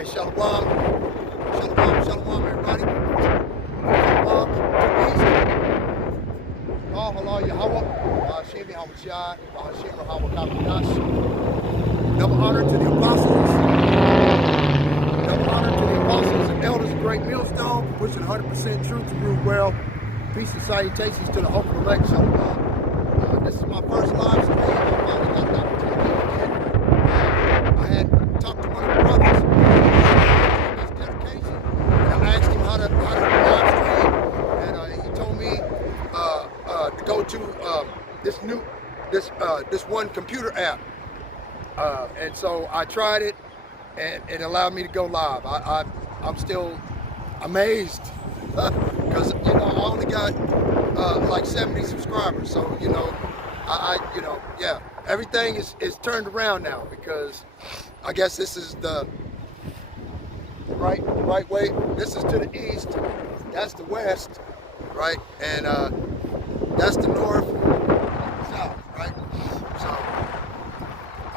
Hey, shalom. Shalom, shalom, everybody. Shalom. Oh, hello, Yahweh. Hashem Yahawashi, Hashem Yahawah. Double honor to the apostles. Double honor to the apostles and elders of Great Millstone, pushing 100% truth to rule well. Peace and salutations to the hope of elect. Shalom. This is my first live stream. I finally got the opportunity again. I had talked to one of the brothers. His dedication, and I asked him how to live stream, and he told me to go to this one computer app, and so I tried it, and it allowed me to go live. I'm still amazed because I only got like 70 subscribers, so yeah, everything is turned around now because I guess this is the right way. This is to the east, that's the west, right, and that's the north, south, right? So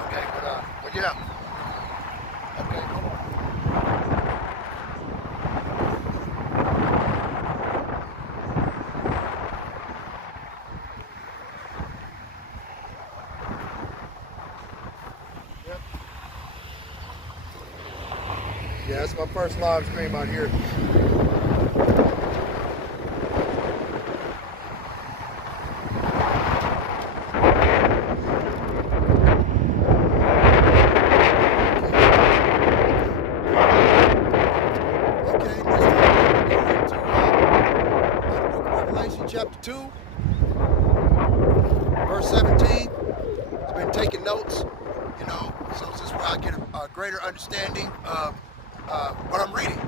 okay, but yeah, okay, hold on. Yep. Yeah, that's my first live stream out here. Chapter 2, verse 17. I've been taking notes, so this is where I get a greater understanding of what I'm reading.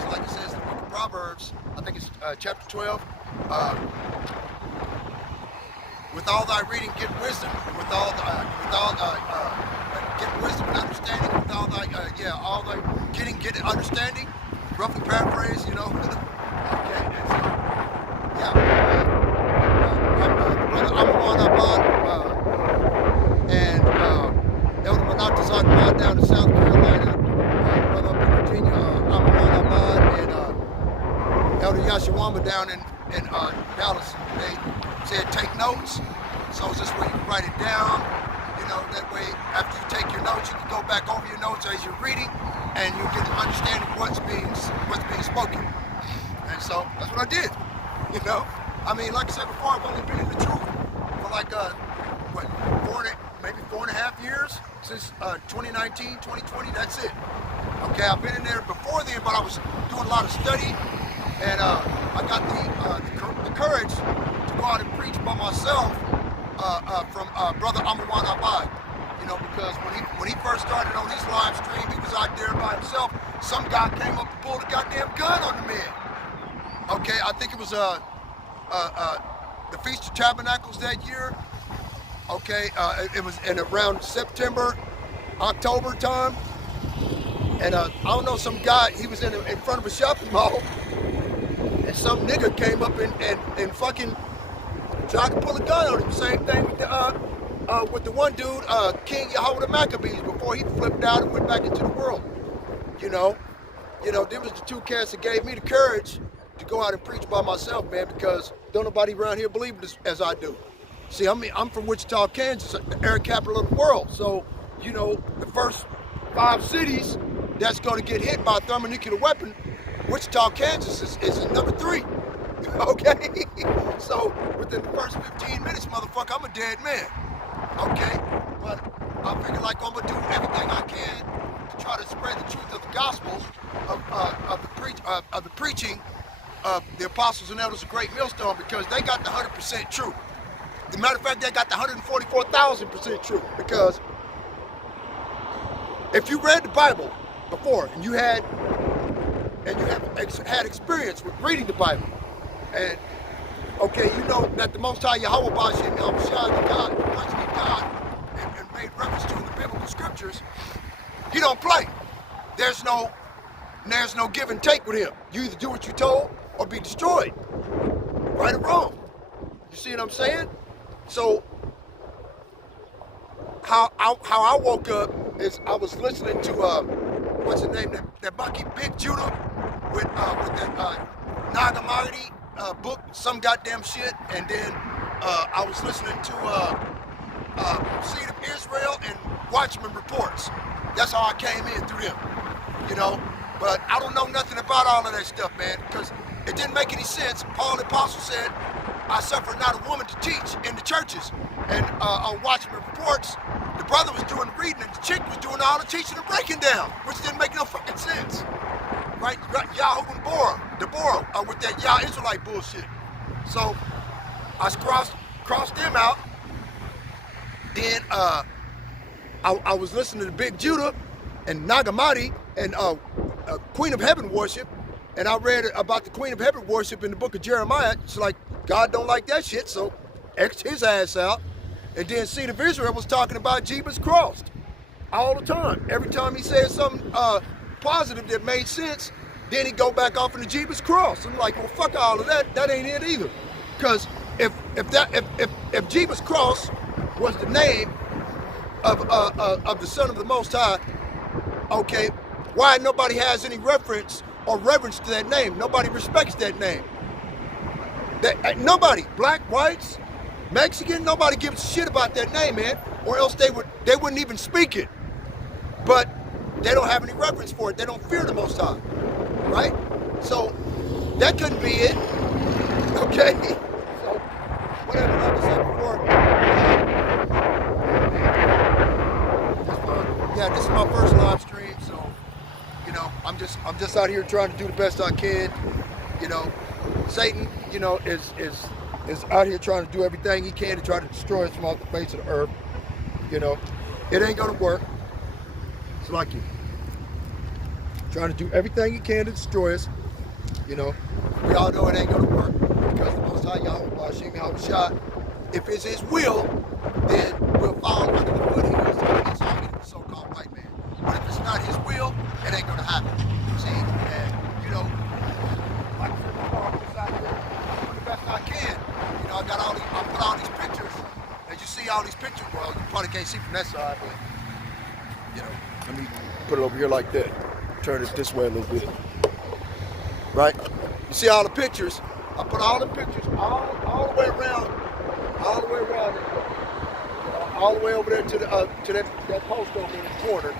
So like it says in the book of Proverbs, I think it's chapter 12, with all thy reading get wisdom, get wisdom and understanding, with all thy get understanding, roughly paraphrase, Okay, and so I'm on and Elder Manna down in South Carolina, brother up in Virginia, I'm on and Elder Yashawamba down in Dallas. They said take notes, so it's just where you can write it down. That way after you take your notes, you can go back over your notes as you're reading, and you get an understanding of what's being spoken. And so that's what I did. I mean, like I said before, I've only been in the truth for like, maybe 4.5 years, since 2019, 2020, that's it. Okay, I've been in there before then, but I was doing a lot of study, and I got the courage to go out and preach by myself from Brother Amawan Abad, because when he first started on his live stream, he was out there by himself. Some guy came up and pulled a goddamn gun on the man. Okay, I think it was the Feast of Tabernacles that year. Okay, it was in around September, October time, and I don't know, some guy, he was in front of a shopping mall, and some nigga came up and fucking tried to pull a gun on him. Same thing with the one dude, King Yahweh the Maccabees, before he flipped out and went back into the world. There was the two cats that gave me the courage to go out and preach by myself, man, because don't nobody around here believe this as I do. See, I'm from Wichita, Kansas, the air capital of the world. So, the first 5 cities that's going to get hit by a thermonuclear weapon, Wichita, Kansas is number 3. Okay? So, within the first 15 minutes, motherfucker, I'm a dead man. Okay? But I figure like I'm going to do everything I can to try to spread the truth of the gospel of the preaching of the apostles and elders of Great Millstone, because they got the 100% truth. As a matter of fact, they got the 144,000% truth, because if you read the Bible before and you have had experience with reading the Bible, and okay, you know that the Most High Yahweh Bashim Yahawashi, God, Almighty God, and made reference to in the biblical scriptures, he don't play. There's no give and take with him. You either do what you're told or be destroyed, right or wrong. You see what I'm saying? So how I woke up is I was listening to what's his name? That Bucky Big Judah with that Nagamati book, some goddamn shit, and then I was listening to Seed of Israel and Watchman Reports. That's how I came in through them, you know. But I don't know nothing about all of that stuff, man, because it didn't make any sense. Paul the Apostle said, I suffer not a woman to teach in the churches. And on Watchman Reports, the brother was doing the reading and the chick was doing all the teaching and breaking down, which didn't make no fucking sense. Right? Yahoo and Deborah with that Yah Israelite bullshit. So I crossed them out. Then I was listening to Big Judah and Nagamati and Queen of Heaven worship, and I read about the Queen of Heaven worship in the book of Jeremiah. It's like God don't like that shit, so X his ass out. And then Seed of Israel was talking about Jesus crossed all the time. Every time he said something positive that made sense, then he'd go back off into Jesus cross. I'm like, well, fuck all of that. That ain't it either. Because if Jesus cross was the name of the Son of the Most High, okay, why nobody has any reference or reverence to that name? Nobody respects that name. Nobody, black, whites, Mexican, nobody gives a shit about that name, man, or else they wouldn't even speak it. But they don't have any reverence for it. They don't fear the Most High, right? So that couldn't be it, okay? So whatever, like I said before. Yeah, this is my first live stream, so you know, I'm just out here trying to do the best I can. You know, Satan, you know, is out here trying to do everything he can to try to destroy us from off the face of the earth. You know, it ain't gonna work. It's like you trying to do everything he can to destroy us. You know, we all know it ain't gonna work because the Most High Yahweh Hashem Yahweh shot. If it's his will, then we'll fall under the foothills of his army, the so-called white man. But if it's not his will, it ain't gonna happen. See, and you know, like I said before, I'm just out here doing the best I can. You know, I put all these pictures. As you see all these pictures, well, you probably can't see from that side, but you know, let me put it over here like that. Turn it this way a little bit. Right? You see all the pictures? I put all the pictures all the way around. All the way around it, all the way over there to that post over in the corner,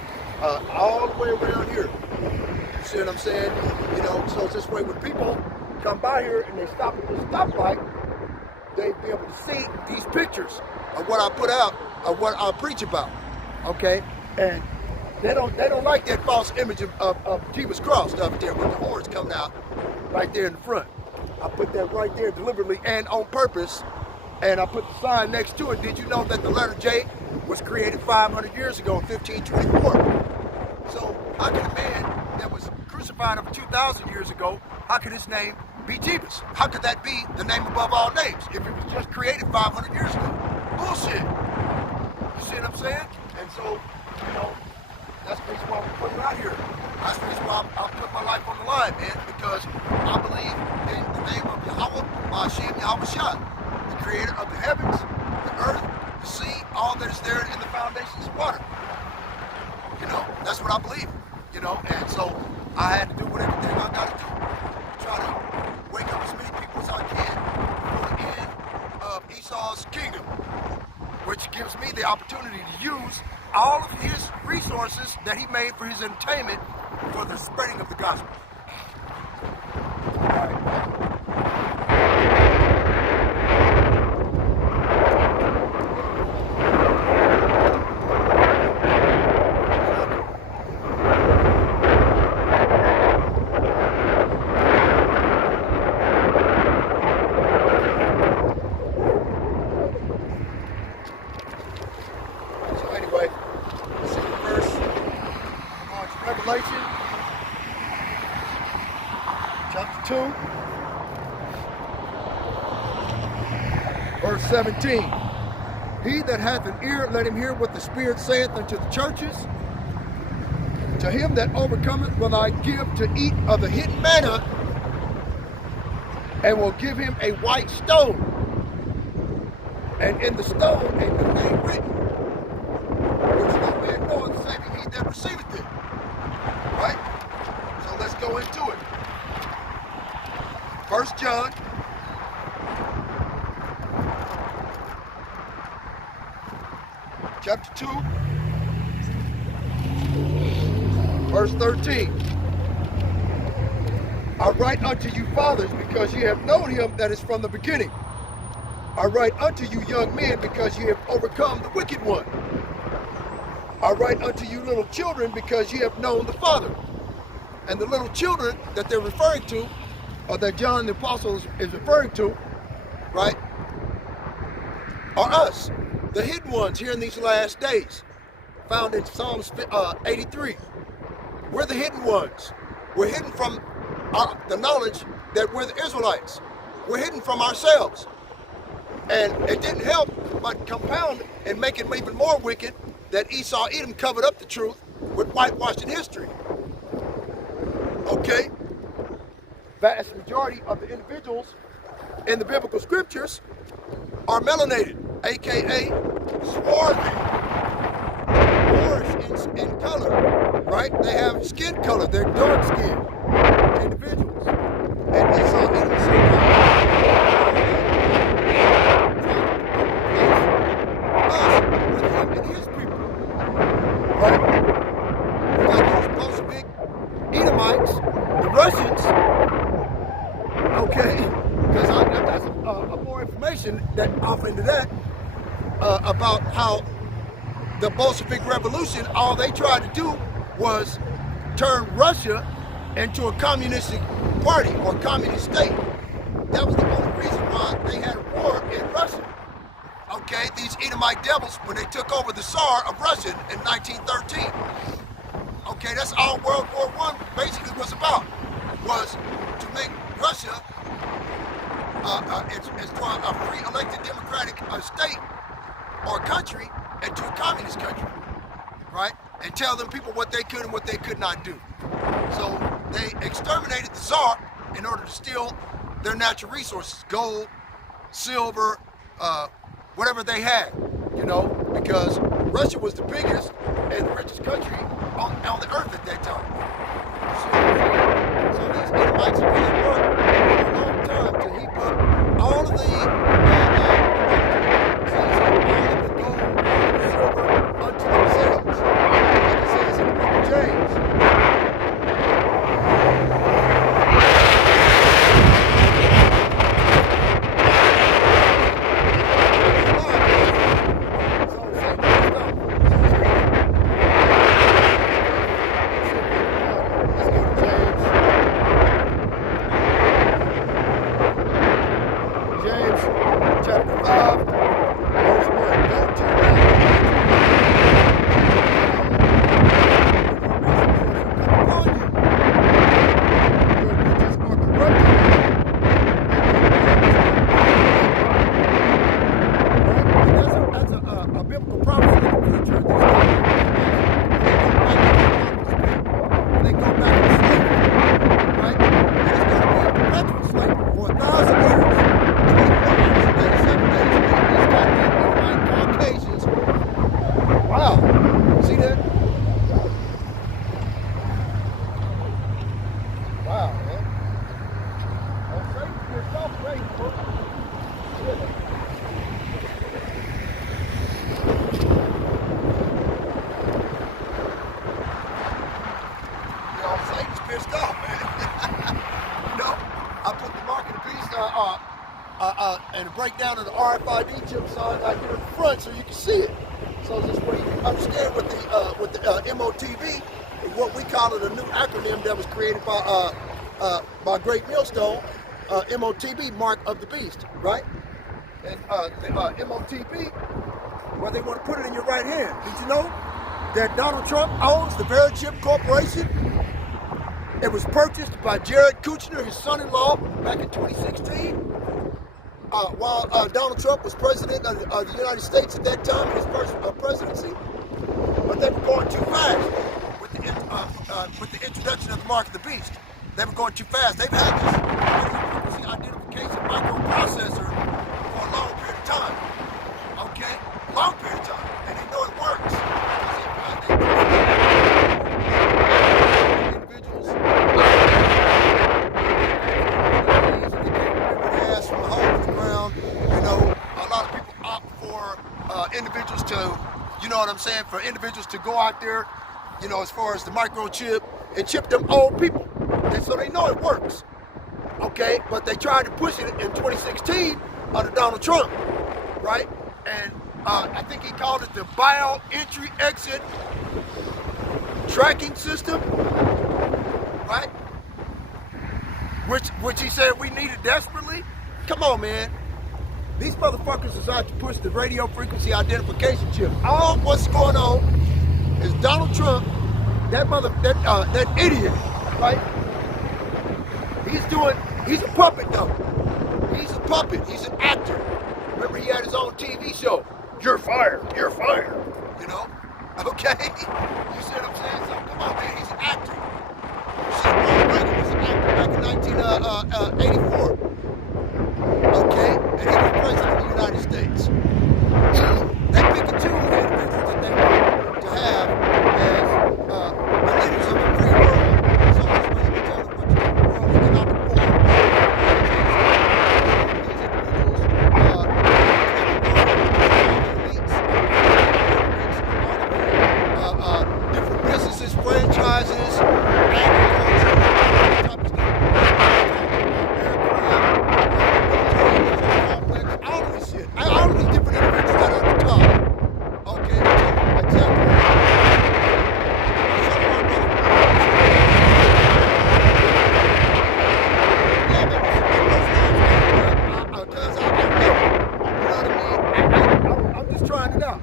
all the way around here. You see what I'm saying? You know, so it's this way when people come by here and they stop at this stoplight, they be able to see these pictures of what I put out, of what I preach about. Okay, and they don't like that false image of Jesus cross up there with the horns coming out right there in the front. I put that right there deliberately and on purpose. And I put the sign next to it. Did you know that the letter J was created 500 years ago in 1524? So how could a man that was crucified over 2,000 years ago, how could his name be Jesus? How could that be the name above all names if it was just created 500 years ago? Bullshit. You see what I'm saying? And so, you know, that's the reason why I'm putting it out here. That's the reason why I put my life on the line, man, because I believe in the name of Yahweh, Hashem Yahweh Shah, the creator of the heavens, the earth, the sea, all that is there in the foundations of water. You know, that's what I believe, you know, and so I had to do everything I got to do to try to wake up as many people as I can for the end of Esau's kingdom, which gives me the opportunity to use all of his resources that he made for his entertainment for the spreading of the gospel. All right. Chapter 2, verse 17. He that hath an ear, let him hear what the Spirit saith unto the churches. To him that overcometh will I give to eat of the hidden manna, and will give him a white stone, and in the stone a new name written, which no man knoweth, saving he that receiveth it. verse 13. I write unto you fathers, because ye have known him that is from the beginning. I write unto you young men, because ye have overcome the wicked one. I write unto you little children, because ye have known the Father. And the little children that they're referring to, or that John the Apostle is referring to, right, are us, the hidden ones here in these last days, found in Psalms 83. We're the hidden ones. We're hidden from the knowledge that we're the Israelites. We're hidden from ourselves. And it didn't help but compound and make it even more wicked that Esau Edom covered up the truth with whitewashing history. Okay? Vast majority of the individuals in the biblical scriptures are melanated, aka swarthy, Moorish in color, right? They have skin color, they're dark skinned individuals. And Esau Edom us with him and his people. Right? We got those Bolshevik Edomites, the Russians, okay, because I've got some more information that off into that about how the Bolshevik Revolution, all they tried to do was turn Russia into a communistic party or communist state. That was the only reason why they had a war in Russia. Okay, these Edomite devils, when they took over the Tsar of Russia in 1913. Okay, that's all World War I basically was about, was to make Russia it's a free elected democratic state or country into a communist country, right? And tell them people what they could and what they could not do. So they exterminated the Tsar in order to steal their natural resources, gold, silver, whatever they had, you know, because Russia was the biggest and the richest country on the earth at that time. So these Edomites have really worked for a long time to heap up all of the gold and silver unto themselves, like it says in the book of James. And breakdown of the RFID chip sign right here in the front, so you can see it. So this way you can understand with the MOTV, what we call it, a new acronym that was created by Great Millstone, MOTB, Mark of the Beast, right? And the MOTB, well, they want to put it in your right hand. Did you know that Donald Trump owns the Verichip Corporation? It was purchased by Jared Kushner, his son-in-law, back in 2016. While Donald Trump was president of the United States at that time in his first presidency, but they were going too fast with the introduction of the Mark of the Beast. They were going too fast. They've had this identification microprocessor for a long period of time. Okay, long period of time, and they know it works. Individuals. Individuals to, you know what I'm saying, for individuals to go out there you know, as far as the microchip, and chip them old people. And so they know it works. Okay, but they tried to push it in 2016 under Donald Trump, right? And I think he called it the bio entry exit tracking system, right? Which he said we needed desperately. Come on, man. These motherfuckers is out to push the radio frequency identification chip. All what's going on is Donald Trump, that idiot, right? He's a puppet though. He's a puppet. He's an actor. Remember, he had his own TV show. You're fired. You're fired. You know? Okay? You see what I'm saying? So come on, man. He's an actor. You see, Ronald Reagan was an actor back in 1984. Okay? And he was president of the United States. They pick and choose the individuals that they want to have as the leaders of the free world. So it's really to tell them what you do world economic forum. These individuals, different businesses, franchises, agriculture, type of stuff. All of this shit. All of these different individuals that are at the top. Okay, exactly. I'm just trying it out.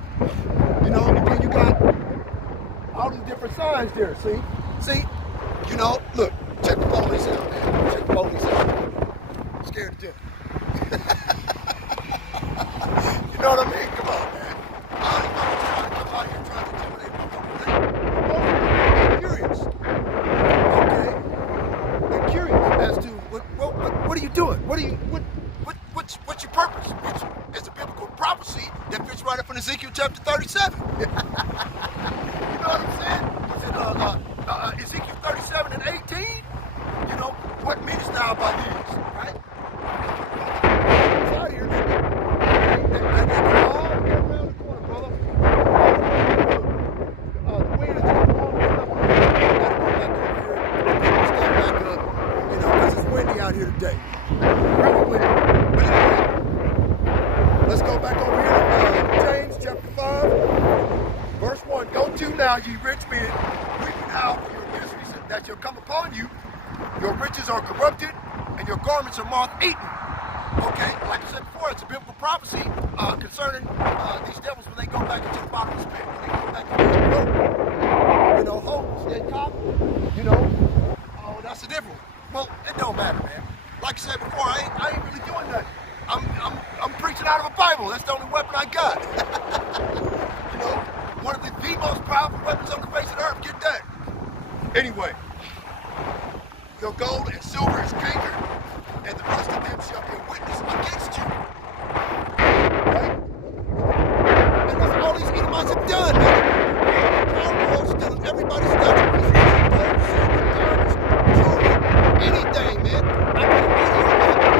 You know, and then you got all these different signs there. See, you know, look, check the police out, man. Check the police out. Scared to death. You know what I mean? Come on, man. All these motherfuckers trying to come out here trying to intimidate motherfuckers. I'm curious. Okay? They're curious as to what are you doing? What's your purpose? It's a biblical prophecy that fits right up in Ezekiel chapter 37. You know what I'm saying? It's in Ezekiel 37 and 18. You know, what meanest thou by these? Right? It's out here, and they're all around the corner, brother. The wind is just blowing stuff. Gotta go back over here, pick the stuff back up, you know, because it's windy out here today. Really windy. But anyway, let's go back over here to James chapter 5, verse 1. Go to now, ye rich men, weeping howl for your miseries that shall come upon you. Your riches are corrupted, and your garments are moth-eaten. Okay, like I said before, it's a biblical prophecy concerning these devils when they go back into the bottomless pit, when they go back into the pit. You know, homeless, dead cop, you know, oh, that's a different one. Well, it don't matter, man. Like I said before, I ain't really doing nothing. I'm preaching out of a Bible. That's the only weapon I got. You know, one of the most powerful weapons on the face of the earth. Get that. Anyway, your gold and silver is cankered, and the rest of them shall be a witness against you. Right? And that's all these Edomites have done, man. All stealing everybody's stuff. Gold, silver, diamonds, jewelry, anything, man. I made a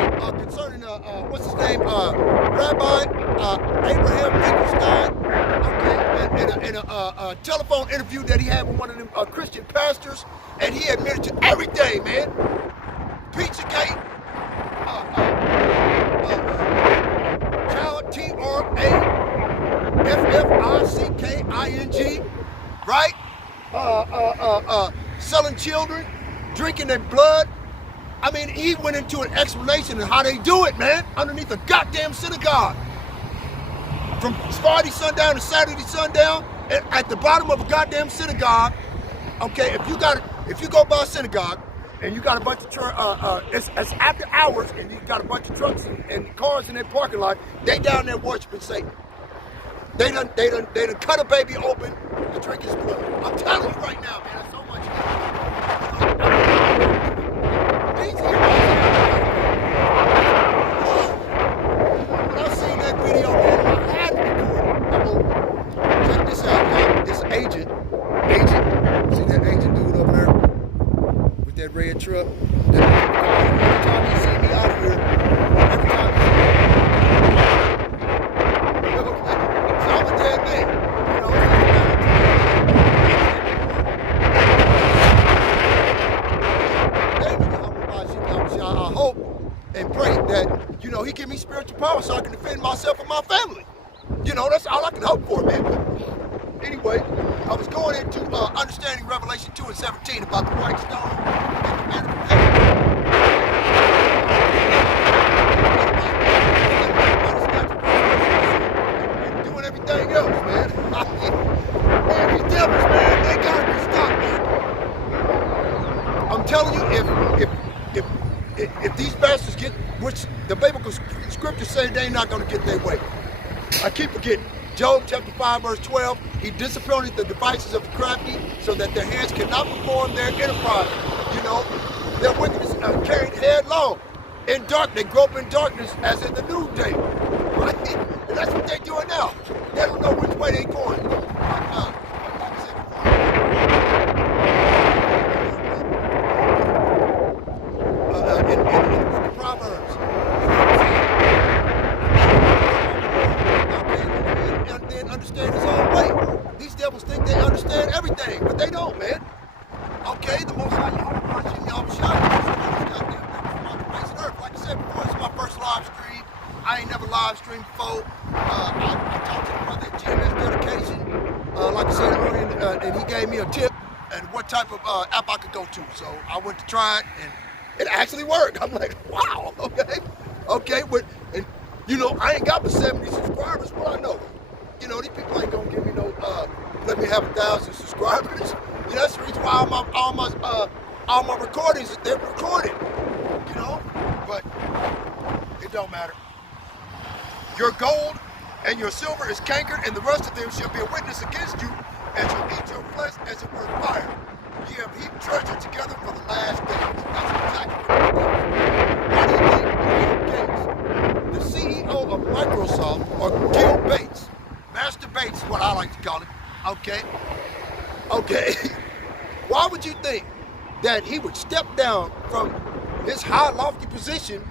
video concerning, what's his name? Rabbi Abraham Finkelstein. Okay, in a telephone interview that he had with one of them Christian pastors, and he admitted to everything, man. Pizzagate, child, Trafficking, right? Selling children, drinking their blood. I mean, he went into an explanation of how they do it, man, underneath a goddamn synagogue. From Friday sundown to Saturday sundown, at the bottom of a goddamn synagogue. Okay, if you go by a synagogue and you got a bunch of it's after hours and you got a bunch of trucks and cars in their parking lot, they down there worshiping Satan. They done cut a baby open to drink his blood. I'm telling you right now, man, there's so much. When I seen that video, man, I had to record it. Check this out, man. This agent. See that agent dude over there with that red truck? Every time he see me out here, every time he see me, so I'm a dead man. You know, Revelation 2 and 17 about the white stone and the man of heaven. And doing everything else, man. Man, these devils, man, they gotta be stopped, man. I'm telling you, if these bastards get, which the biblical scriptures say they're not gonna get their way. I keep forgetting. Job chapter 5 verse 12, he disappointed the devices of the crafty so that their hands cannot perform their enterprise. You know, their wickedness carried headlong. In dark, they grope in darkness as in the noonday. Right? And that's what they're doing now. They don't know which way they're going. In the book of Proverbs. And then understand his own way. These devils think they understand everything, but they don't, man. Okay, the Most High Yahweh like I said before, it's my first live stream. I ain't never live streamed before. I talked to the brother at GMS Dedication, like I said earlier, and he gave me a tip and what type of app I could go to. So I went to try it, and it actually worked. I'm like, wow, okay, but and you know, I ain't got but 70 subscribers, but I know. You know, these people ain't gonna give me no, let me have 1,000 subscribers. You know, that's the reason why all my recordings, they're recorded. You know, but it don't matter. Your gold and your silver is cankered, and the rest of them shall be a witness against you, and shall eat your flesh as it were fire. Ye have heaped treasure together for the last days. That's exactly what it is. Why do you think Bill Gates, the CEO of Microsoft, or Gil Bates, Master Bates is what I like to call him, okay, why would you think that he would step down from his high lofty position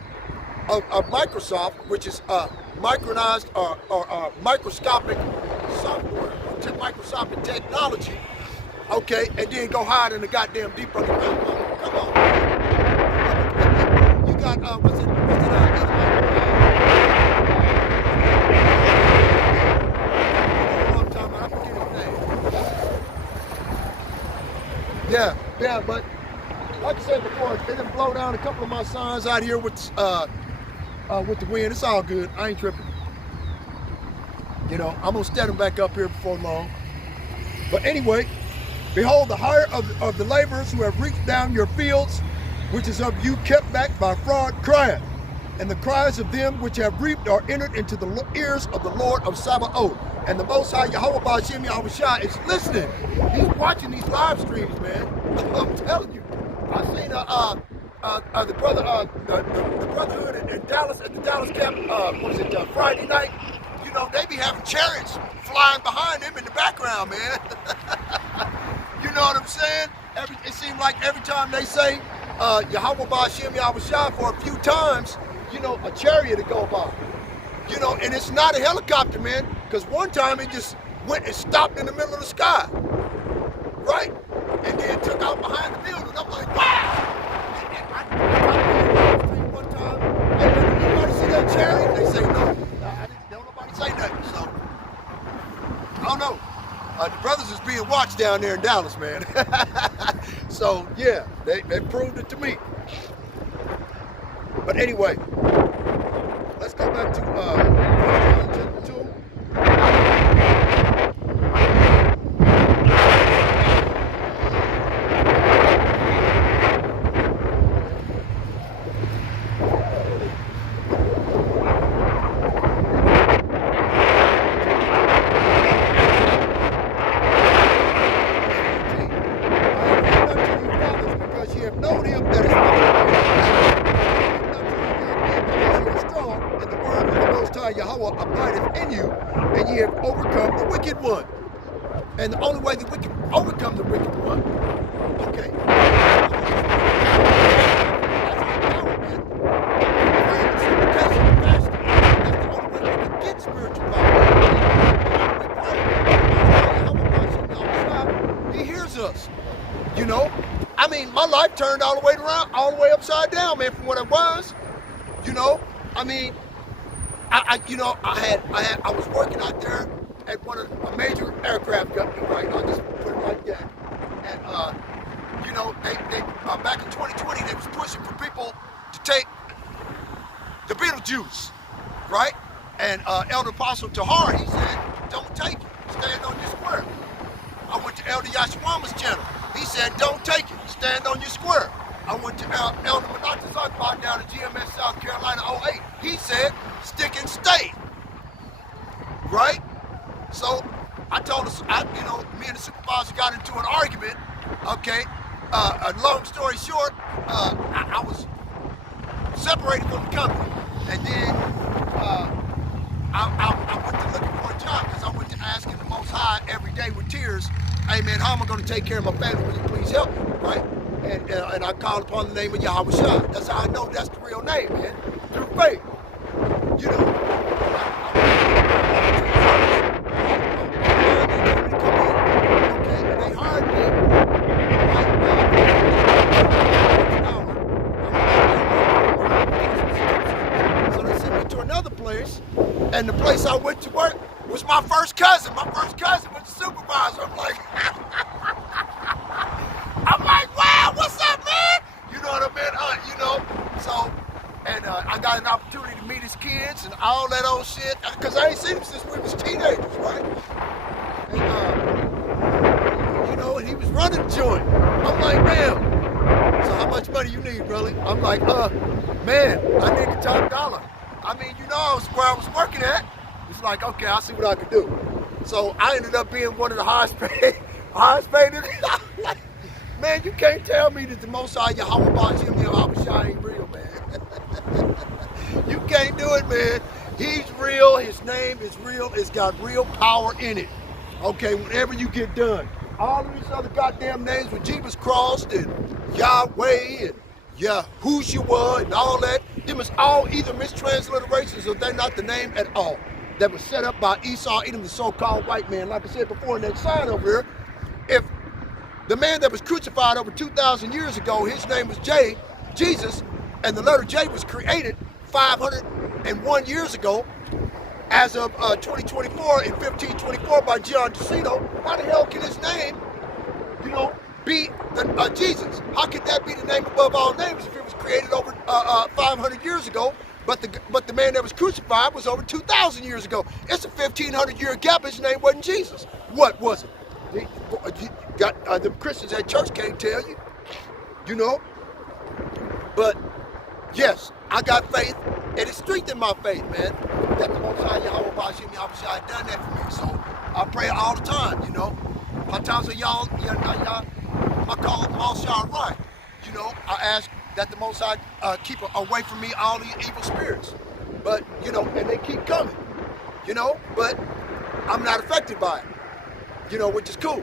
of Microsoft, which is micronized or microscopic software, microscopic technology, okay, and then go hide in the goddamn deep underground? Come on. You got, what's it, Yeah, but like I said before, they didn't blow down a couple of my signs out here with the wind. It's all good. I ain't tripping. You know, I'm gonna set them back up here before long. But anyway, behold, the hire of the laborers who have reached down your fields, which is of you kept back by fraud, crieth. And the cries of them which have reaped are entered into the ears of the Lord of Sabaoth. And the Most High Yahweh Ba'Shem Yahushua is listening. He's watching these live streams, man. I'm telling you. I seen the brotherhood in Dallas at the Dallas camp. Friday night? You know, they be having chariots flying behind them in the background, man. You know what I'm saying? It seems like every time they say Yahweh Ba'Shem Yahushua for a few times, you know, a chariot to go by. You know, and it's not a helicopter, man, because one time it just went and stopped in the middle of the sky, right? And then took out behind the building. I'm like, wow! And I one time, hey, did anybody see that chariot? They say no. Don't nobody say nothing, so I don't know. The brothers is being watched down there in Dallas, man. So yeah, they proved it to me. But anyway, let's go back to John chapter 2. Yahweh abideth in you, and ye have overcome the wicked one. And the only way that we can overcome the wicked one, okay, that's the only way we can get spiritual power. He hears us, you know. I mean, my life turned all the way around, all the way upside down, man, from what it was, you know. I mean, I was working out there at one of a major aircraft company, right? I'll just put it like that. And you know, they back in 2020, they was pushing for people to take the Beetlejuice, right? And Elder Apostle Tahar, he said, don't take it, stand on your square. I went to Elder Yashwama's channel. He said, don't take it, stand on your square. I went to Elder Manata Zakbar down in GMS, South Carolina, 08. He said, stick and stay, right? So I told us, you know, me and the supervisor got into an argument, okay? A long story short, I was separated from the company. And then I went to looking for a job because I went to asking the Most High every day with tears, hey man, how am I going to take care of my family? Will you please help me, right? And I called upon the name of Yahweh Shah. That's how I know that's the real name, man. Through faith. You know. Okay, and they hired me. So they sent me to another place, and the place I went to work was my first cousin. My first cousin was the supervisor. I'm like, wow, what's up, man? You know what I mean? You know, so, and I got an opportunity to meet his kids and all that old shit, because I ain't seen him since we was teenagers, right? And, you know, and he was running the joint. I'm like, damn. So how much money you need, really? I'm like, man, I need the top dollar. I mean, you know, where I was working at. It's like, okay, I'll see what I can do. So I ended up being one of the highest paid. Man, you can't tell me that the Most High Yahweh Ba'Shem Yahweh Shai ain't real, man. You can't do it, man. He's real. His name is real. It's got real power in it. Okay, whenever you get done. All of these other goddamn names with Jesus crossed and Yahweh and Yahushua and all that, them is all either mistransliterations or they're not the name at all. That was set up by Esau, Edom, the so-called white man. Like I said before in that sign over here, if the man that was crucified over 2,000 years ago, his name was Jesus, and the letter J was created 501 years ago, as of 2024 in 1524 by John Decino, why the hell can his name, you know, be Jesus? How could that be the name above all names if it was created over 500 years ago? But the man that was crucified was over 2,000 years ago. It's a 1,500-year gap. His name wasn't Jesus. What was it? The Christians at church can't tell you, you know. But yes, I got faith, and it strengthened my faith, man. That the Most High Yahweh Ba'Shem Yahweh Shai done that for me. So I pray all the time, you know. Sometimes y'all, I call it all shall right. You know, I ask that the Most High keep away from me all the evil spirits. But, you know, and they keep coming, you know, but I'm not affected by it, you know, which is cool,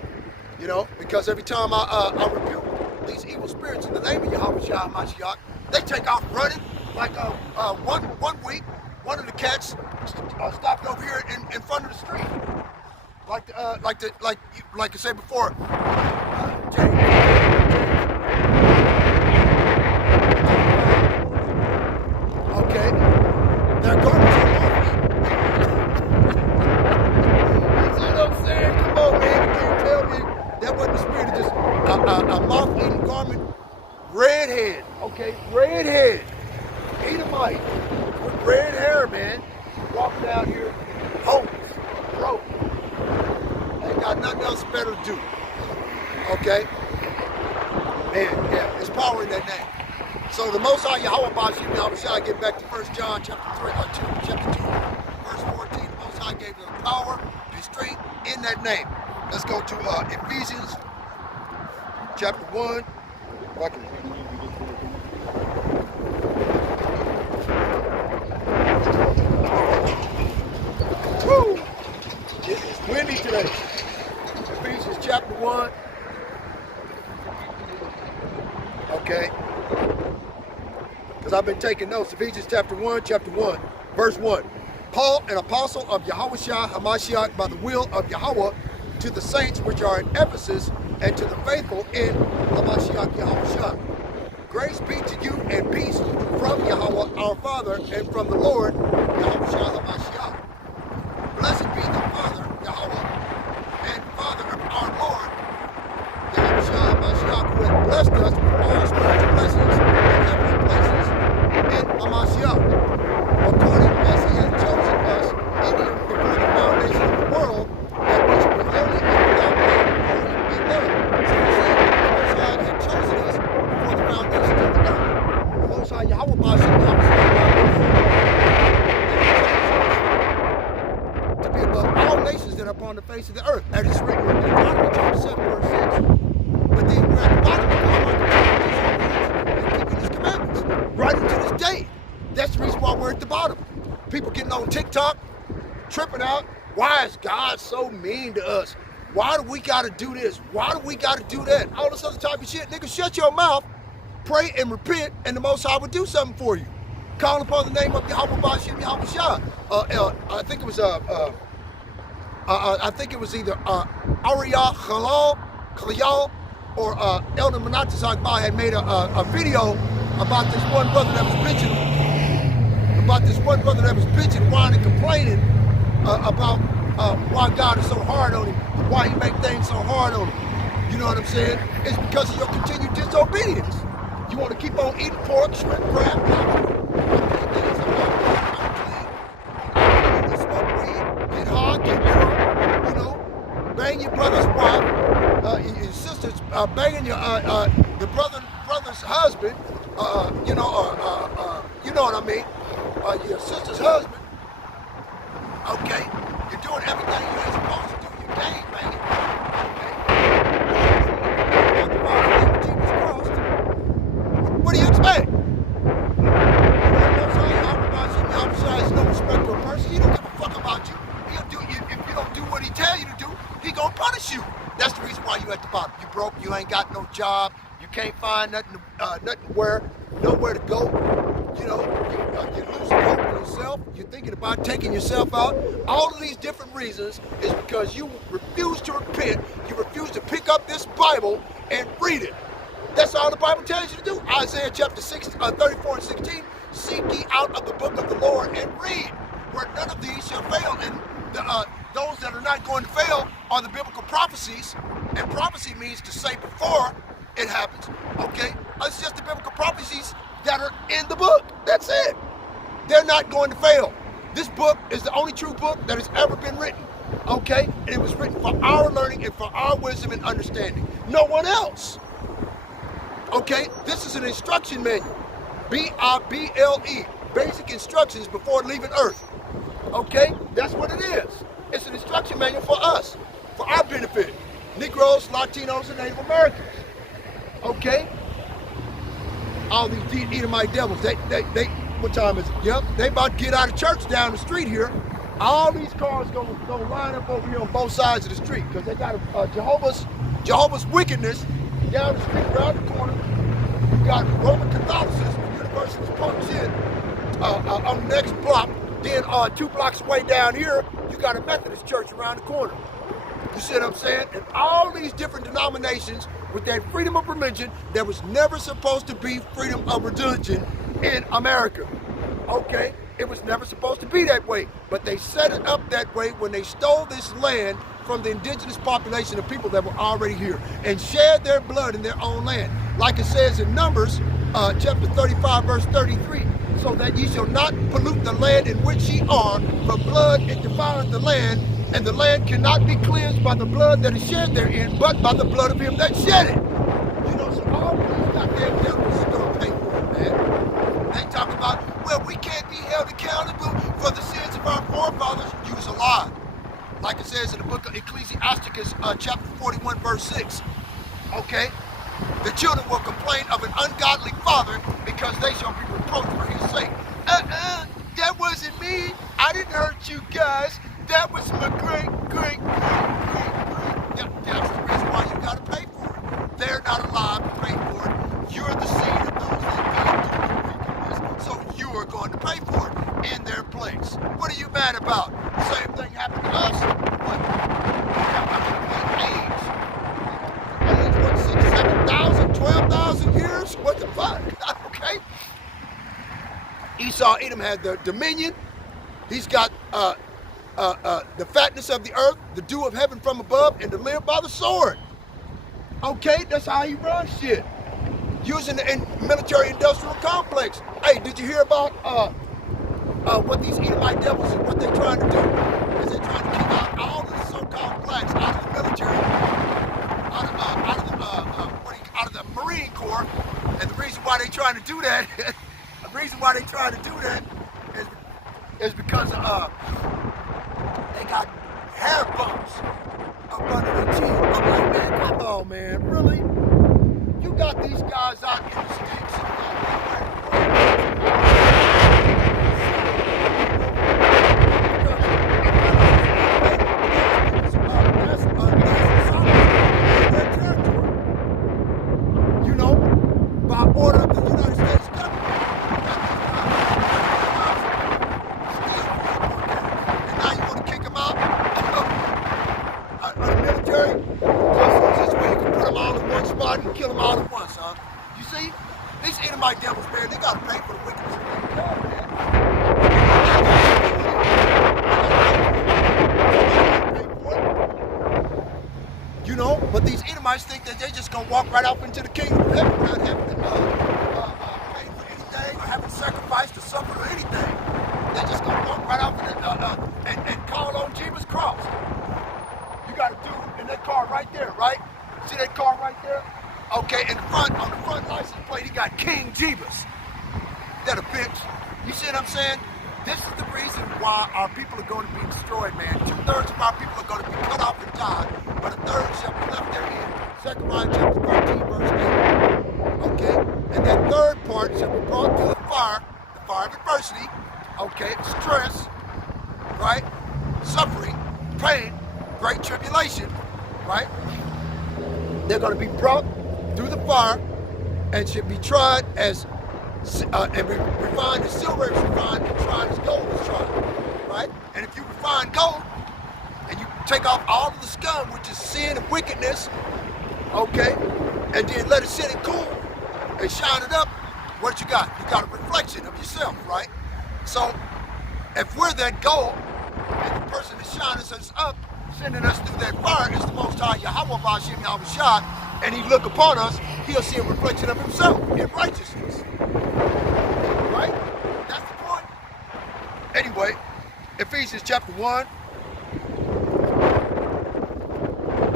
you know, because every time I rebuke these evil spirits in the name of Yahweh Shai Mashiach, they take off running. Like one week, one of the cats stopped over here in front of the street. Like I said before, okay, they're garbage on you see what I'm saying? Come on, man, you can't tell me that wasn't the spirit of just a moth-eating garment, redhead, okay, redhead, Edomite, with red hair, man, walking out here, homeless, broke. Ain't got nothing else better to do. Okay? Man, yeah, there's power in that name. So the Most High Yahweh Ba'Shem Yahweh Shai, get back to 1 John chapter 2, verse 14. The Most High gave them power and strength in that name. Let's go to Ephesians chapter 1. If I can woo! It's windy today. Ephesians chapter 1. Okay. Because I've been taking notes. Ephesians chapter 1, verse 1. Paul, an apostle of Yahweh Shai HaMashiach by the will of Yahweh, to the saints which are in Ephesus, and to the faithful in HaMashiach Yahweh Shai. Grace be to you and peace from Yahweh our Father and from the Lord Yahweh Shai HaMashiach. Blessed be the Father, Yahweh, and Father of our Lord, Yahweh Shai blessed us with all spiritual blessings in heavenly places in Amashiach, according as he has chosen us in him before the foundation of the world, that we should be holy and without blame in love. So you see, the Most High had chosen us before the foundation of the earth. The Most High Yahweh Bashim to be above all nations that are upon the face of the earth. That is written in Deuteronomy chapter 7, verse 6. But then we're at the bottom of keeping his commandments right into this day. That's the reason why we're at the bottom. People getting on TikTok, tripping out. Why is God so mean to us? Why do we gotta do this? Why do we gotta do that? All this other type of shit. Nigga, shut your mouth, pray and repent, and the Most High will do something for you. Call upon the name of Yahweh Bashim Yahweh Shah. I think it was either Ariyah Khalal or Elder Manatas Akbar had made a video about this one brother that was bitching, whining, complaining about why God is so hard on him, why he make things so hard on him. You know what I'm saying? It's because of your continued disobedience. You want to keep on eating pork, shrimp, crab, smoke weed, get hard, get drunk, you know, bang your brother's wife, your sister's banging the brother's husband, you know what I mean, your sister's husband. Okay, you're doing everything you ain't supposed to do. You're gang banging. Okay. What do you expect? There's no respect to a person. He don't give a fuck about you. He'll do if you don't do what he tell you to do, he gonna punish you. That's the reason why you at the bottom. You broke. You ain't got no job. You can't find nothing nowhere to go. You know, you're losing hope in yourself. You're thinking about taking yourself out. All of these different reasons is because you refuse to repent. You refuse to pick up this Bible and read it. That's all the Bible tells you to do. Isaiah chapter 34 and 16. Seek ye out of the book of the Lord and read, where none of these shall fail. And those that are not going to fail are the biblical prophecies. And prophecy means to say before it happens. Okay? It's just the biblical prophecies that are in the book. That's it. They're not going to fail. This book is the only true book that has ever been written. Okay? And it was written for our learning and for our wisdom and understanding. No one else. Okay? This is an instruction manual. B-I-B-L-E. Basic instructions before leaving Earth. Okay? That's what it is. It's an instruction manual for us. For our benefit. Negroes, Latinos, and Native Americans. Okay? All these Edomite devils, they what time is it? Yep, they about to get out of church down the street here. All these cars gonna line up over here on both sides of the street because they got Jehovah's wickedness down the street around the corner. You got Roman Catholicism, Universalist punks in on the next block. Then 2 blocks away down here, you got a Methodist church around the corner. You see what I'm saying? And all these different denominations with that freedom of religion, there was never supposed to be freedom of religion in America. Okay? It was never supposed to be that way. But they set it up that way when they stole this land from the indigenous population of people that were already here and shed their blood in their own land. Like it says in Numbers, chapter 35, verse 33. So that ye shall not pollute the land in which ye are, for blood it defileth the land, and the land cannot be cleansed by the blood that is shed therein, but by the blood of him that shed it. You know, so all these goddamn devils are gonna pay for it, man. They talk about, well, we can't be held accountable for the sins of our forefathers. Use a lie. Like it says in the book of Ecclesiasticus, chapter 41, verse 6. Okay? The children will complain of an ungodly father because they shall be reproached for his sake. That wasn't me. I didn't hurt you guys. That was my great. That's the reason why you got to pay for it. They're not alive to pay for it. You're the seed of those that did do wickedness, so you are going to pay for it in their place. What are you mad about? Same thing happened to us. What? AIDS. What, 6,000, 7,000, 12,000 years? What the fuck? Okay. Esau, Edom had the dominion. He's got the fatness of the earth, the dew of heaven from above, and to live by the sword. Okay, that's how he runs shit. using the military-industrial complex. Hey, did you hear about what these Edomite devils and what they're trying to do? Is they're trying to keep out all of the so-called blacks out of the military, out of the Marine Corps. And the reason why they're trying to do that, is because they got hair bumps up under their chin. I'm like, man, come on, man, really? You got these guys out in the sticks. By order of the United States government. And now you want to kick them out of the military? Because this way you can put them all in one spot and kill them all at once, huh? You see? These Edomite devils, man, they got to pay for the wickedness of their God, man. You know, but these Edomites think that they're just going to walk right off into the kingdom of heaven without having to pay for anything or having sacrificed or suffer or anything. They're just going to walk right off and call on Jesus' cross. You got a dude in that car right there, right? See that car right there? Okay, on the front license plate, he got King Jeebus. That a bitch. You see what I'm saying? This is the reason why our people are going to be destroyed, man. 2/3 of our people are going to be cut off and die, but a third shall be left therein. Zechariah chapter 13, verse 8. Okay? And that third part shall be brought through the fire of adversity, okay? Stress, right? Suffering, pain, great tribulation, right? They're going to be brought through the fire and should be tried as and refined as silver is refined and tried as gold is tried, right? And if you refine gold and you take off all of the scum, which is sin and wickedness, okay, and then let it sit and cool and shine it up, what you got? You got a reflection of yourself, right? So if we're that gold and the person that shines us up, sending us through that fire is the Most High Yahweh Bashim Yahushua, and he look upon us, he'll see a reflection of himself in righteousness. Right? That's the point. Anyway, Ephesians chapter 1,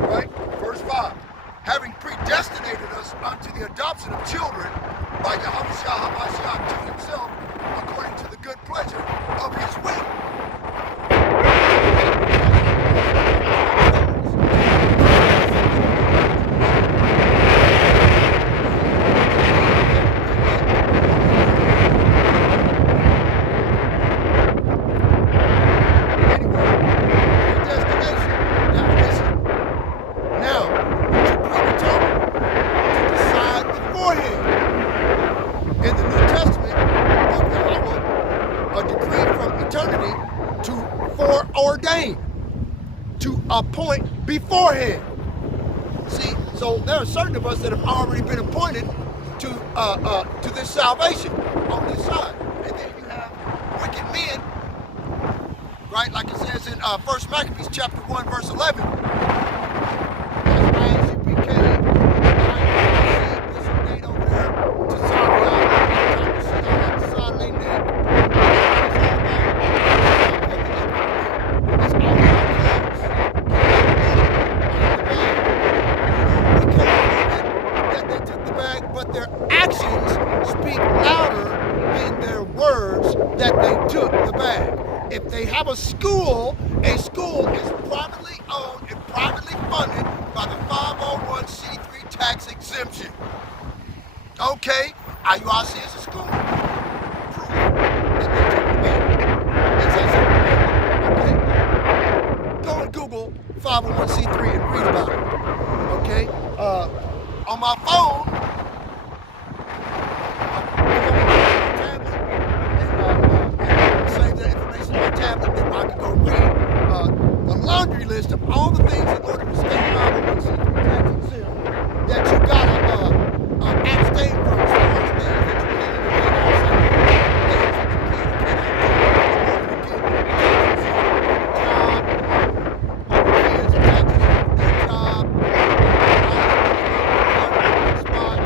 right? Verse 5. Having predestinated us unto the adoption of children by Yahushua HaMashiach to himself, according to the good pleasure of his will. To appoint beforehand. See, so there are certain of us that have already been appointed to this salvation on this side. And then you have wicked men, right? Like it says in 1 Maccabees chapter 1, verse 11. As you became disobeyed over there to Zion, but their actions speak louder than their words that they took the bag. If they have a school is privately owned and privately funded by the 501c3 tax exemption. Okay, IUIC is a school. Proof that they took the bag. Okay? Go and Google 501c3 and read about it. Okay? On my phone, tablet, then I can go read the laundry list of all the things in order to stay 501c3 tax exempt that you gotta abstain from as far as things that you can't do outside, things that you can or cannot do in order to get tax exempt job, all the kids tax exempt their job, spot,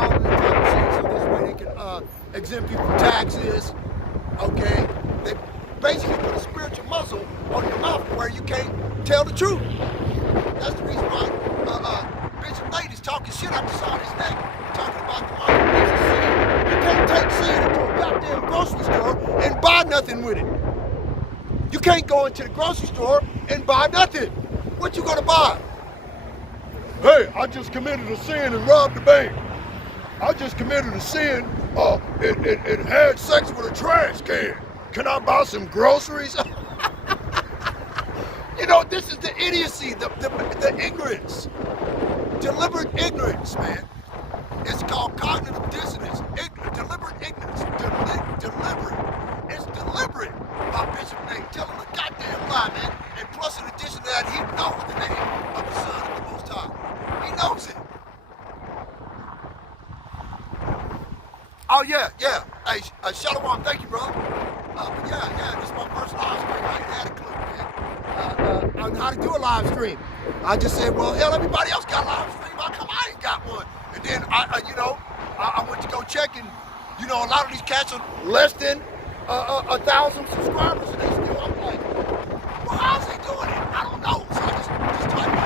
all Hey, talking about the marketplace of sin. You can't take sin into a goddamn grocery store and buy nothing with it. You can't go into the grocery store and buy nothing. What you gonna buy? Hey, I just committed a sin and robbed the bank. I just committed a sin and had sex with a trash can. Can I buy some groceries? You know, this is the idiocy, the ignorance. Deliberate ignorance, man. It's called cognitive dissonance. Deliberate ignorance. Deliberate. It's deliberate. My bishop name telling a goddamn lie, man. And plus, in addition to that, he knows the name of the Son of the Most High. He knows it. Oh yeah. Hey, Shalom, thank you, brother. But yeah, this is my first live stream. I ain't had a clue, man. On how to do a live stream. I just said, well, hell, everybody else got a live stream. How come I ain't got one? And then I went to go check, and a lot of these cats are less than 1,000 subscribers, and they still. I'm like, well, how's they doing it? I don't know. So I just typed it.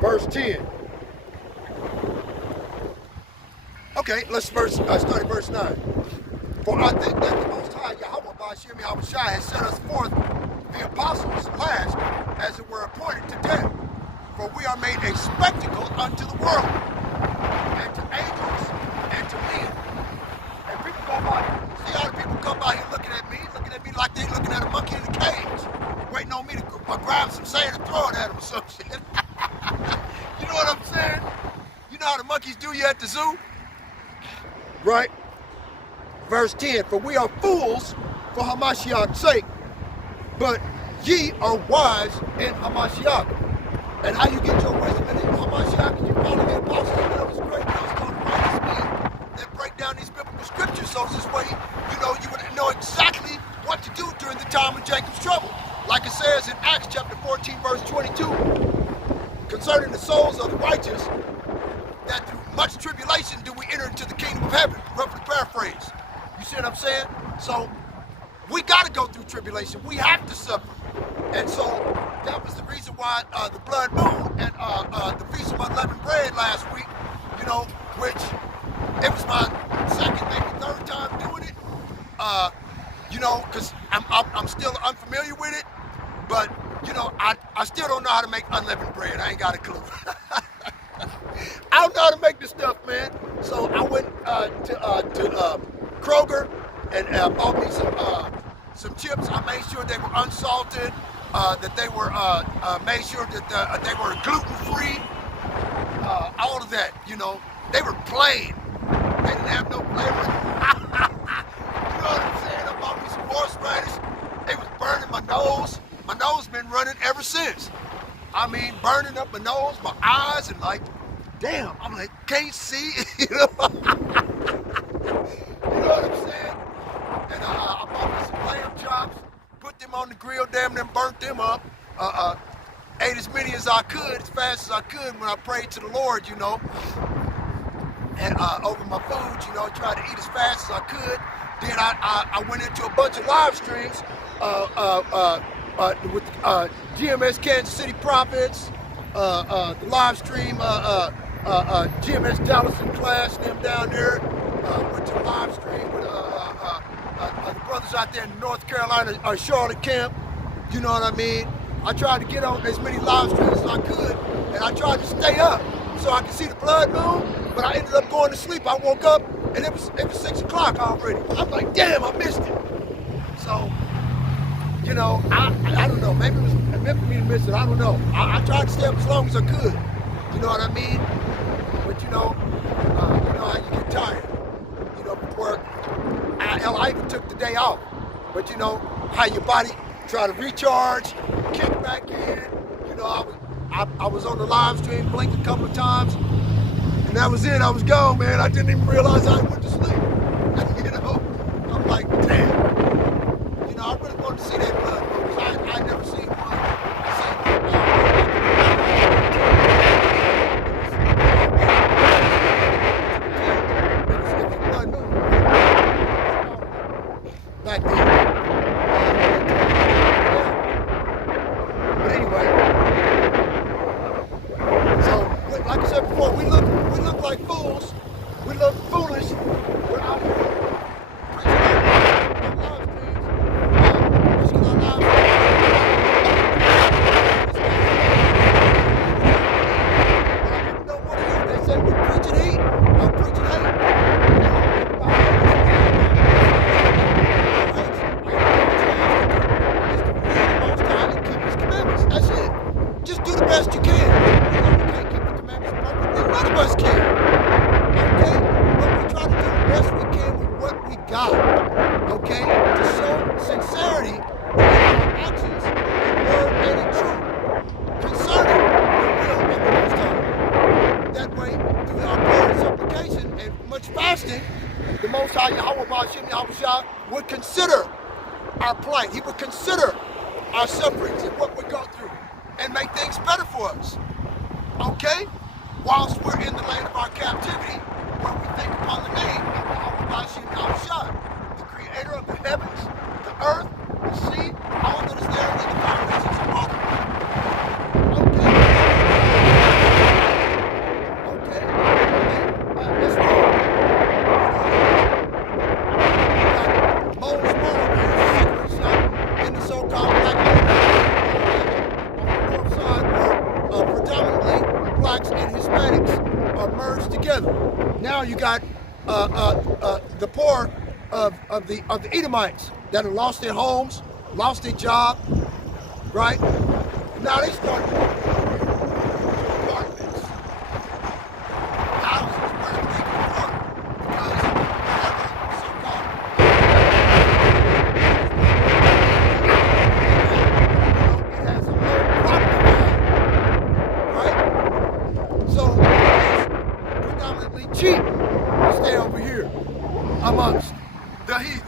Verse 10. Okay, let's start at verse 9. For I think that the Most High, Yahweh Ba'ashem Yahushua, has set us forth, the apostles, last, as it were, appointed to death. For we are made a spectacle unto the world, and to angels, and to men. And people go by. See how the people come by here looking at me like they looking at a monkey in a cage, waiting on me to grab some sand and throw it at them or some shit. You know what I'm saying? You know how the monkeys do you at the zoo? Right? Verse 10, for we are fools for Hamashiach's sake, but ye are wise in Hamashiach. And how you get your wisdom in Hamashiach is you follow the apostles and those great those called righteous men that break down these biblical scriptures, so this way, you would know exactly what to do during the time of Jacob's trouble. Like it says in Acts chapter 14, verse 22, concerning the souls of the righteous, that through much tribulation do we enter into the kingdom of heaven, roughly paraphrase. You see what I'm saying? So we got to go through tribulation. We have to suffer. And so that was the reason why the blood moon and the Feast of Unleavened Bread last week, which it was my second, maybe third time doing it, because I'm still unfamiliar with it, but I still don't know how to make unleavened bread. I ain't got a clue. I don't know how to make this stuff, man. So I went to Kroger and bought me some chips. I made sure they were unsalted, that they were made sure that they were gluten-free, all of that. They were plain. They didn't have no flavor. You know what I'm saying? I bought me some horseradish. It was burning my nose. My nose been running ever since. I mean, burning up my nose, my eyes, and like, damn, I'm like, can't see. You know what I'm saying? And I bought me some lamb chops, put them on the grill, damn near burnt them up. Ate as many as I could, as fast as I could when I prayed to the Lord, And over my food, tried to eat as fast as I could. Then I went into a bunch of live streams with GMS Kansas City Prophets, the live stream, GMS Dallas and Clash, them down there. Went to live stream with the brothers out there in North Carolina, Charlotte camp. You know what I mean? I tried to get on as many live streams as I could, and I tried to stay up so I could see the blood moon, but I ended up going to sleep. I woke up, and it was 6 o'clock already. I'm like, damn, I missed it. So, I don't know. Maybe it was meant for me to miss it. I don't know. I tried to stay up as long as I could. You know what I mean? But you know how you get tired. Before I even took the day off. But how your body try to recharge, kick back in. I was on the live stream, blinked a couple of times, and that was it. I was gone, man. I didn't even realize I went to sleep. I'm like, damn. I really wanted to see that blood moon, because I never seen one. I seen the best you can. You know, you can't keep the commandments perfectly. None of us can. Okay? But we try to do the best we can with what we got. Okay? To show sincerity in our actions, in word and in truth, concerning the will of the Most High. That way, through our prayer and supplication and much fasting, the Most High Yahweh Ba'ashem Yahweh would consider our plight. He would consider our sufferings and what we go through and make things better for us. Okay? Whilst we're in the land of our captivity, where we think upon the name of Yahweh Ba'ashem Yahweh, the creator of the heavens, the earth, the sea, all that is there in the foundations of water. Okay? Okay? Let's go. Moles in the so-called black on the north side where predominantly blacks and Hispanics are merged together. Now you got the poor of the Edomites that have lost their homes, lost their job, right? Now they start apartments, houses where they can work because so-called it has a low property value, right? So it's predominantly cheap to stay over here amongst the heathen,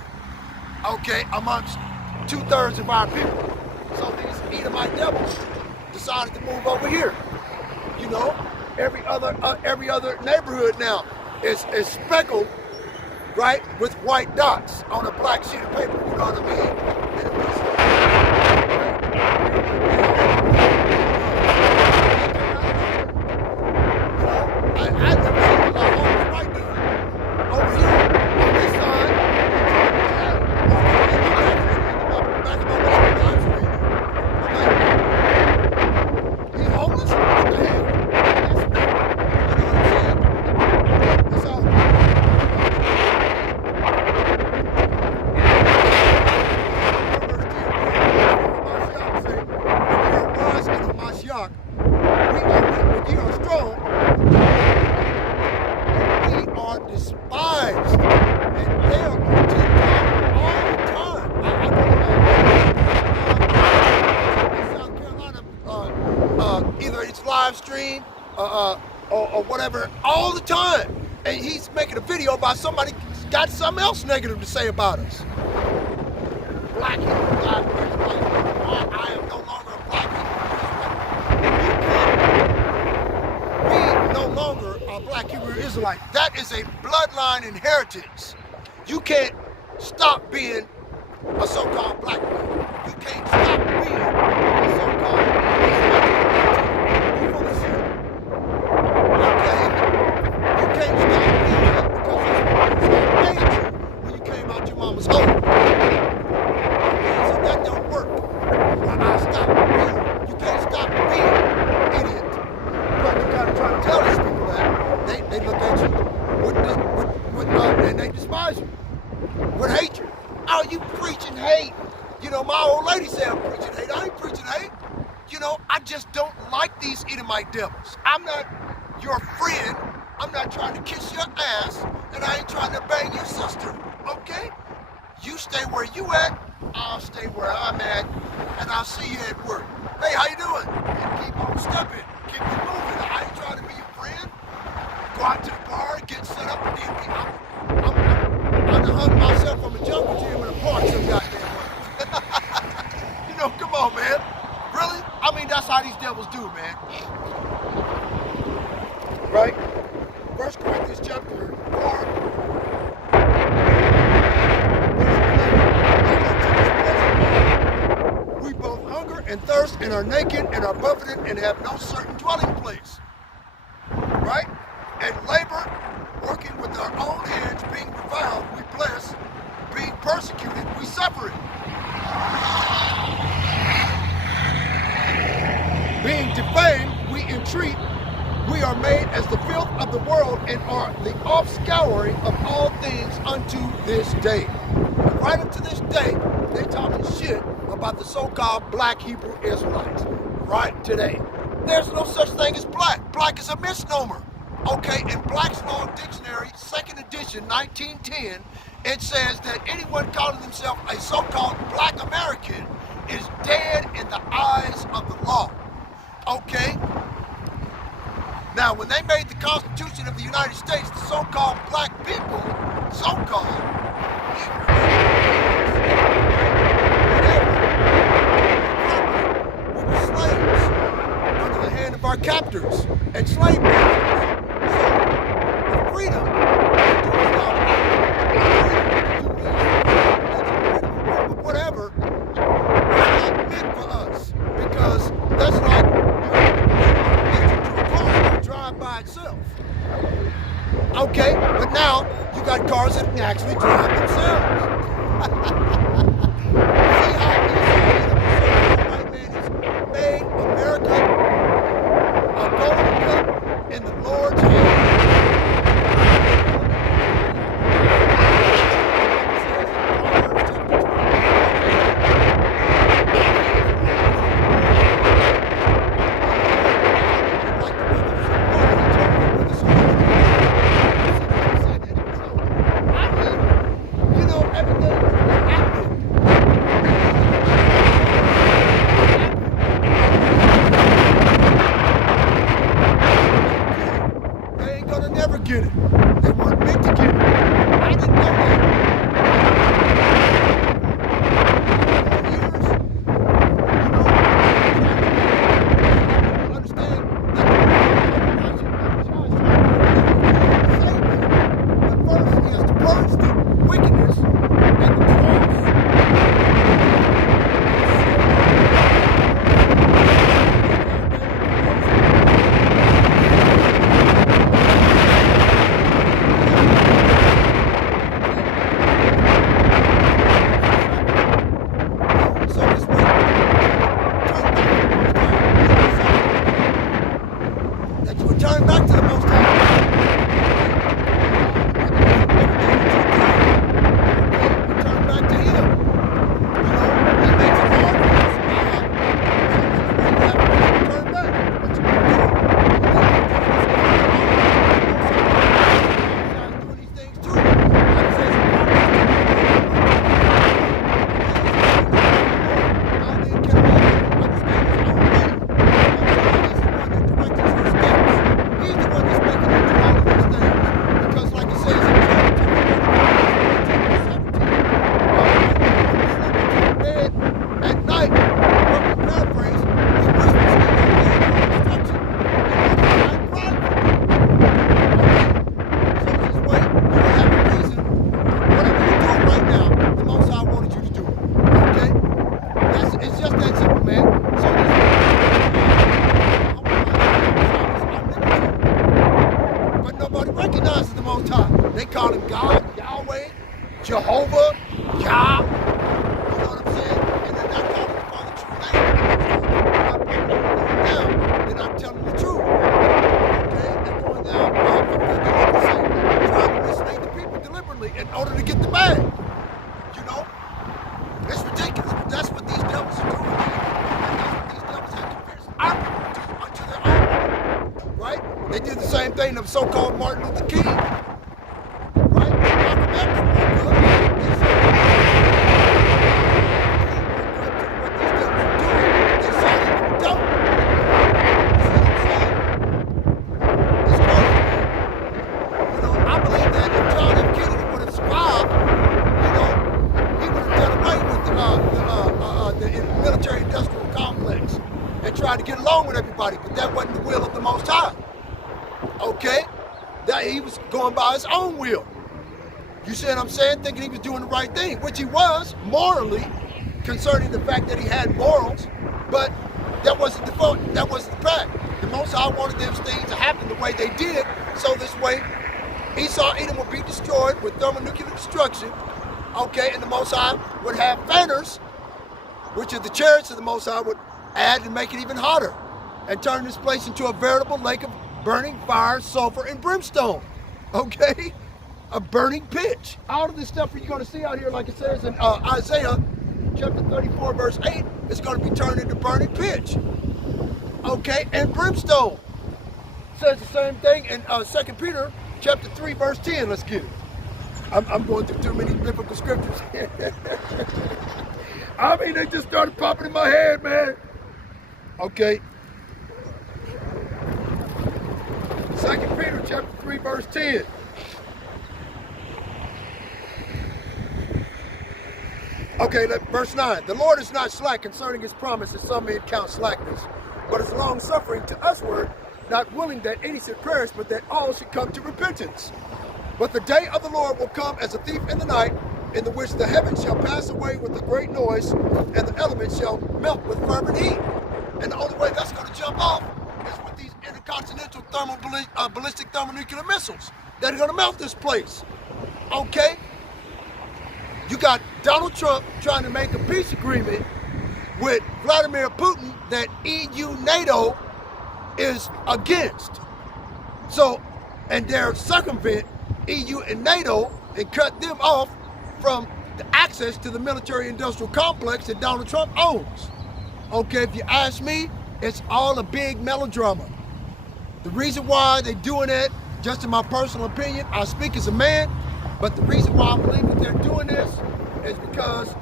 okay, amongst 2/3 of our people. So these Edomite devils decided to move over here. You know, every other neighborhood now is speckled, right, with white dots on a black sheet of paper. You know what I mean? And it was, you know, I never seen a lot of homes right there. Over here, on this side, back of my life street. I'm like, he homeless? What the hell? That's me. You know what I'm saying? That's all. We are strong, we are despised, and they are on TikTok all the time. I in South Carolina, either it's live stream or whatever, all the time, and he's making a video about somebody got something else negative to say about us. Black Hebrew God, I am no longer a black Hebrew. We no longer are black Hebrew Israelite. That is a bloodline inheritance. You can't stop being a so-called black man. You can't stop being a so-called Israelite. You want to see? Okay? You can't stop being it because it's made you when you came out your mama's home. So that don't work. I stop being. You can't stop being an idiot. But you gotta try to tell these people that they look at you and they despise you with hatred. Oh, you preaching hate. You know, my old lady said I'm preaching hate. I ain't preaching hate. You know, I just don't like these Edomite devils. I'm not your friend. I'm not trying to kiss your ass, and I ain't trying to bang your sister. Okay? You stay where you at, I'll stay where I'm at, and I'll see you at work. Hey, how you doing? And keep on stepping, keep it moving. I ain't trying to be your friend. Go out to the bar, get set up, and then I'm gonna hug myself from a jungle gym in a park some goddamn way. You know, come on, man. Really? I mean, that's how these devils do, man. Right? 1 Corinthians chapter 4. We both hunger and thirst and are naked and are buffeted and have no certain dwelling place. Right? And labor, working with our own hands, being reviled, we bless, being persecuted, we suffer it. Being defamed, we entreat, we are made as the filth of the world and are the offscouring of all things unto this day. And right up to this day, they talking shit about the so-called black Hebrew Israelites. Right today. There's no such thing as black. Black is a misnomer. Okay, in Black's Law Dictionary, 2nd edition, 1910, it says that anyone calling himself a so-called black American is dead in the eyes of the law. Okay? Now, when they made the Constitution of the United States, the so-called black people, so-called, we were slaves under the hand of our captors and slave masters. So, the freedom to do whatever was not meant for us, because that's like drive by itself. Okay, but now you got cars that actually drive themselves. See how the white man has made America a golden cup in the Lord's hand. Get it. They weren't meant to get it. I didn't know that. For years, you understand that the first is to purge the wickedness and the dross. Turn back to the Most High. Turn back to Him. He makes it hard for us. You have to turn back. What you doing these things too. Recognizes the Most High. They call Him God, Yahweh, Jehovah, Yah. You know what I'm saying? And they're not calling Him by the true name. They're not telling the truth. Okay? They're going down trying to mislead the people deliberately in order to get the bag. You know? It's ridiculous, but that's what these devils are doing. And that's what these devils have to pierce out unto their own. Right? They did the same thing to so-called Martin Luther King. Right? Malcolm X woke up. They said, what these devils are doing. They said they don't. You see what I'm saying? It's crazy. You know, I believe that if John F. Kennedy would have survived, you know, he would have done away with the military-industrial complex and tried to get along with everybody, but that wasn't the will of the Most High. Okay? That he was going by his own will. You see what I'm saying? Thinking he was doing the right thing, which he was morally, concerning the fact that he had morals, but that wasn't the fact. That wasn't the fact. The Most High wanted those things to happen the way they did, so this way Esau, Edom would be destroyed with thermonuclear destruction, okay, and the Most High would have fanners, which are the chariots of the Most High, would add and make it even hotter and turn this place into a veritable lake of burning fire, sulfur, and brimstone, okay? A burning pitch. All of this stuff you're going to see out here, like it says in Isaiah chapter 34, verse 8, is going to be turned into burning pitch. Okay, and brimstone. Says the same thing in 2 Peter chapter 3, verse 10. Let's get it. I'm going through too many biblical scriptures. I mean, they just started popping in my head, man. Okay. 2 Peter chapter 3, verse 10. Okay, verse 9. The Lord is not slack concerning his promise, as some men count slackness, but is long suffering to usward, not willing that any should perish, but that all should come to repentance. But the day of the Lord will come as a thief in the night, in the which the heavens shall pass away with a great noise, and the elements shall melt with fervent heat. And the only way that's going to jump off is with these intercontinental ballistic thermonuclear missiles that are going to melt this place. Okay? You got Donald Trump trying to make a peace agreement with Vladimir Putin that EU, NATO is against. So, and they're circumvent EU and NATO and cut them off from the access to the military-industrial complex that Donald Trump owns. Okay, if you ask me, it's all a big melodrama. The reason why they're doing it, just in my personal opinion, I speak as a man, but the reason why I believe that they're doing this is because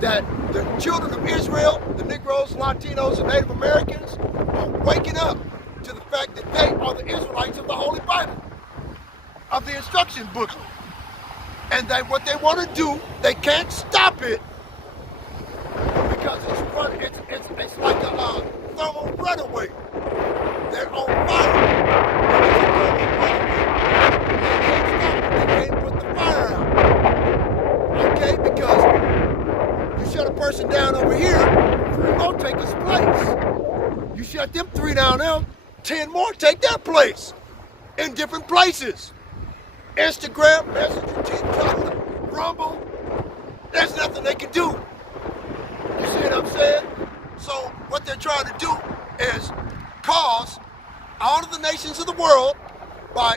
that the children of Israel, the Negroes, Latinos, and Native Americans are waking up to the fact that they are the Israelites of the Holy Bible, of the instruction booklet. And that what they want to do, they can't stop it because it's like a thermal runaway. They're on fire. They can't put the fire out. Okay, because you shut a person down over here, 3 more take his place. You shut them 3 down there, 10 more take their place in different places. Instagram, Messenger, TikTok, Rumble, there's nothing they can do. You see what I'm saying? So what they're trying to do is cause all of the nations of the world, by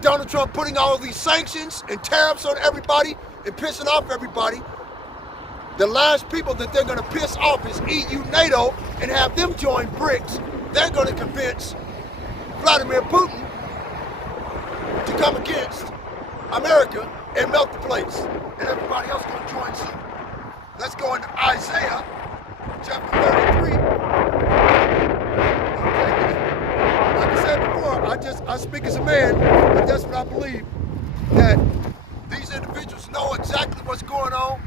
Donald Trump putting all of these sanctions and tariffs on everybody and pissing off everybody. The last people that they're going to piss off is EU, NATO, and have them join BRICS. They're going to convince Vladimir Putin to come against America and melt the place. And everybody else going to join suit. Let's go into Isaiah chapter 33. Like I said before, I speak as a man, but that's what I believe, that these individuals know exactly what's going on,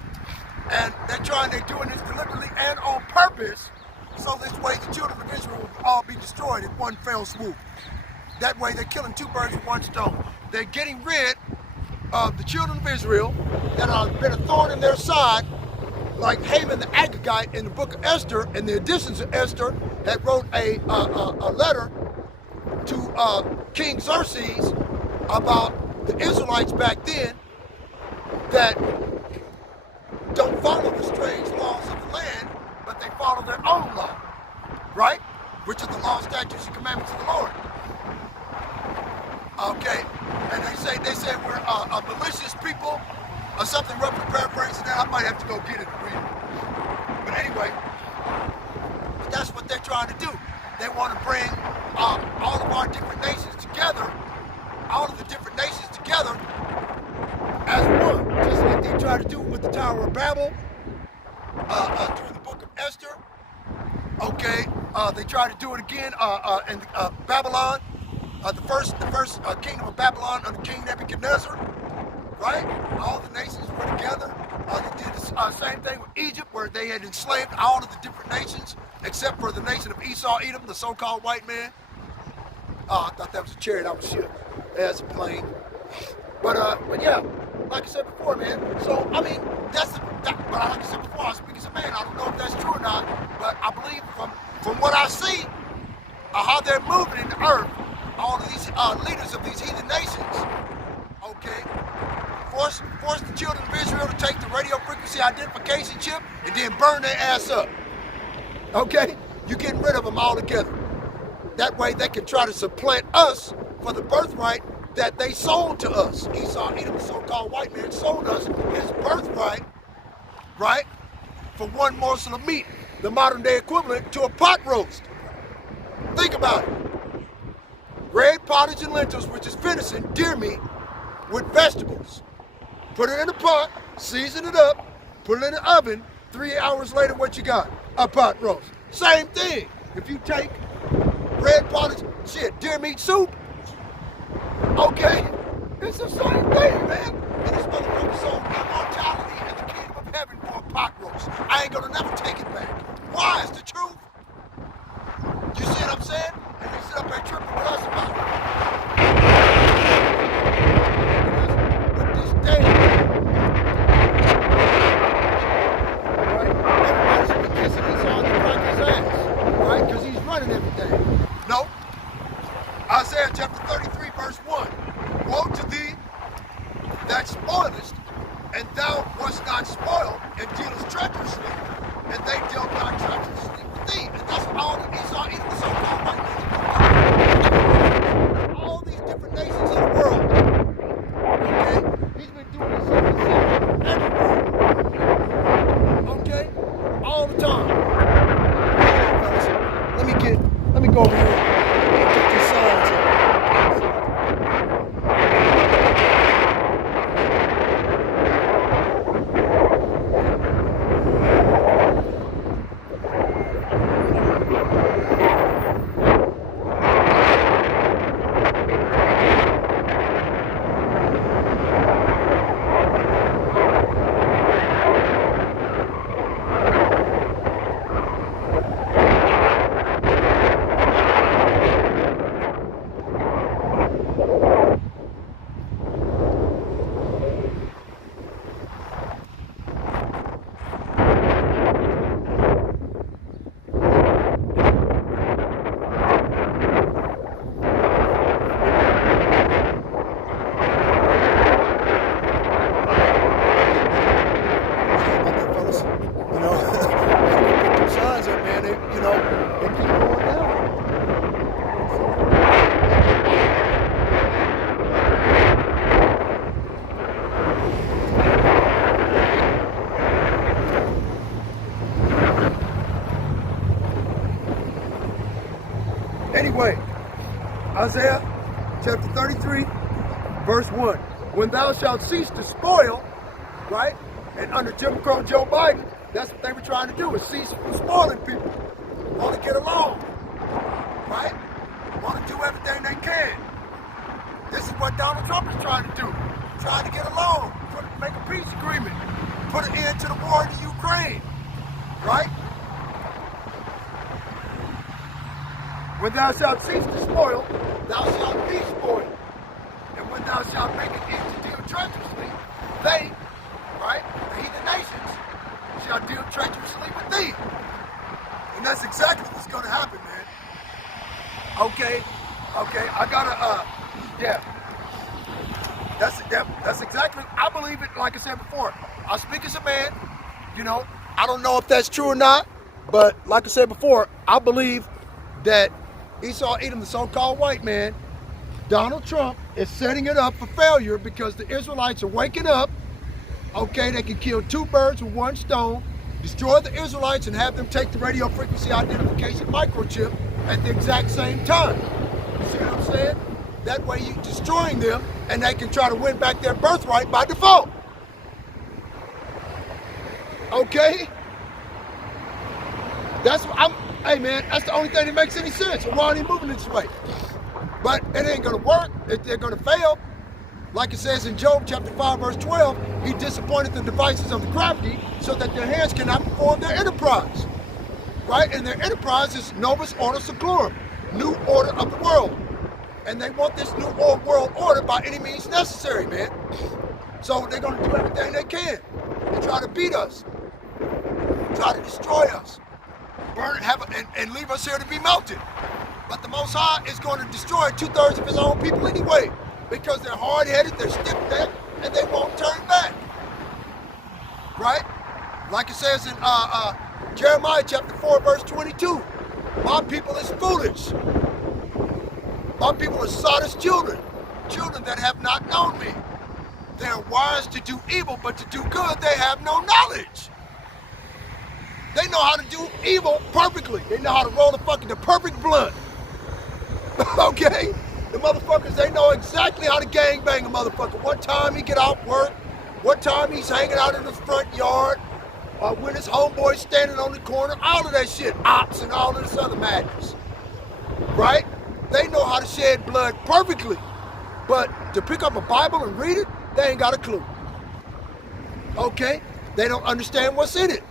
and they're doing this deliberately and on purpose, so this way the children of Israel will all be destroyed in one fell swoop. That way they're killing 2 birds with 1 stone. They're getting rid of the children of Israel that have been a thorn in their side, like Haman the Agagite in the book of Esther, and the editions of Esther that wrote a letter to King Xerxes about the Israelites back then that don't follow the strange laws of the land, but they follow their own law, right? Which are the law, statutes, and commandments of the Lord. Okay, and they say we're a malicious people, or something roughly paraphrasing that. I might have to go get it and read it. But anyway, that's what they're trying to do. They want to bring all of our different nations together, all of the different nations together as one, just like they tried to do with the Tower of Babel during the book of Esther. Okay, they tried to do it again in Babylon. The first kingdom of Babylon under King Nebuchadnezzar, right? All the nations were together. They did the same thing with Egypt, where they had enslaved all of the different nations, except for the nation of Esau, Edom, the so-called white man. I thought that was a chariot. I was shit. That's a plane. But yeah, like I said before, man. So I mean, but like I said before, I speak as a man. I don't know if that's true or not, but I believe from what I see, how they're moving in the earth. All of these leaders of these heathen nations, okay, force the children of Israel to take the radio frequency identification chip and then burn their ass up. Okay, you're getting rid of them altogether. That way they can try to supplant us for the birthright that they sold to us. Esau, Edom, the so-called white man, sold us his birthright, right, for 1 morsel of meat, the modern day equivalent to a pot roast. about it. Red pottage and lentils, which is venison, deer meat, with vegetables. Put it in a pot, season it up, put it in the oven. 3 hours later, what you got? A pot roast. Same thing. If you take red pottage, deer meat soup, okay, it's the same thing, man. And this motherfucker sold immortality at the kingdom of heaven for a pot roast. I ain't gonna never take it back. Why? It's the truth. You see what I'm saying? And they sit up there tripping cuss about it. But this day, right? Everybody should be kissing his on the crack his ass, right? Because he's running everything. No. Isaiah chapter 33, verse 1. Woe to thee that spoilest, and thou wast not spoiled, and dealest treacherously, and they dealt not treacherously with thee. And that's all that Esau, even the so-called white man, all these different nations of the world. Okay? He's been doing this everywhere. Okay? All the time. Let me go over here and get these signs up. Anyway, Isaiah chapter 33, verse 1. When thou shalt cease to spoil, right? And under Jim Crow Joe Biden, that's what they were trying to do, is cease from spoiling people. Want to get along, right? Want to do everything they can. This is what Donald Trump is trying to do. Trying to get along, make a peace agreement, put an end to the war in the Ukraine, right? When thou shalt cease to spoil, thou shalt be spoiled. And when thou shalt make an end to deal treacherously, they, right, the heathen nations, shall deal treacherously with thee. And that's exactly what's going to happen, man. Okay, I gotta, yeah. That's exactly, I believe it, like I said before. I speak as a man, you know, I don't know if that's true or not, but like I said before, I believe that Esau Edom, the so-called white man, Donald Trump, is setting it up for failure because the Israelites are waking up. Okay, they can kill two birds with one stone, destroy the Israelites and have them take the radio frequency identification microchip at the exact same time. You see what I'm saying? That way you're destroying them and they can try to win back their birthright by default. Okay? Hey man, that's the only thing that makes any sense. Why are they moving this way? But it ain't gonna work. They're gonna fail. Like it says in Job chapter 5, verse 12, he disappointed the devices of the crafty so that their hands cannot perform their enterprise. Right? And their enterprise is Novus Ordo Seclorum, new order of the world. And they want this new world order by any means necessary, man. So they're gonna do everything they can to try to beat us, try to destroy us. Burn, and leave us here to be melted. But the Most High is going to destroy 2/3 of his own people anyway, because they're hard-headed, they're stiff-necked, and they won't turn back. Right? Like it says in Jeremiah chapter 4, verse 22, my people is foolish. My people are sottish children, children that have not known me. They are wise to do evil, but to do good they have no knowledge. They know how to do evil perfectly. They know how to roll the perfect blunt. Okay? The motherfuckers, they know exactly how to gangbang a motherfucker. What time he get off work, what time he's hanging out in the front yard, when his homeboy's standing on the corner, all of that shit, ops and all of this other madness. Right? They know how to shed blood perfectly. But to pick up a Bible and read it, they ain't got a clue. Okay? They don't understand what's in it.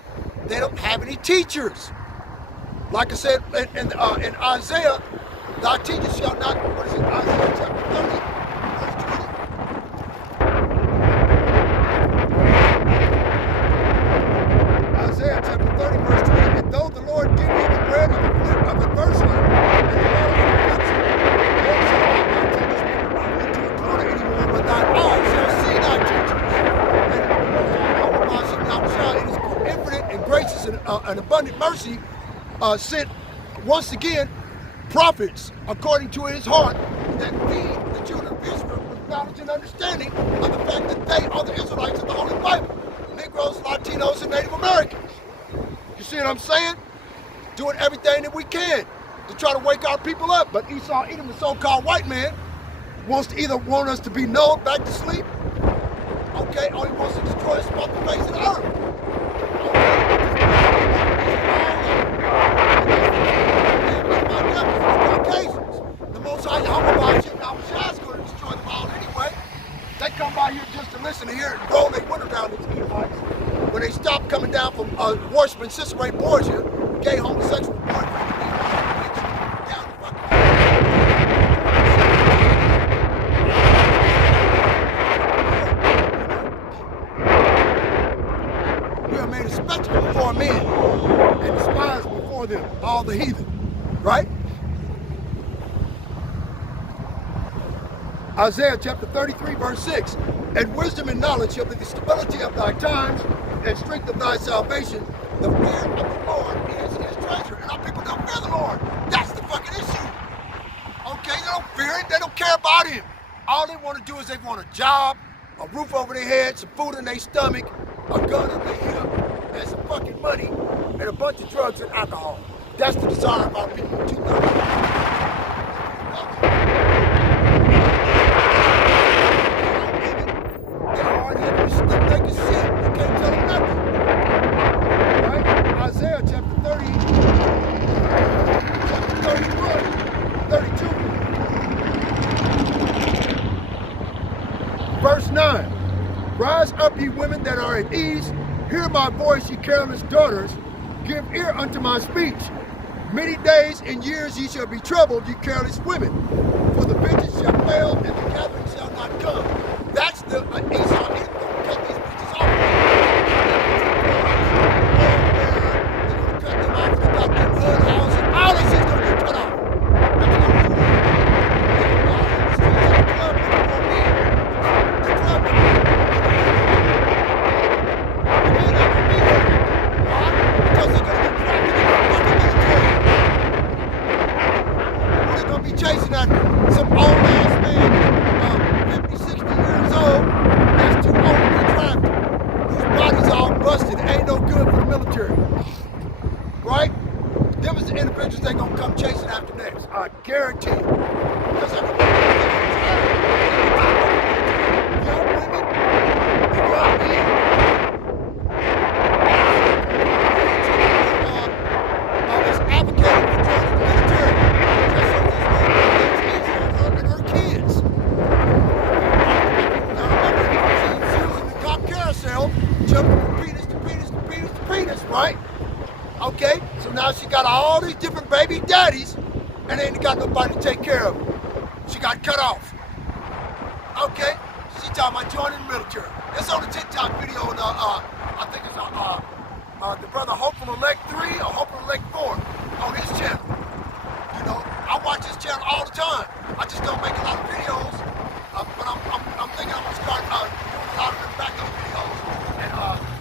They don't have any teachers. Like I said in Isaiah, thy teachers shall not, what is it, Isaiah chapter 30, verse 20. Isaiah chapter 30, verse 20. And though the Lord give you the bread of adversity and the water of affliction, yet shall not thy teachers be removed into a corner anymore, but thine eyes shall see thy teachers. And in his infinite and gracious and abundant mercy, sent once again prophets according to his heart that feed the children of Israel with knowledge and understanding of the fact that they are the Israelites of the Holy Bible. Negroes, Latinos, and Native Americans. You see what I'm saying? Doing everything that we can to try to wake our people up. But Esau, Edom, the so-called white man, wants to either want us to be nulled back to sleep, okay, or he wants to destroy us off the face of the earth. The Most High Yahweh is going to destroy them all anyway. They come by here just to listen to hear it and roll their window down these Edomites. When they stop coming down from worshiping Cicero Borgia, gay homosexual boyfriend, we are made a spectacle before men and despised before them, all the heathen, right? Isaiah chapter 33, verse 6. And wisdom and knowledge shall be the stability of thy times and strength of thy salvation. The fear of the Lord is his treasure. And our people don't fear the Lord. That's the fucking issue. Okay, they don't fear him. They don't care about him. All they want to do is they want a job, a roof over their head, some food in their stomach, a gun in their hip, and some fucking money, and a bunch of drugs and alcohol. That's the desire of our people in 2000. Isaiah chapter 30, chapter 31, 32. Verse 9. Rise up, ye women that are at ease. Hear my voice, ye careless daughters. Give ear unto my speech. Many days and years ye shall be troubled, ye careless women. For the vengeance shall fail, and the gathering shall not come. That's the Esau. Cut these bitches off. Chasing after some old ass man, 50, 60 years old, that's too old to be drafted, whose body's all busted, ain't no good for the military. Right? Them is the individuals they gonna come chasing after next. I guarantee you. Because young women, young men, is advocating for joining the military. Jumping from penis to penis to penis to penis, right? Okay, so now she got all these different baby daddies and ain't got nobody to take care of her. She got cut off. Okay, she talking about joining the military. It's on the TikTok video, and I think it's the brother Hopeful Elect 3 or Hopeful Elect 4 on his channel. You know, I watch his channel all the time. I just don't make a lot of videos, but I'm thinking I'm gonna start doing a lot of them backup videos.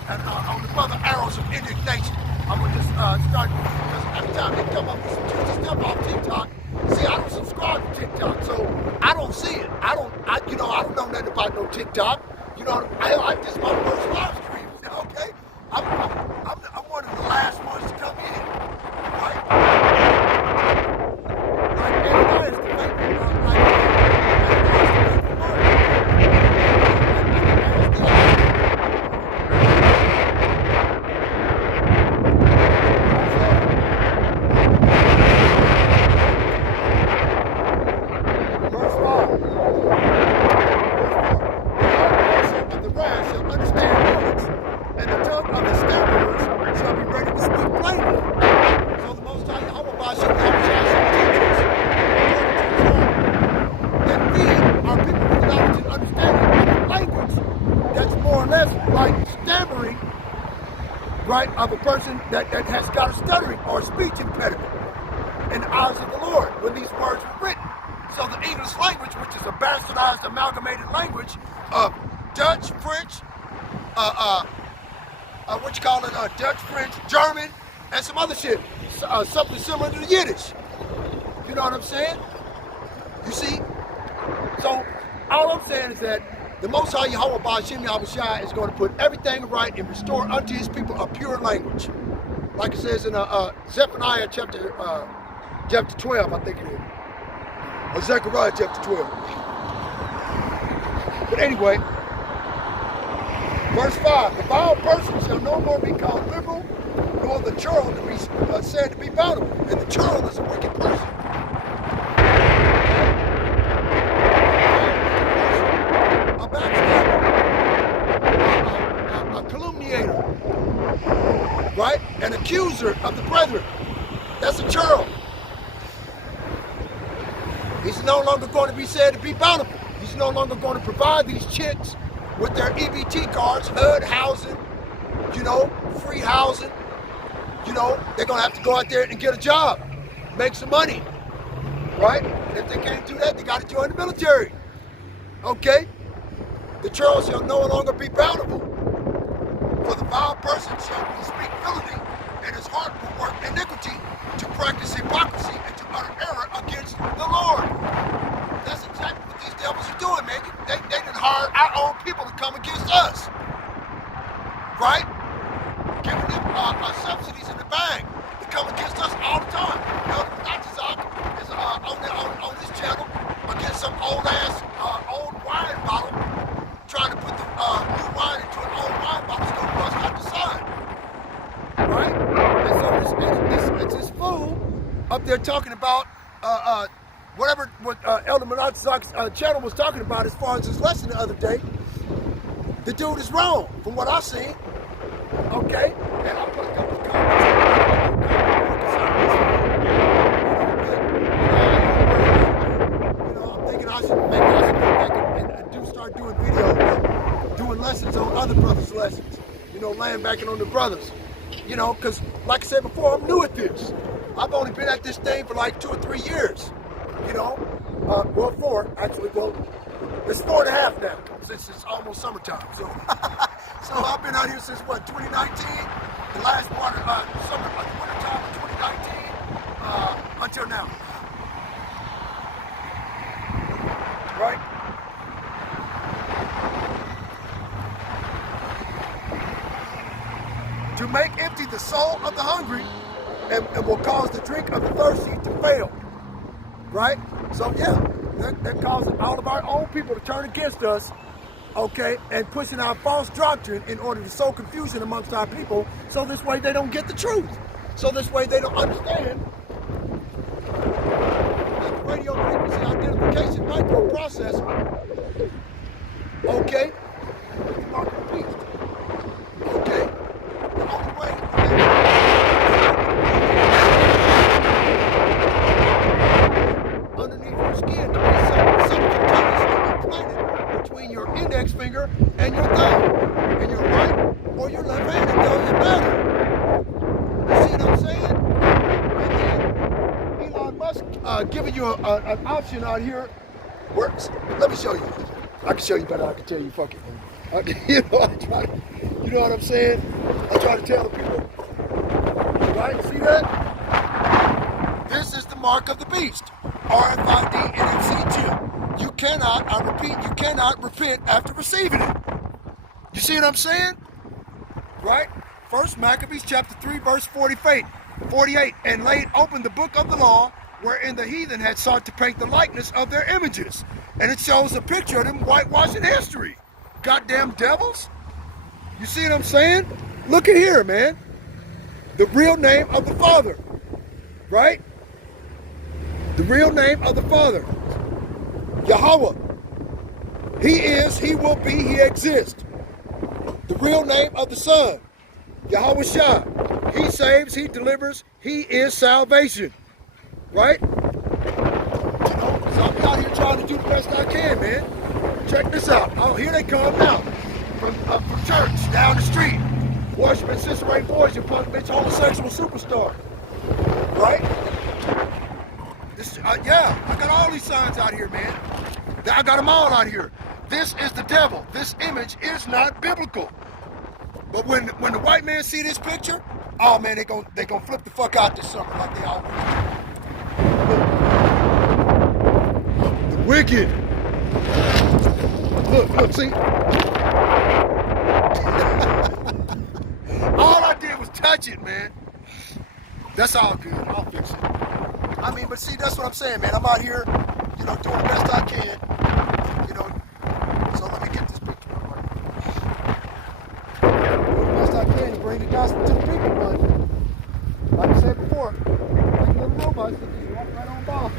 And on the brother Arrows of Indignation, I'm gonna just start, because every time they come up with some juicy stuff off TikTok, see, I don't subscribe to TikTok, so I don't see it. I don't know nothing about no TikTok. You know, I just my first live stream. Okay, I'm one of the last ones to come in, right? Right, Ananias, the fake right, of a person that has got a stuttering or a speech impediment in the eyes of the Lord when these words were written. So the English language, which is a bastardized, amalgamated language of Dutch, French, Dutch, French, German, and some other shit, something similar to the Yiddish. You know what I'm saying? You see? So all I'm saying is that the Most High Yahweh Ba'Shem Yahushua is going to put everything right and restore unto his people a pure language. Like it says in Zephaniah chapter 12, I think it is. Or Zechariah chapter 12. But anyway, verse 5, the vile person shall no more be called liberal, nor the churl to be said to be bountiful. And the churl is a wicked person. A backstabber. A calumniator. Right? An accuser of the brethren. That's a churl. He's no longer going to be said to be bountiful. He's no longer going to provide these chicks with their EBT cards, HUD housing, free housing. They're going to have to go out there and get a job, make some money, right? And if they can't do that, they got to join the military, okay? The churl shall no longer be bountiful, for the vile person shall speak villainy, and his heart will work iniquity to practice hypocrisy and to utter error against the Lord. That's exactly what these devils are doing, man. They done hired our own people to come against us, right? Giving them subsidies in the bag to come against us all the time. Dr. Zach is on this channel against some old wine bottle, trying to put the new wine into an old wine bottle. It's going to bust out the side, right? And so it's this fool up there talking about what Elder Manna's channel was talking about as far as his lesson the other day. The dude is wrong from what I've seen. Okay? And I put a couple of comments. I'm thinking maybe I should go back and start doing videos, doing lessons on other brothers' lessons. Laying back on the brothers. Because like I said before, I'm new at this. I've only been at this thing for like 2 or 3 years. 4 actually. Well, it's 4.5 now since it's almost summertime. So, so I've been out here since 2019, the last winter time of 2019 until now. Right? To make empty the soul of the hungry, and will cause the drink of the thirsty to fail. Right? So yeah, they're causing all of our own people to turn against us, okay, and pushing our false doctrine in order to sow confusion amongst our people, so this way they don't get the truth. So this way they don't understand that the radio frequency identification microprocessor, okay, is the mark of the beast. Okay? The only way underneath your skin to be subcutaneously implanted between your index finger and your thumb, and your right or your left hand. It doesn't matter. You see what I'm saying? And then Elon Musk giving you an option out here works. Let me show you. I can show you better. I can tell you, fuck it. I try to, you know what I'm saying? I try to tell the people. Right? See that? This is the mark of the beast. RFID NFC chip. You cannot, I repeat, you cannot repent after receiving it. You see what I'm saying? Right? First Maccabees chapter 3 verse 48. And laid open the book of the law, wherein the heathen had sought to paint the likeness of their images. And it shows a picture of them whitewashing history. Goddamn devils. You see what I'm saying? Look at here, man. The real name of the Father. Right? The real name of the Father. Yahweh. He is, he will be, he exists. The real name of the Son. Yahweh Shah. He saves, he delivers, he is salvation. Right? So I'm out here trying to do the best I can, man. Check this out. Oh, here they come now. From church, down the street. Worshiping cis-rate boys, you punk bitch, homosexual superstar. Right? This, yeah, I got all these signs out here, man. I got them all out here. This is the devil. This image is not biblical. But when the white man see this picture, oh man, they gonna flip the fuck out this sucker like they always do. The wicked. Look, see? All I did was touch it, man. That's all good. I'll fix it. I mean, but see, that's what I'm saying, man. I'm out here, you know, doing the best I can. You know, so let me get this picture. Doing the best I can to bring the gospel to the people, but like I said before, like little robots that just walk right on by.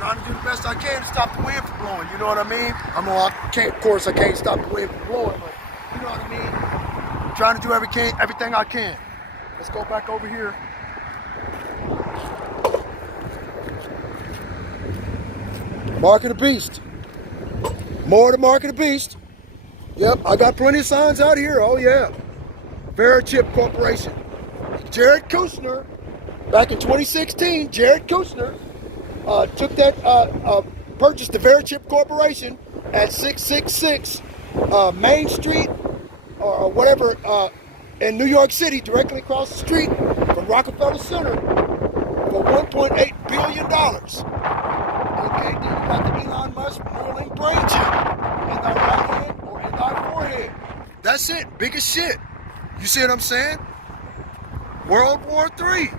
Trying to do the best I can to stop the wind from blowing, you know what I mean? I know I can't, of course I can't stop the wind from blowing, but you know what I mean? I'm trying to do everything I can. Let's go back over here. Mark of the beast. More of the mark of the beast. Yep, I got plenty of signs out here, oh yeah. Verichip Corporation. Jared Kushner, back in 2016, Jared Kushner took that, purchased the Verichip Corporation at 666 Main Street or whatever in New York City, directly across the street from Rockefeller Center for $1.8 billion. Okay, then you got the Elon Musk Neuralink brain chip in thy right hand or in thy forehead. That's it, big as shit. You see what I'm saying? World War III.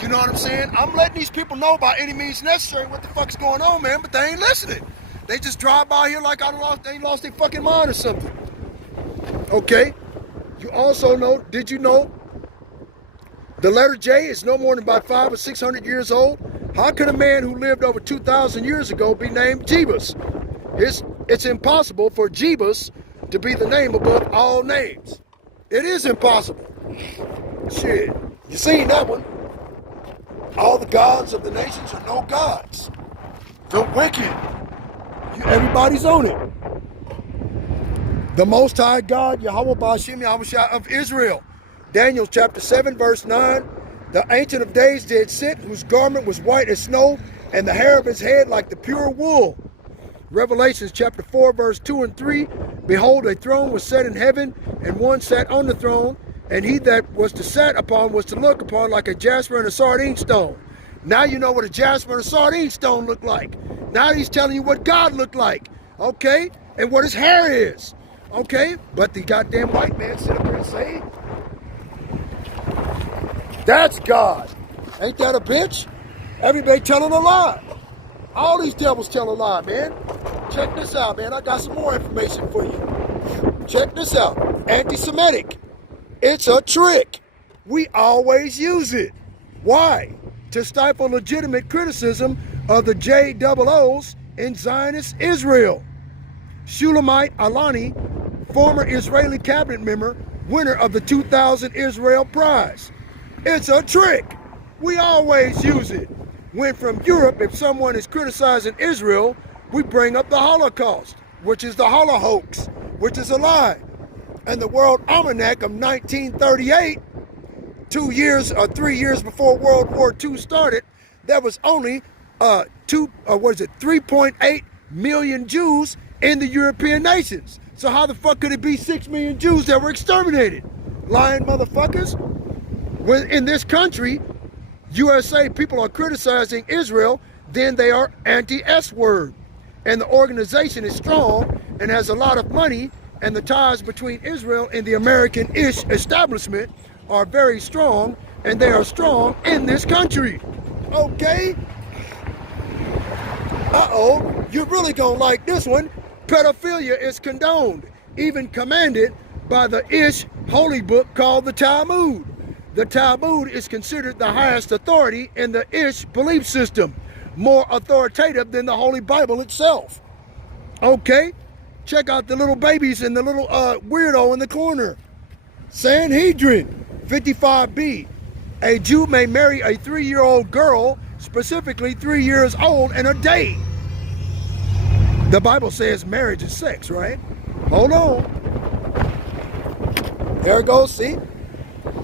You know what I'm saying? I'm letting these people know by any means necessary what the fuck's going on, man, but they ain't listening. They just drive by here like they ain't lost their fucking mind or something. Okay? You also know, did you know the letter J is no more than about 500 or 600 years old? How could a man who lived over 2,000 years ago be named Jebus? It's impossible for Jebus to be the name above all names. It is impossible. Shit. You seen that one? All the gods of the nations are no gods. The wicked. Everybody's on it. The Most High God, Yahweh Ba'ashem Yahushua of Israel. Daniel chapter 7, verse 9. The Ancient of Days did sit, whose garment was white as snow, and the hair of his head like the pure wool. Revelations chapter 4, verse 2 and 3. Behold, a throne was set in heaven, and one sat on the throne, and he that was to sat upon was to look upon like a jasper and a sardine stone. Now you know what a jasper and a sardine stone look like. Now he's telling you what God looked like, okay? And what his hair is, okay? But the goddamn white man sit up here and say, that's God. Ain't that a bitch? Everybody telling a lie. All these devils tell a lie, man. Check this out, man. I got some more information for you. Check this out. Anti-Semitic. It's a trick. We always use it. Why? To stifle legitimate criticism of the JOOs in Zionist Israel. Shulamite Alani, former Israeli cabinet member, winner of the 2000 Israel Prize. It's a trick. We always use it. When from Europe, if someone is criticizing Israel, we bring up the Holocaust, which is the Holohoax, which is a lie. And the World Almanac of 1938, 3 years before World War II started, there was only 3.8 million Jews in the European nations. So how the fuck could it be 6 million Jews that were exterminated? Lying motherfuckers. When in this country, USA, people are criticizing Israel, then they are anti-S-word. And the organization is strong and has a lot of money, and the ties between Israel and the American-ish establishment are very strong, and they are strong in this country. Okay? Uh-oh, you're really gonna like this one. Pedophilia is condoned, even commanded by the Ish holy book called the Talmud. The Talmud is considered the highest authority in the Ish belief system, more authoritative than the Holy Bible itself. Okay, check out the little babies and the little weirdo in the corner. Sanhedrin 55b. A Jew may marry a 3-year-old girl, specifically 3 years old and a day. The Bible says marriage is sex, right? Hold on. There it goes, see?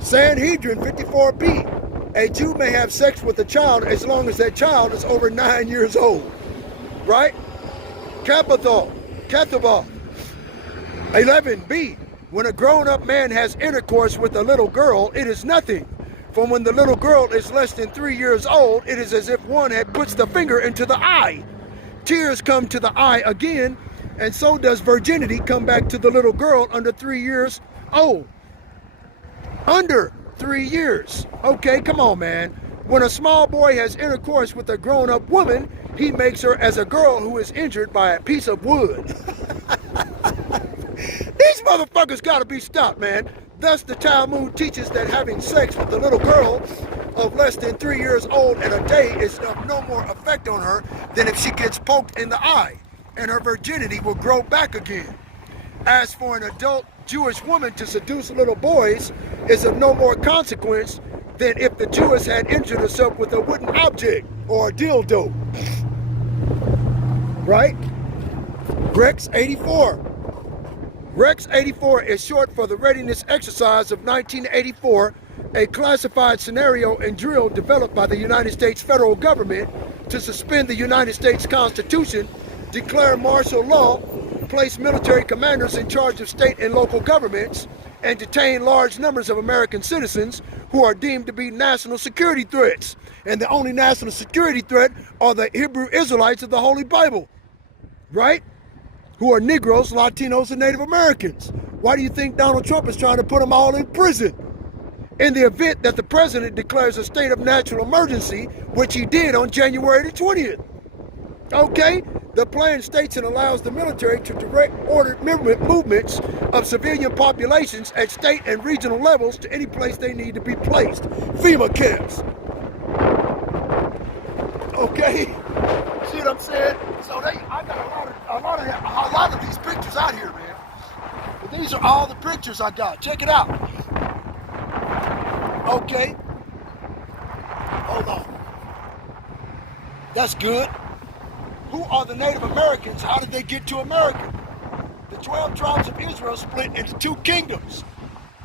Sanhedrin 54b. A Jew may have sex with a child as long as that child is over 9 years old. Right? Capital. 11b. When a grown-up man has intercourse with a little girl, it is nothing. For when the little girl is less than 3 years old, it is as if one had puts the finger into the eye. Tears come to the eye again, and so does virginity come back to the little girl under 3 years old. Under 3 years. Okay, come on, man. When a small boy has intercourse with a grown-up woman, he makes her as a girl who is injured by a piece of wood. These motherfuckers gotta be stopped, man. Thus, the Talmud teaches that having sex with a little girl of less than 3 years old and a day is of no more effect on her than if she gets poked in the eye, and her virginity will grow back again. As for an adult Jewish woman to seduce little boys is of no more consequence than if the Jewess had injured herself with a wooden object or a dildo. Right? Rex 84. Rex 84 is short for the Readiness Exercise of 1984, a classified scenario and drill developed by the United States federal government to suspend the United States Constitution, declare martial law, place military commanders in charge of state and local governments, and detain large numbers of American citizens who are deemed to be national security threats. And the only national security threat are the Hebrew Israelites of the Holy Bible, right? Who are Negroes, Latinos, and Native Americans. Why do you think Donald Trump is trying to put them all in prison? In the event that the president declares a state of national emergency, which he did on January the 20th. Okay, the plan states and allows the military to direct ordered movements of civilian populations at state and regional levels to any place they need to be placed. FEMA camps. Okay, see what I'm saying? So I got a lot of these pictures out here, man. But these are all the pictures I got. Check it out. Okay. Hold on. That's good. Who are the Native Americans? How did they get to America? The 12 tribes of Israel split into 2 kingdoms.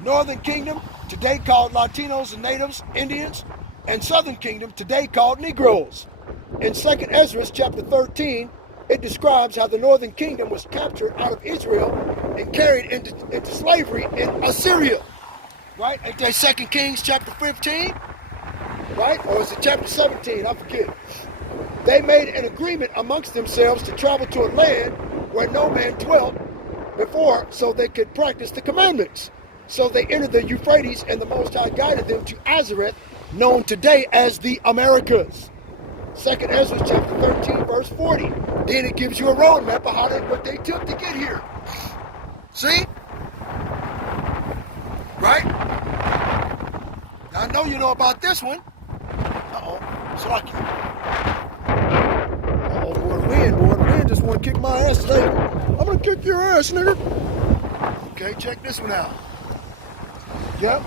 Northern Kingdom, today called Latinos and Natives, Indians, and Southern Kingdom, today called Negroes. In 2nd Ezra chapter 13, it describes how the Northern Kingdom was captured out of Israel and carried into slavery in Assyria. Right? Ain't that 2 Kings chapter 15? Right? Or is it chapter 17? I forget. They made an agreement amongst themselves to travel to a land where no man dwelt before so they could practice the commandments. So they entered the Euphrates, and the Most High guided them to Azareth, known today as the Americas. 2nd Ezra chapter 13, verse 40. Then it gives you a roadmap of what they took to get here. See? Right? Now I know you know about this one. Uh-oh. Slocky. Uh-oh, boy, the wind just want to kick my ass today. I'm going to kick your ass, nigga. Okay, check this one out. Yep.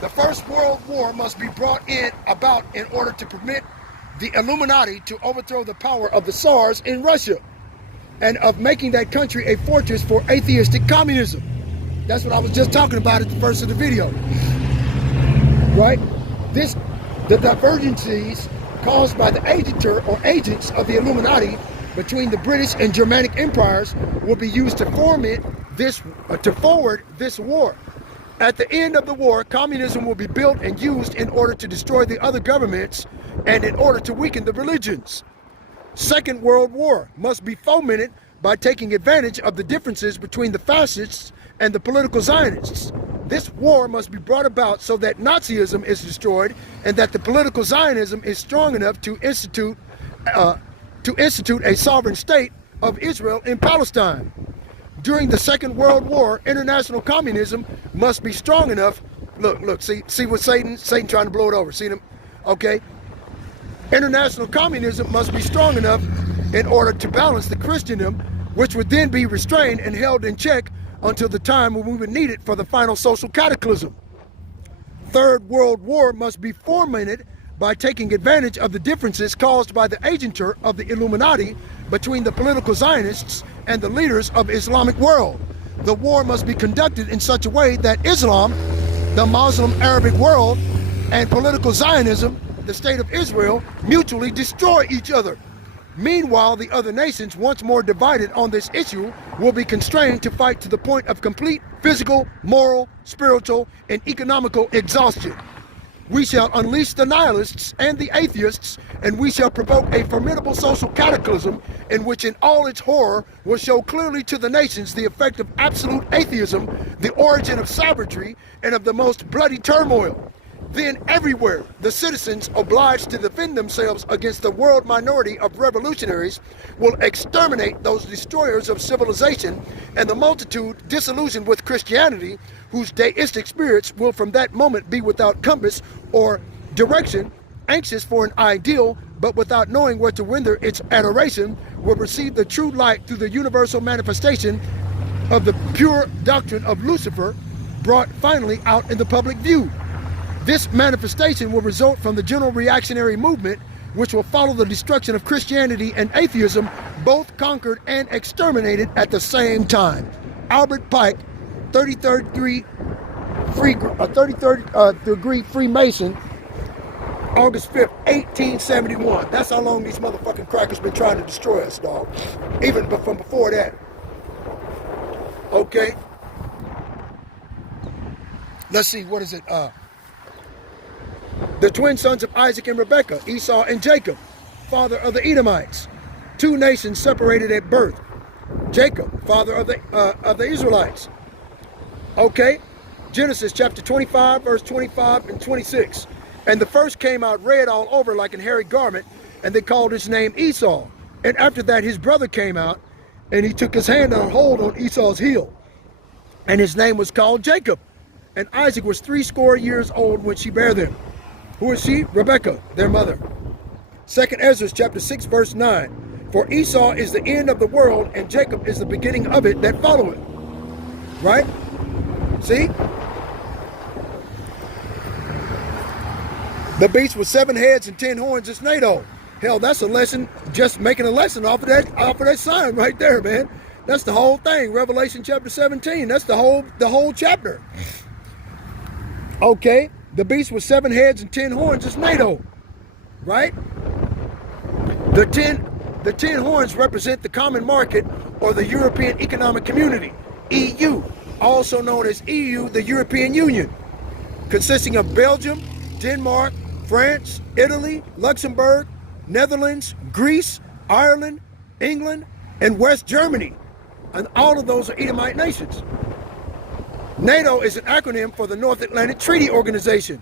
The First World War must be brought about in order to permit the Illuminati to overthrow the power of the Tsars in Russia and of making that country a fortress for atheistic communism. That's what I was just talking about at the first of the video. Right? The divergencies caused by the agenter or agents of the Illuminati between the British and Germanic empires will be used to forward this war. At the end of the war, communism will be built and used in order to destroy the other governments and in order to weaken the religions. Second World War must be fomented by taking advantage of the differences between the fascists and the political Zionists. This war must be brought about so that Nazism is destroyed and that the political Zionism is strong enough to institute to institute a sovereign state of Israel in Palestine. During the Second World War, international communism must be strong enough. Look, see what Satan trying to blow it over. See them? Okay. International communism must be strong enough in order to balance the Christendom, which would then be restrained and held in check until the time when we would need it for the final social cataclysm. Third World War must be fomented by taking advantage of the differences caused by the agenture of the Illuminati between the political Zionists and the leaders of the Islamic world. The war must be conducted in such a way that Islam, the Muslim Arabic world, and political Zionism, the state of Israel, mutually destroy each other. Meanwhile, the other nations, once more divided on this issue, will be constrained to fight to the point of complete physical, moral, spiritual, and economical exhaustion. We shall unleash the nihilists and the atheists, and we shall provoke a formidable social cataclysm in which in all its horror will show clearly to the nations the effect of absolute atheism, the origin of savagery, and of the most bloody turmoil. Then everywhere, the citizens obliged to defend themselves against the world minority of revolutionaries will exterminate those destroyers of civilization, and the multitude disillusioned with Christianity, whose deistic spirits will from that moment be without compass or direction, anxious for an ideal, but without knowing where to render its adoration, will receive the true light through the universal manifestation of the pure doctrine of Lucifer, brought finally out in the public view. This manifestation will result from the general reactionary movement, which will follow the destruction of Christianity and atheism, both conquered and exterminated at the same time. Albert Pike, 33rd degree Freemason, August 5th, 1871. That's how long these motherfucking crackers been trying to destroy us, dog. Even from before that. Okay. Let's see, what is it? The twin sons of Isaac and Rebekah, Esau and Jacob, father of the Edomites, two nations separated at birth. Jacob, father of the Israelites. Okay, Genesis chapter 25, verse 25 and 26. And the first came out red all over like an hairy garment, and they called his name Esau. And after that his brother came out, and he took his hand and hold on Esau's heel. And his name was called Jacob. And Isaac was 80 years old when she bare them. Who is she? Rebekah, their mother. 2nd Ezra chapter 6, verse 9. For Esau is the end of the world, and Jacob is the beginning of it that followeth. Right? See? The beast with 7 heads and 10 horns is NATO. Hell, that's a lesson, just making a lesson off of that sign right there, man. That's the whole thing. Revelation chapter 17. That's the whole chapter. Okay. The beast with 7 heads and 10 horns is NATO, right? The 10 horns represent the common market or the European Economic Community, EU, also known as EU, the European Union, consisting of Belgium, Denmark, France, Italy, Luxembourg, Netherlands, Greece, Ireland, England, and West Germany. And all of those are Edomite nations. NATO is an acronym for the North Atlantic Treaty Organization.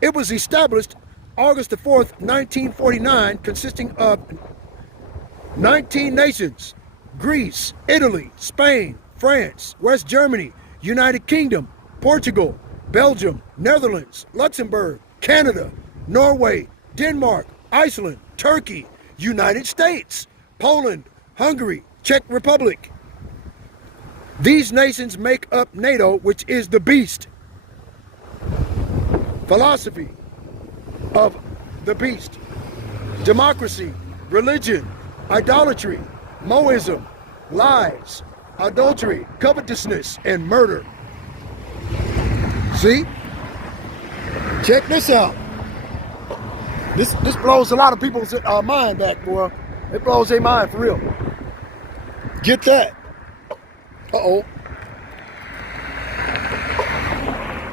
It was established August the 4th, 1949, consisting of 19 nations: Greece, Italy, Spain, France, West Germany, United Kingdom, Portugal, Belgium, Netherlands, Luxembourg, Canada, Norway, Denmark, Iceland, Turkey, United States, Poland, Hungary, Czech Republic. These nations make up NATO, which is the beast. Philosophy of the beast. Democracy, religion, idolatry, Moism, lies, adultery, covetousness, and murder. See? Check this out. This blows a lot of people's mind back, boy. It blows their mind for real. Get that. Uh-oh.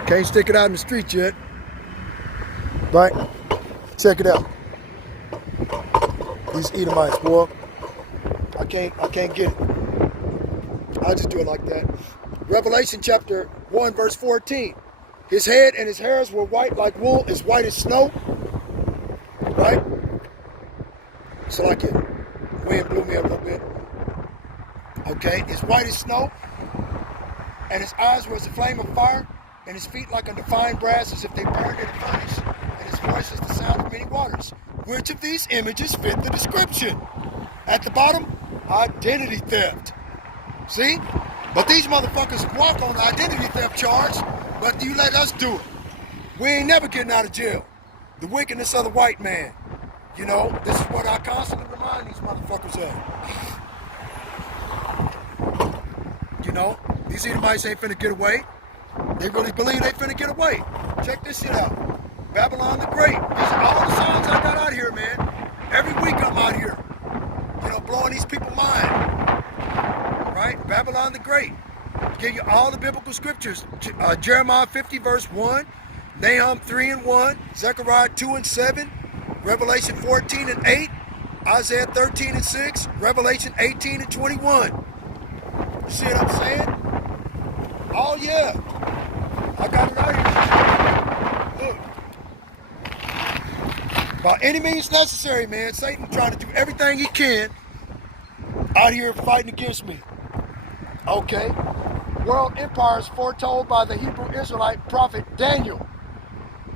Can't stick it out in the street yet. Right? Check it out. These Edomites, boy. I can't get it. I'll just do it like that. Revelation chapter 1, verse 14. His head and his hairs were white like wool, as white as snow. Right? So like it. Wind blew me a little bit. Okay, it's white as snow, and his eyes were as a flame of fire, and his feet like undefined brass as if they burned in a furnace, and his voice as the sound of many waters. Which of these images fit the description? At the bottom, identity theft. See? But these motherfuckers walk on the identity theft charge, but you let us do it. We ain't never getting out of jail. The wickedness of the white man. You know, this is what I constantly remind these motherfuckers of. You know, these Edomites ain't finna get away. They really believe they finna get away. Check this shit out. Babylon the Great. These are all the signs I got out here, man. Every week I'm out here, you know, blowing these people's mind. Right? Babylon the Great. Give you all the biblical scriptures. Jeremiah 50 verse 1, Nahum 3 and 1, Zechariah 2 and 7, Revelation 14 and 8, Isaiah 13 and 6, Revelation 18 and 21. You see what I'm saying? Oh yeah. I got it out here. Look. By any means necessary, man. Satan trying to do everything he can out here fighting against me. Okay. World empires foretold by the Hebrew Israelite prophet Daniel.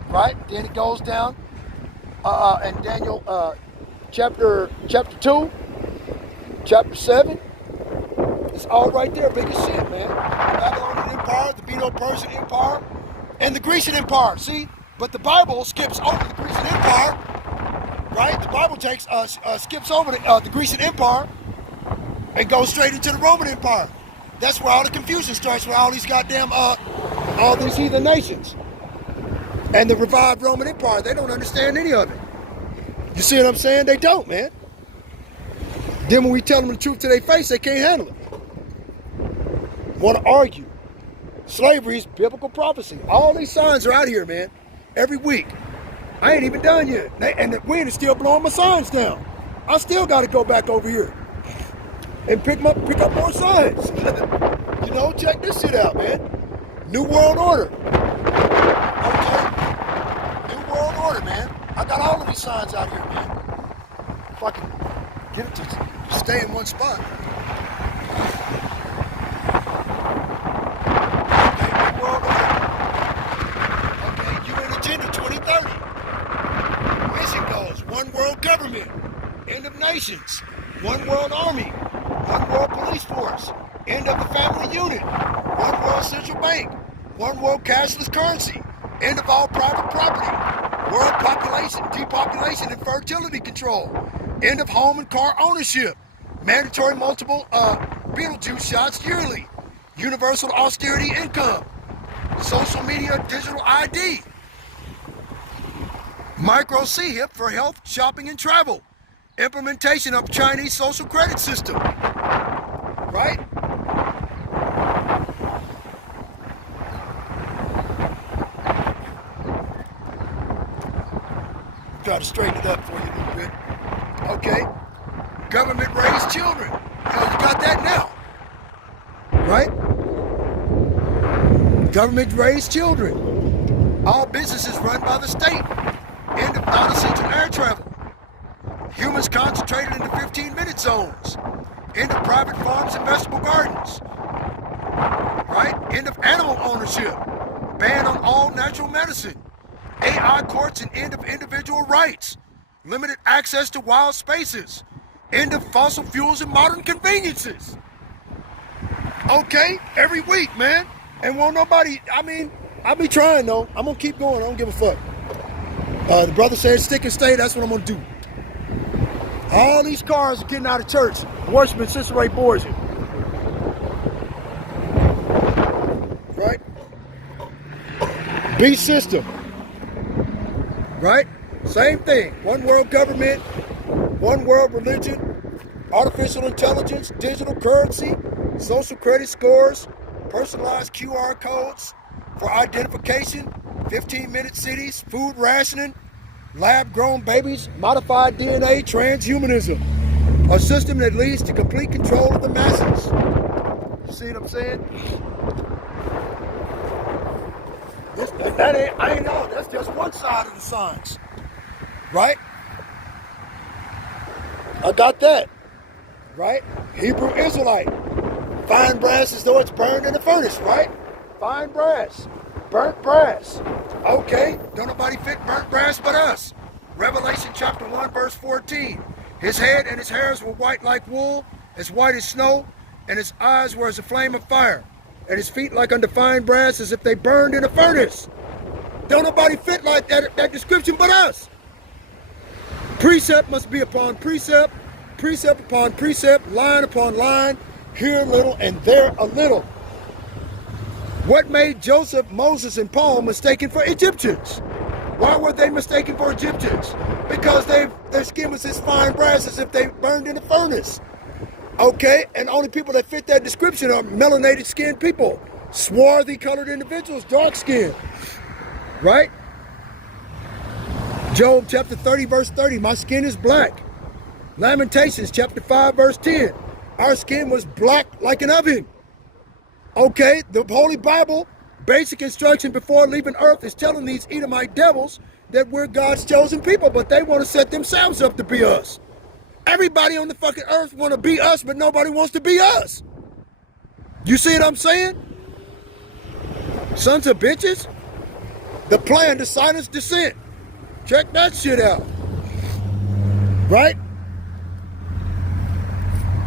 Right? Then it goes down. And Daniel chapter 2, chapter 7. It's all right there, big as shit, man. The Babylonian Empire, the Medo-Persian Empire, and the Grecian Empire. See? But the Bible skips over the Grecian Empire, right? The Bible skips over the Grecian Empire and goes straight into the Roman Empire. That's where all the confusion starts with all these goddamn, all these heathen nations. And the revived Roman Empire, they don't understand any of it. You see what I'm saying? They don't, man. Then when we tell them the truth to their face, they can't handle it. Want to argue. Slavery is biblical prophecy. All these signs are out here, man. Every week. I ain't even done yet. And the wind is still blowing my signs down. I still got to go back over here and pick up more signs. You know, check this shit out, man. New World Order. Okay. New World Order, man. I got all of these signs out here, man. If I can get it to stay in one spot. One world government, end of nations, one world army, one world police force, end of the family unit, one world central bank, one world cashless currency, end of all private property, world population, depopulation and fertility control, end of home and car ownership, mandatory multiple Beetlejuice shots yearly, universal austerity income, social media digital ID, Micro C-HIP for health, shopping, and travel. Implementation of Chinese social credit system. Right? Try to straighten it up for you a little bit. Okay. Government raised children. Hell, you got that now. Right? Government raised children. All businesses run by the state. End of non-essential air travel. Humans concentrated into 15-minute zones. End of private farms and vegetable gardens. Right? End of animal ownership. Ban on all natural medicine. AI courts and end of individual rights. Limited access to wild spaces. End of fossil fuels and modern conveniences. Okay? Every week, man. And won't nobody, I mean, I'll be trying though. I'm gonna keep going. I don't give a fuck. The brother said stick and stay. That's what I'm gonna do. All these cars are getting out of church. Worshiping Sister Ray Borgia. Right? Beast system. Right? Same thing. One world government, one world religion, artificial intelligence, digital currency, social credit scores, personalized QR codes for identification, 15-minute cities, food rationing, lab-grown babies, modified DNA, transhumanism. A system that leads to complete control of the masses. You see what I'm saying? I ain't know. That's just one side of the science. Right? I got that. right? Hebrew Israelite. Fine brass as though it's burned in a furnace, right? Fine brass. Burnt brass. Okay, don't nobody fit burnt brass but us. Revelation chapter 1, verse 14. His head and his hairs were white like wool, as white as snow, and his eyes were as a flame of fire, and his feet like unto fine brass, as if they burned in a furnace. Don't nobody fit like that description but us. Precept must be upon precept, precept upon precept, line upon line, here a little and there a little. What made Joseph, Moses, and Paul mistaken for Egyptians? Why were they mistaken for Egyptians? Because their skin was as fine brass as if they burned in a furnace. Okay, and only people that fit that description are melanated skinned people, swarthy colored individuals, dark skinned, right? Job chapter 30, verse 30, my skin is black. Lamentations chapter 5, verse 10, our skin was black like an oven. Okay, the Holy Bible, basic instruction before leaving earth is telling these Edomite devils that we're God's chosen people, but they want to set themselves up to be us. Everybody on the fucking earth want to be us, but nobody wants to be us. You see what I'm saying? Sons of bitches. The plan to silence dissent. Check that shit out. Right?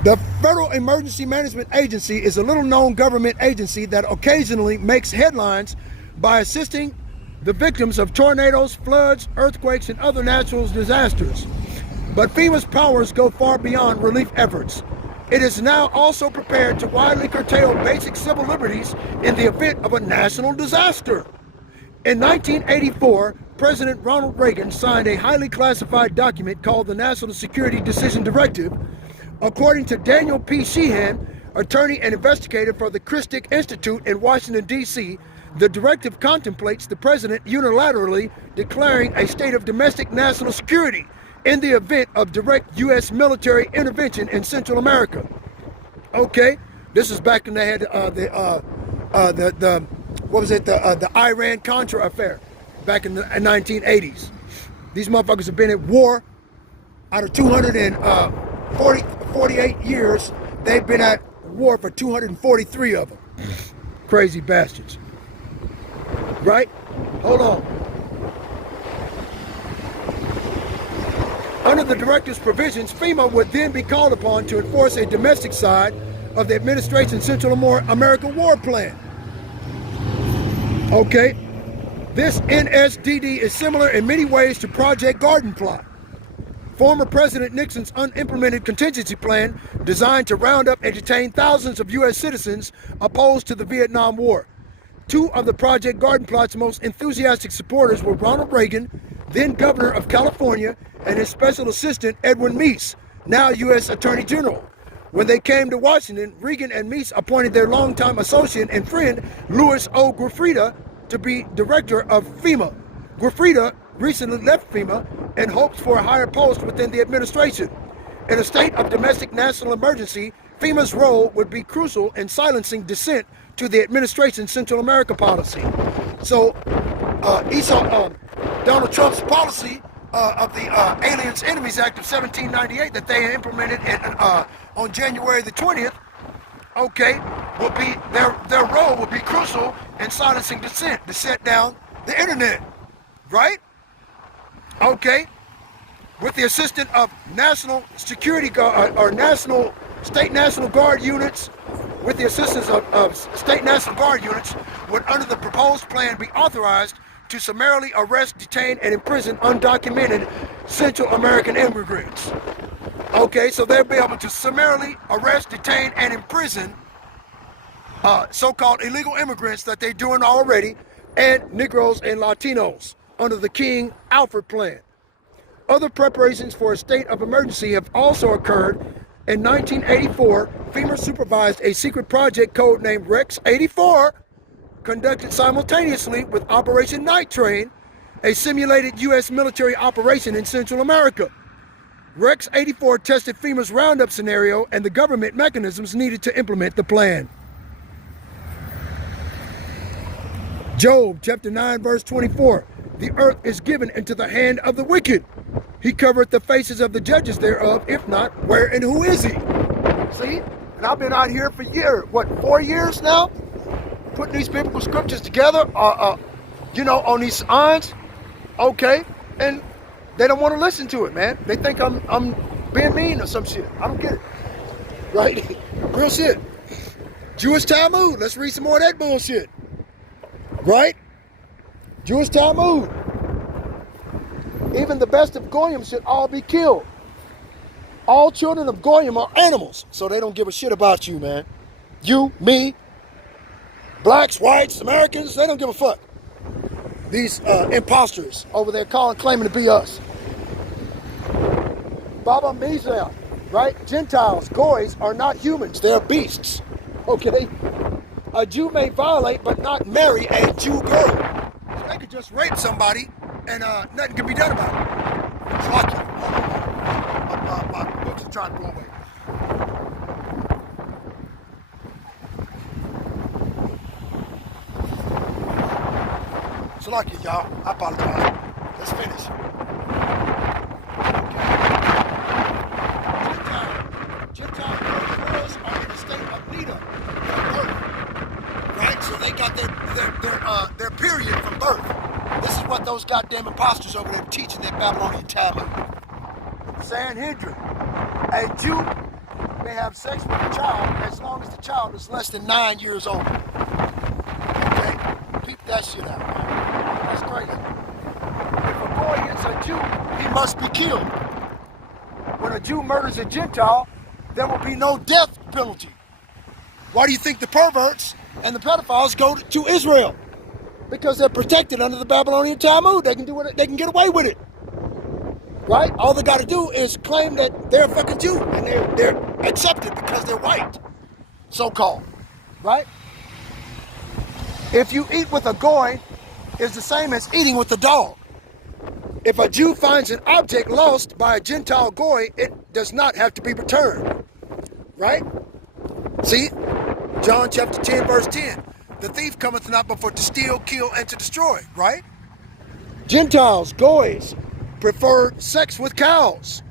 The Federal Emergency Management Agency is a little-known government agency that occasionally makes headlines by assisting the victims of tornadoes, floods, earthquakes, and other natural disasters. But FEMA's powers go far beyond relief efforts. It is now also prepared to widely curtail basic civil liberties in the event of a national disaster. In 1984, President Ronald Reagan signed a highly classified document called the National Security Decision Directive. According to Daniel P. Sheehan, attorney and investigator for the Christic Institute in Washington, D.C., the directive contemplates the president unilaterally declaring a state of domestic national security in the event of direct U.S. military intervention in Central America. Okay, this is back when they had the Iran-Contra affair back in the 1980s. These motherfuckers have been at war. Out of 248 years, they've been at war for 243 of them. Crazy bastards. Right? Hold on. Under the directive's provisions, FEMA would then be called upon to enforce a domestic side of the administration's Central America War Plan. Okay, this NSDD is similar in many ways to Project Garden Plot, former President Nixon's unimplemented contingency plan designed to round up and detain thousands of U.S. citizens opposed to the Vietnam War. Two of the Project Garden Plot's most enthusiastic supporters were Ronald Reagan, then governor of California, and his special assistant, Edwin Meese, now U.S. Attorney General. When they came to Washington, Reagan and Meese appointed their longtime associate and friend, Louis O. Grafrida, to be director of FEMA. Grafrida recently left FEMA and hopes for a higher post within the administration. In a state of domestic national emergency, FEMA's role would be crucial in silencing dissent to the administration's Central America policy. So, Donald Trump's policy of the Aliens Enemies Act of 1798 that they implemented on January the 20th, okay, will be their role will be crucial in silencing dissent to shut down the internet, right? Okay, with the assistance of national security guard or state national guard units, with the assistance of state national guard units, would under the proposed plan be authorized to summarily arrest, detain, and imprison undocumented Central American immigrants. Okay, so they'll be able to summarily arrest, detain, and imprison so-called illegal immigrants that they're doing already, and Negroes and Latinos under the King Alfred plan. Other preparations for a state of emergency have also occurred. In 1984, FEMA supervised a secret project codenamed Rex 84, conducted simultaneously with Operation Night Train, a simulated U.S. military operation in Central America. Rex 84 tested FEMA's roundup scenario and the government mechanisms needed to implement the plan. Job chapter 9 verse 24, the earth is given into the hand of the wicked. He covereth the faces of the judges thereof, if not, where and who is he? See? And I've been out here for years. What, 4 years now? Putting these biblical scriptures together, on these signs. Okay. And they don't want to listen to it, man. They think I'm being mean or some shit. I don't get it. Right? Real shit. Jewish Talmud. Let's read some more of that bullshit. Right? Jewish Talmud. Even the best of Goyim should all be killed. All children of Goyim are animals, so they don't give a shit about you, man. You, me, blacks, whites, Americans, they don't give a fuck. These imposters over there claiming to be us. Baba Mizrael, right? Gentiles, goys are not humans, they're beasts. Okay? A Jew may violate but not marry a Jew girl. So they could just rape somebody and nothing can be done about it. It's lucky. My books are trying to go away. It's lucky, y'all. I apologize. Let's finish. Gentile girls are in a state of need of birth, right? So they got their period from birth. This is what those goddamn imposters over there teaching their Babylonian Talmud. Sanhedrin. A Jew may have sex with a child as long as the child is less than 9 years old. Okay? Peep that shit out, man. That's crazy. If a boy hits a Jew, he must be killed. When a Jew murders a Gentile, there will be no death penalty. Why do you think the perverts and the pedophiles go to Israel? Because they're protected under the Babylonian Talmud. They can do it. They can get away with it. Right? All they got to do is claim that they're a fucking Jew and they're accepted because they're white, so-called. Right? If you eat with a goy, it's the same as eating with a dog. If a Jew finds an object lost by a Gentile goy, it does not have to be returned. Right? See? John chapter 10, verse 10. The thief cometh not but for to steal, kill, and to destroy. Right? Gentiles, goys, prefer sex with cows.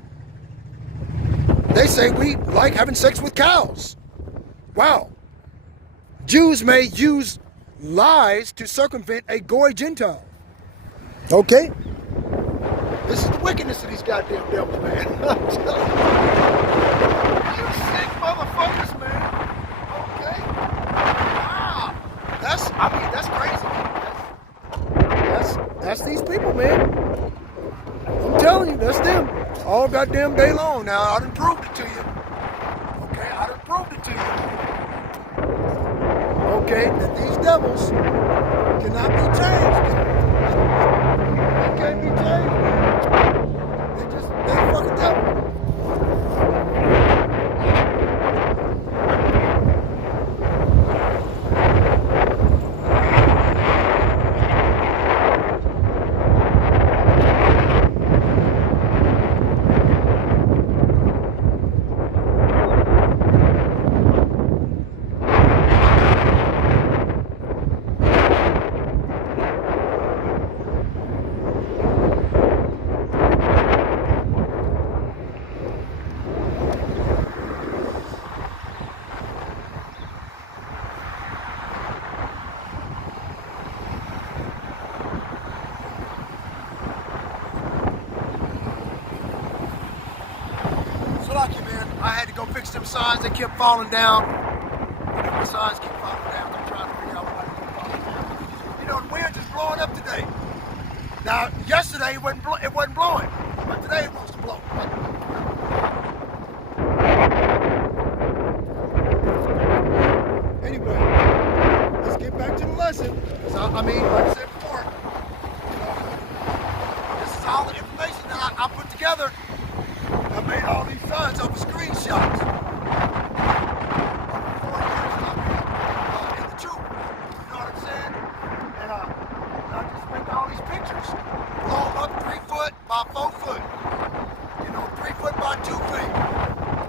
They say we like having sex with cows. Wow. Jews may use lies to circumvent a goy Gentile. Okay? This is the wickedness of these goddamn devils, man. I'm telling you. You sick motherfuckers, man. Okay? Wow. That's crazy. That's these people, man. I'm telling you, that's them. All goddamn day long. Now, I done proved it to you. Okay? I done proved it to you. Okay? That these devils cannot be changed. They can't be changed. They're fucking devil. I had to go fix them signs. They kept falling down. The signs keep falling down. I'm trying to figure out why they keep falling down. You know, the wind just blowing up today. Now, yesterday it wasn't blowing, but today it wants to blow. Anyway, let's get back to the lesson. Like I said before, this is all the information that I put together. I made all these signs off of screenshots. In the truth. You know what I'm saying? And I just make all these pictures. Blow them up 3 foot by 4 foot. 3 foot by 2 feet.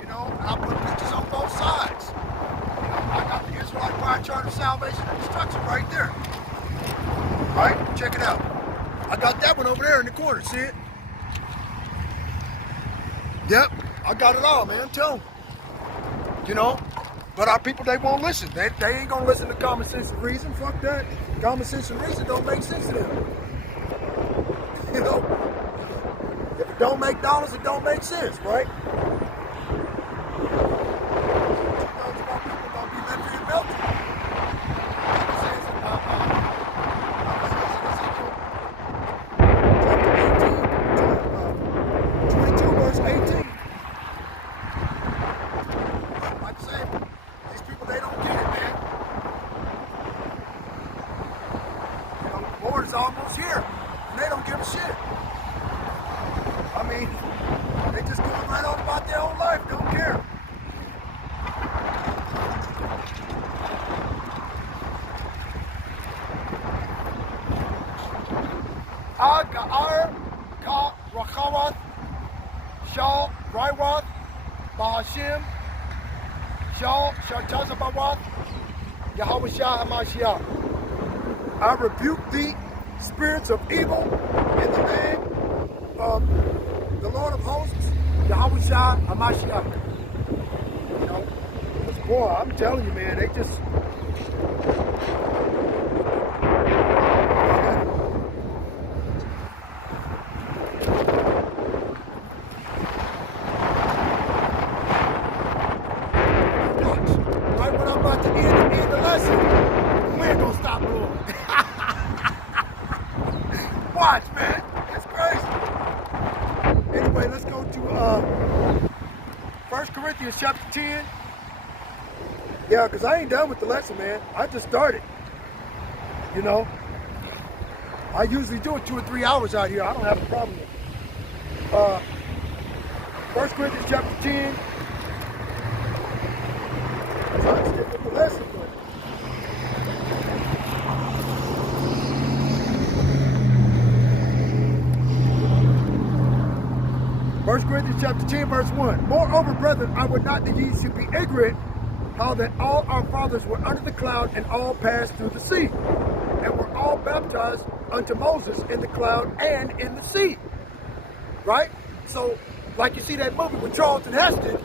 And I put pictures on both sides. I got the Israelite Fire Chart of Salvation and Destruction right there. Right? Check it out. I got that one over there in the corner. See it? Yep, I got it all, man. Tell them. you know. But our people, they won't listen. They ain't gonna listen to common sense and reason. Fuck that. Common sense and reason don't make sense to them. You know, if it don't make dollars, it don't make sense, right? 2,000 people gonna be left here melted. It says, chapter 18, 22 verse 18. Like I said, these people, they don't get it, man. You know, the Lord is almost here, and they don't give a shit. I mean, they just going right on about their own life, don't care. Ar Ka Rachawath Shal Raiwath Bahashim Shal Shartazabawath Yahweh Shah HaMashiach. I rebuke the spirits of evil in the name of the Lord of hosts, Yahweh Shah HaMashiach. You know, boy, I'm telling you, man, they just... Right when I'm about to end the lesson, the wind gonna stop blowing. Watch, man. That's crazy. Anyway, let's go to 1 Corinthians chapter 10. Yeah, because I ain't done with the lesson, man. I just started. You know, I usually do it 2 or 3 hours out here. I don't have a problem with it. 1 Corinthians chapter 10. I'm trying to stick with the lesson, but 1 Corinthians chapter 10, verse 1. Moreover, brethren, I would not that ye should be ignorant how that all our fathers were under the cloud and all passed through the sea, and were all baptized unto Moses in the cloud and in the sea. Right? So, like you see that movie with Charlton Heston,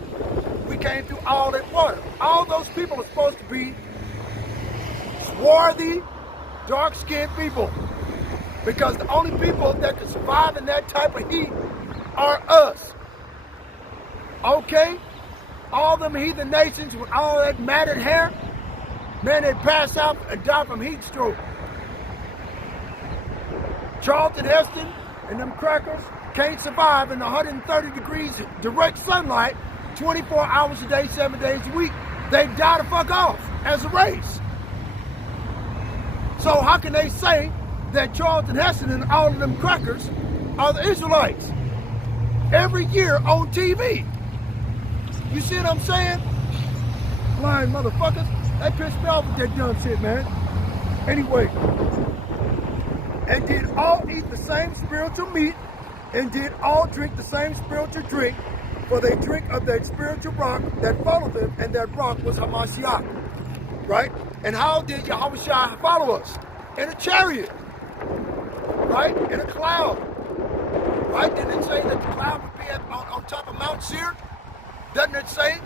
we came through all that water. All those people are supposed to be swarthy, dark-skinned people. Because the only people that can survive in that type of heat are us. Okay? All them heathen nations with all that matted hair, man, they pass out and die from heat stroke. Charlton Heston and them crackers can't survive in 130 degrees direct sunlight 24 hours a day, 7 days a week. They die to fuck off as a race. So how can they say that Charlton Heston and all of them crackers are the Israelites? Every year on TV. You see what I'm saying? Lying motherfuckers. They pissed me off with that dumb shit, man. Anyway. And did all eat the same spiritual meat, and did all drink the same spiritual drink, for they drink of that spiritual rock that followed them, and that rock was Hamashiach. Right? And how did Yahushua follow us? In a chariot. Right? In a cloud. Right? Didn't it say that the cloud would be on top of Mount Seir? Doesn't it say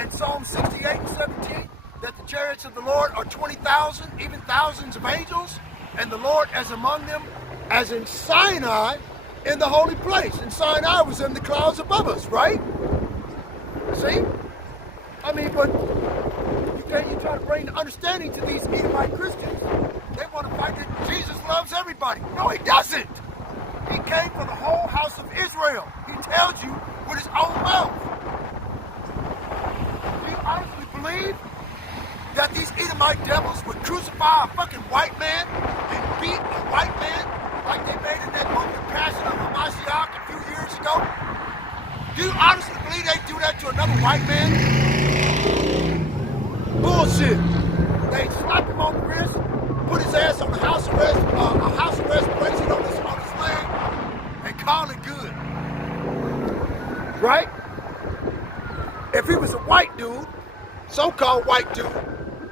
in Psalm 68 and 17 that the chariots of the Lord are 20,000, even thousands of angels, and the Lord as among them, as in Sinai, in the holy place. And Sinai was in the clouds above us, right? See? I mean, but you try to bring the understanding to these Edomite Christians. They want to fight that Jesus loves everybody. No, he doesn't. He came for the whole house of Israel. He tells you with his own mouth. Do you honestly believe that these Edomite devils would crucify a fucking white man and beat a white man like they made in that movie Passion of Hamashiach a few years ago? Do you honestly believe they do that to another white man? Bullshit. They slap him on the wrist, put his ass on the house arrest, bracelet on his leg, and call it good. Right? If he was a white dude, so-called white dude,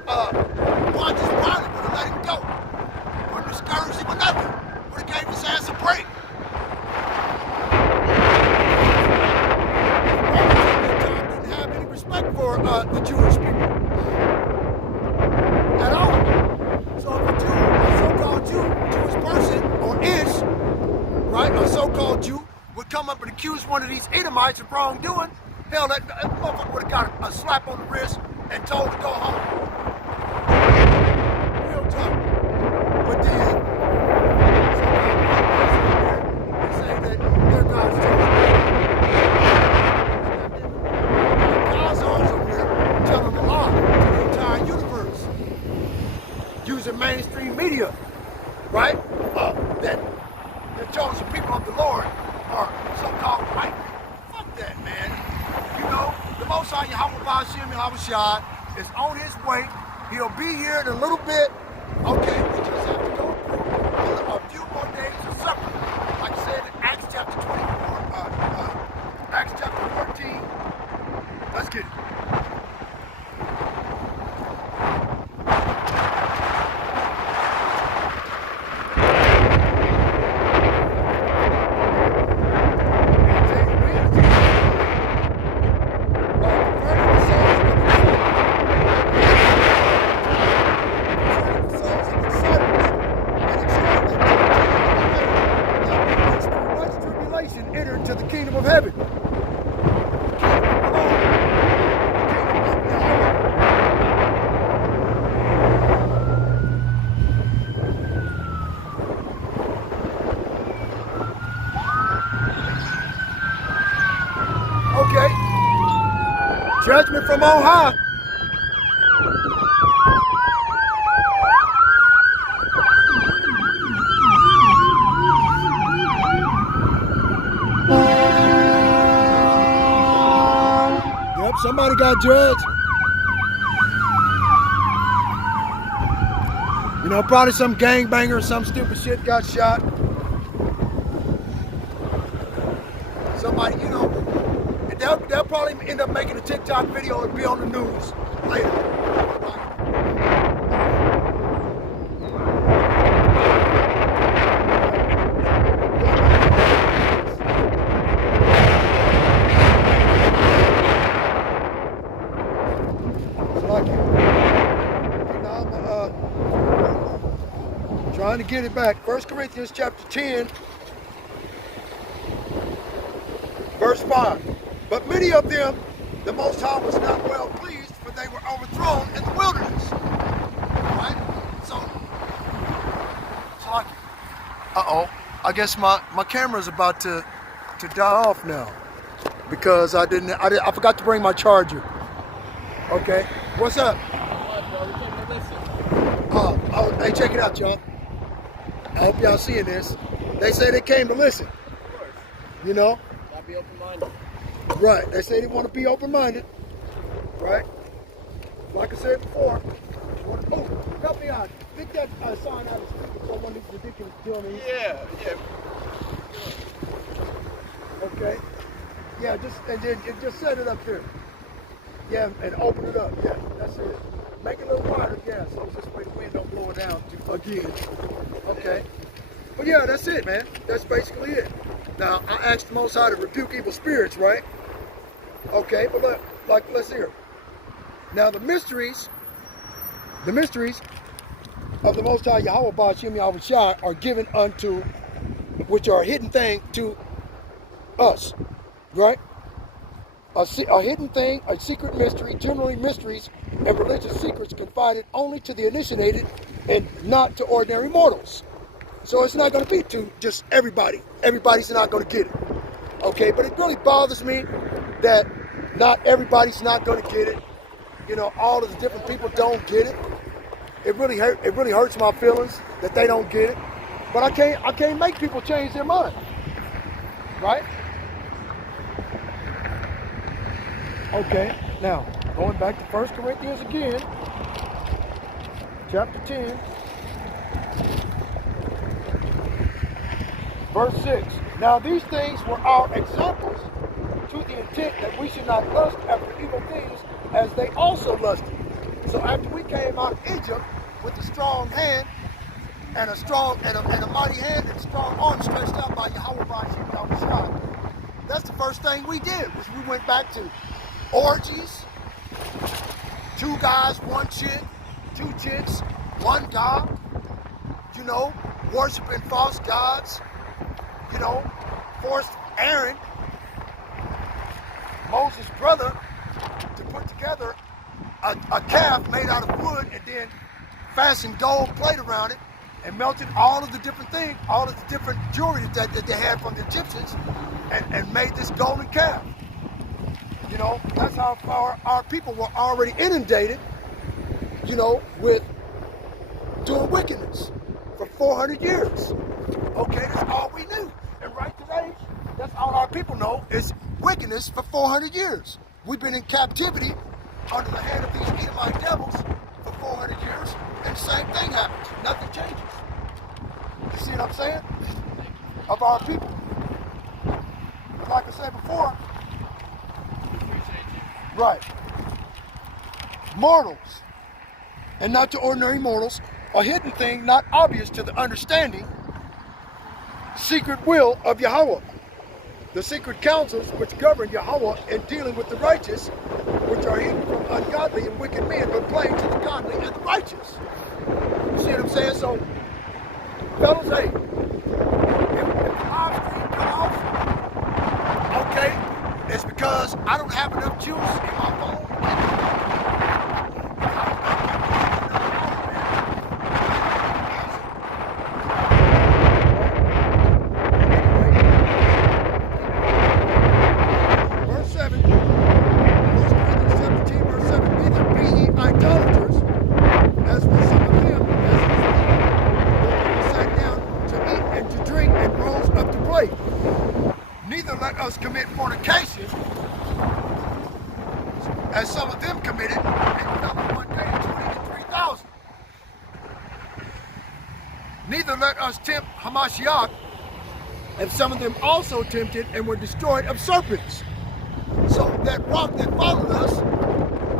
Pontius Pilate would have let him go. Wouldn't have scourged him or nothing. Would have gave his ass a break. Didn't have any respect for the so-called Jew would come up and accuse one of these Edomites of wrongdoing, hell, that motherfucker would have got a slap on the wrist and told to go home. Real talk. But then, they say that they're God's children. God's arms over here telling a lie to the entire universe. Using mainstream media, right? That the chosen people of the Lord are so-called white. Fuck that, man. You know, the Most High Yahweh Ba'Shem Yahushua is on his way. He'll be here in a little bit. Okay, we just have to go through a few more days of suffering. Like I said in Acts chapter 24, Acts chapter 14. Let's get it. Enter into the kingdom of heaven. Okay. Judgment from on high. Somebody got judged. You know, probably some gangbanger or some stupid shit got shot. Somebody, you know, they'll probably end up making a TikTok video and be on the news later. Trying to get it back. 1 Corinthians chapter 10, verse 5. But many of them, the Most High was not well pleased, for they were overthrown in the wilderness. Right? So like, I guess my camera's about to die off now because I forgot to bring my charger. Okay, what's up? Hey, check it out, y'all. I hope y'all seeing this. They say they came to listen. Of course. You know? Gotta be open-minded. Right. They say they want to be open-minded. Right? Like I said before. Help me out. Pick that sign out of the street so one of these ridiculous dummies. Yeah. Okay. Yeah, just set it up there. Yeah, and open it up. Yeah, that's it. Make it a little wider, yeah, so this way the wind don't blow it down again. Okay. But yeah, that's it, man. That's basically it. Now, I asked the Most High to rebuke evil spirits, right? Okay, but let's hear. Now, the mysteries of the Most High Yahweh Ba'Shem Yahushua are given unto, which are a hidden thing to us, right? A hidden thing, a secret mystery, generally mysteries and religious secrets confided only to the initiated and not to ordinary mortals. So it's not going to be to just everybody. Everybody's not going to get it. Okay, but it really bothers me that not everybody's not going to get it. You know, all of the different people don't get it. It really hurts my feelings that they don't get it. But I can't make people change their mind. Right? Okay, now, going back to 1 Corinthians again, chapter 10, verse 6. Now these things were our examples to the intent that we should not lust after evil things as they also lusted. So after we came out of Egypt with a strong hand and a mighty hand and a strong arm stretched out by Yahweh Ba'Shem Yahushua, that's the first thing we did, was we went back to orgies, 2 guys, 1 chick, 2 chicks, 1 god, you know, worshiping false gods, you know, forced Aaron, Moses' brother, to put together a calf made out of wood and then fastened gold plate around it and melted all of the different things, all of the different jewelry that they had from the Egyptians and made this golden calf. You know, that's how far our people were already inundated, you know, with doing wickedness for 400 years. Okay, that's all we knew. And right today, that's all our people know is wickedness for 400 years. We've been in captivity under the hand of these Edomite devils for 400 years, and the same thing happens. Nothing changes. You see what I'm saying? Of our people. But like I said before, right. Mortals, and not to ordinary mortals, a hidden thing not obvious to the understanding, secret will of Yahweh. The secret counsels which govern Yahweh in dealing with the righteous, which are hidden from ungodly and wicked men, but plain to the godly and the righteous. You see what I'm saying? So, fellas, hey, if the live stream cut off, okay, it's because I don't have enough juice in my phone. Neither let us commit fornication, as some of them committed, and fell in one day 20 to 3,000. Neither let us tempt Hamashiach, and some of them also tempted and were destroyed of serpents. So that rock that followed us,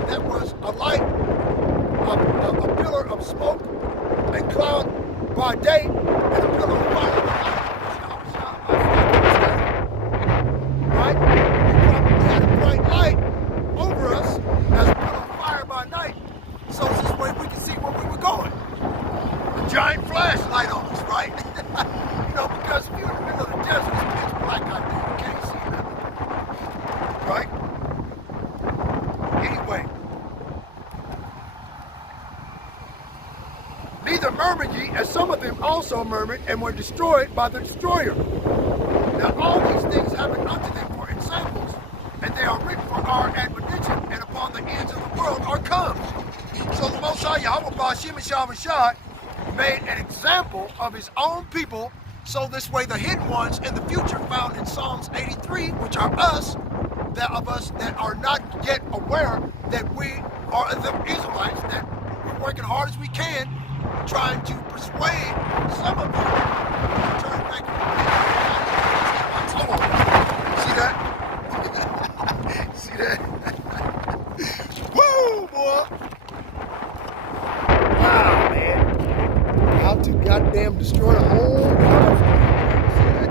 that was a light, a pillar of smoke and cloud by day, and a pillar of fire by night. Right? We probably had a bright light over us as a pillar of fire by night, so this way we could see where we were going. A giant flashlight on us, right? You know, because if you're in the middle of the desert, it's pitch black out there, you can't see nothing. Right? Anyway. Neither murmured ye, as some of them also murmured, and were destroyed by the destroyer. Now all these things happen unto them for examples, and they are written for our admonition, and upon the ends of the world are come. So the Most High Yahweh Ba'Shem Shah made an example of his own people, so this way the hidden ones in the future found in Psalms 83, which are us, that of us that are not yet aware that we are the Israelites, that we're working hard as we can, trying to persuade some of them to turn back to the See that? See that? Woo, boy! Wow, man. How to goddamn destroy the whole country. See that?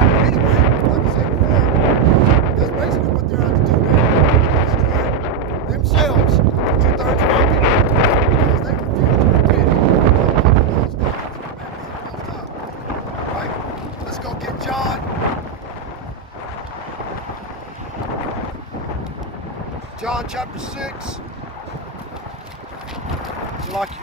Man, anyway, like I said before, that's basically what they're out to do, man. Destroy themselves, 2/3 of our people, because they refuse to repent. Right? Let's go get John. John chapter 6. Lucky.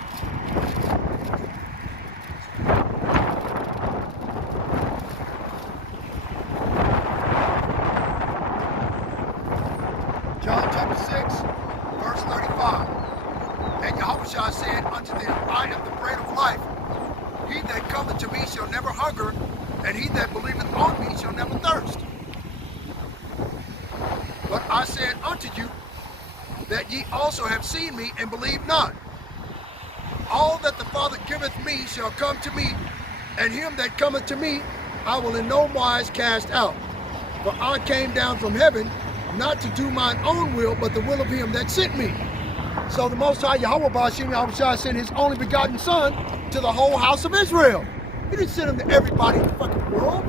John chapter 6, verse 35. And Yahushua said unto them, I am the bread of life. He that cometh to me shall never hunger, and he that believeth on me shall never thirst. But I said unto you, that ye also have seen me, and believe not. All that the Father giveth me shall come to me, and him that cometh to me I will in no wise cast out. For I came down from heaven, not to do mine own will, but the will of him that sent me. So the Most High Yahweh Ba'Shem Yahushua sent his only begotten Son to the whole house of Israel. He didn't send him to everybody in the fucking world.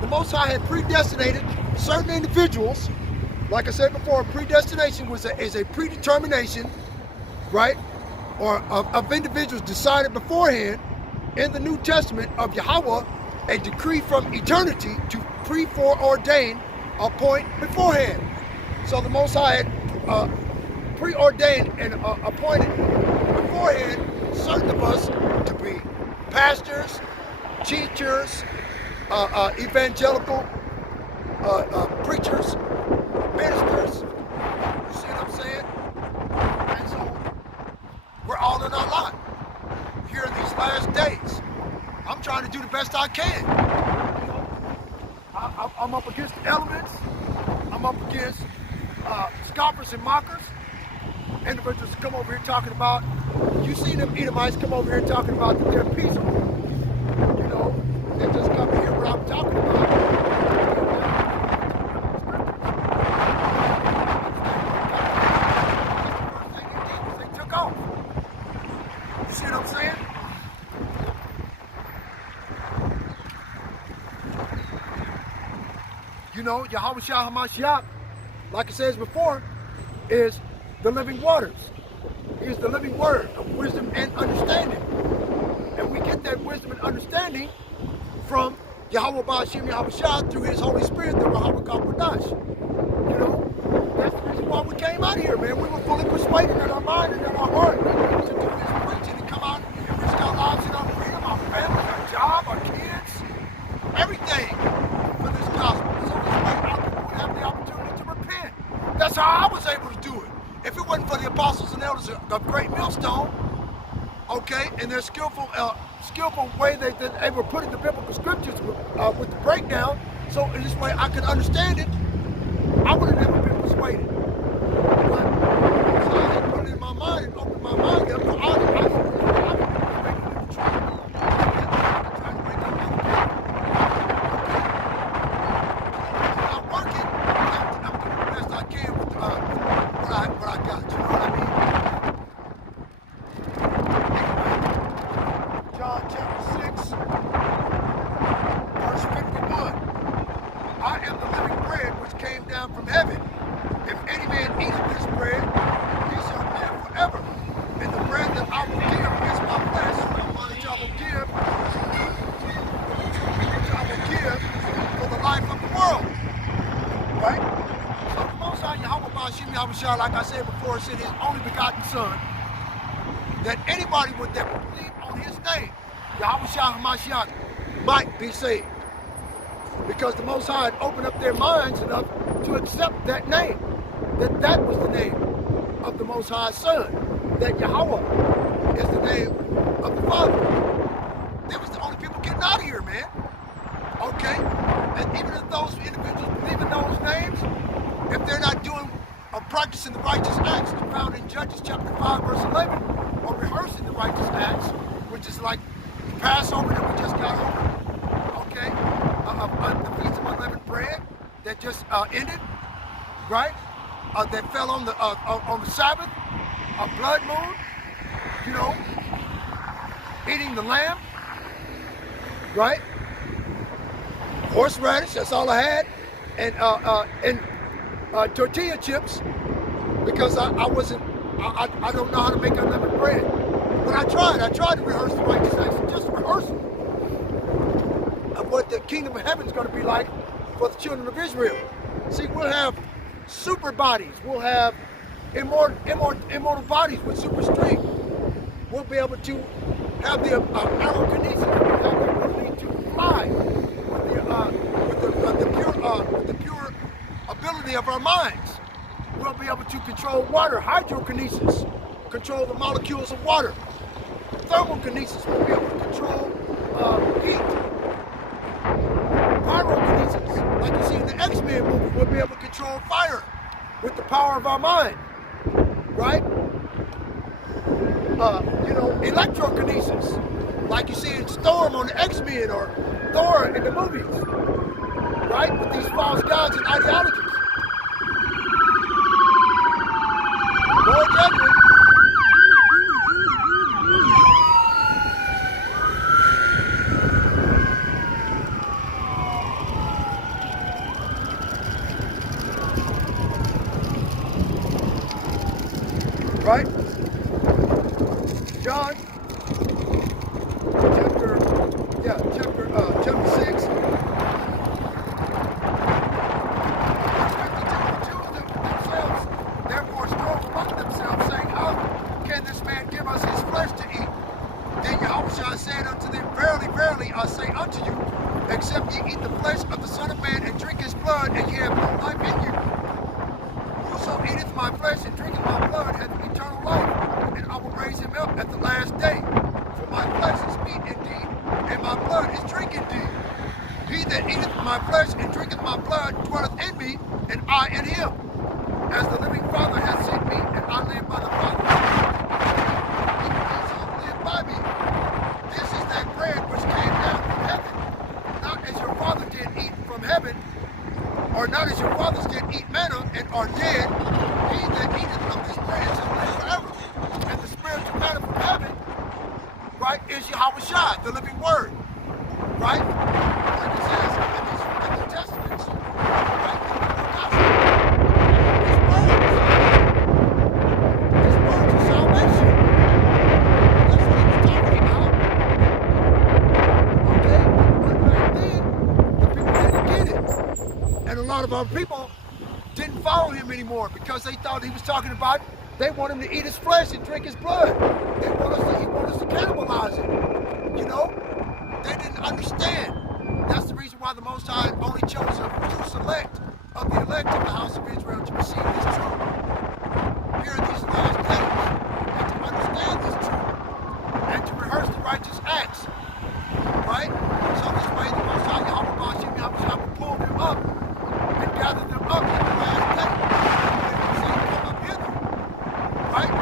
The Most High had predestinated certain individuals. Like I said before, predestination is a predetermination, right, or of individuals decided beforehand in the New Testament of Yahweh a decree from eternity to pre-foreordain a point beforehand. So the Most High had preordained and appointed beforehand certain of us to be pastors, teachers, evangelical preachers, ministers. You see what I'm saying? And so we're all in our lot here in these last days. I'm trying to do the best I can. You know, I'm up against the elements. I'm up against scoffers and mockers. Individuals come over here talking about, you see them Edomites come over here talking about that they're peaceful. You know, they just come to hear what I'm talking about. The first thing they did was they took off. You see what I'm saying? You know, Yahweh Shah HaMashiach, like it says before, is the living waters. He is the living word of wisdom and understanding. And we get that wisdom and understanding from Yahweh Ba'ashim Yahweh Shah through his Holy Spirit, the Yahweh Kakwadash. You know, that's the reason why we came out here, man. We were fully persuaded in our mind and in our heart to do this preaching and come out and risk our lives and our freedom, our family, our job, our kids, everything for this gospel. So this way our people would have the opportunity to repent. That's how I was able to do it. If it wasn't for the apostles and elders of Great Millstone, okay, and their skillful way they were putting the biblical scriptures with the breakdown, so in this way I could understand it, I would have never been persuaded. But so I had put it in my mind and opened my mind up for all the gospel. From heaven. If any man eateth this bread, he shall live forever. And the bread that I will give is my flesh, which I will give, for the life of the world. Right? So the Most High Yahweh Ba'ashim Yahweh Shah, like I said before, sent his only begotten Son, that anybody that would believe on his name, Yahweh Shah HaMashiach, might be saved. Because the Most High had opened up their minds enough to accept that name, that was the name of the Most High Son, that Yahweh is the name of the Father. They was the only people getting out of here, man. Okay? And even if those individuals believe in those names, if they're not doing or practicing the righteous acts found in Judges chapter 5, verse 11, or rehearsing the righteous acts, which is like the Passover that we just got over, okay? The Feast of Unleavened Bread that just ended, right? That fell on the Sabbath, a blood moon, you know, eating the lamb, right? Horseradish, that's all I had, and tortilla chips, because I don't know how to make unleavened bread. But I tried to rehearse the righteous acts, just rehearse them of what the kingdom of heaven is going to be like for the children of Israel. See, we'll have super bodies. We'll have immortal bodies with super strength. We'll be able to have the aerokinesis. We'll have the ability to fly with the pure ability of our minds. We'll be able to control water, hydrokinesis, control the molecules of water. Thermokinesis, we'll be able to control heat. Pyrokinesis, like you see in the X-Men movie, we'll be able to control fire with the power of our mind, right? Electrokinesis, like you see in Storm on the X-Men or Thor in the movies, right? With these false gods and ideologies. Lord judgment. Right? John, chapter 6. Therefore strove among themselves, saying, how can this man give us his flesh to eat? Then Yahushua said unto them, verily, verily, I say unto you, except ye eat the flesh of the Son of Man and drink his blood, and ye have no life in you. Whoso eateth my flesh and drinketh my blood hath eternal life, and I will raise him up at the last day. For my flesh is meat indeed, and my blood is drink indeed. He that eateth my flesh and drinketh my blood dwelleth in me, and I in him. As the living Father hath sent me, and I live by the Father. Even also live by me. This is that bread which came down from heaven, not as your father did eat from heaven, or not as your fathers did eat manna and are dead. He that eateth of this bread shall live forever. And the spiritual manna from heaven, right, is Yahushua, the living word, right? Like it says in the Testaments, right, in the gospel. His words of salvation. That's what he was talking about. Okay? But back then, the people didn't get it. And a lot of our people didn't follow him anymore because they thought he was talking about, they want him to eat his flesh and drink his blood. He want us to cannibalize it. You know? They didn't understand. That's the reason why the Most High only chose a few select of the elect of the house of Israel to receive this truth here in these last days, and to understand this truth, and to rehearse the righteous acts. Right? So this way the Most High Yahushua will pull them up and gather them up in the last day. And he say, come up hither. Right?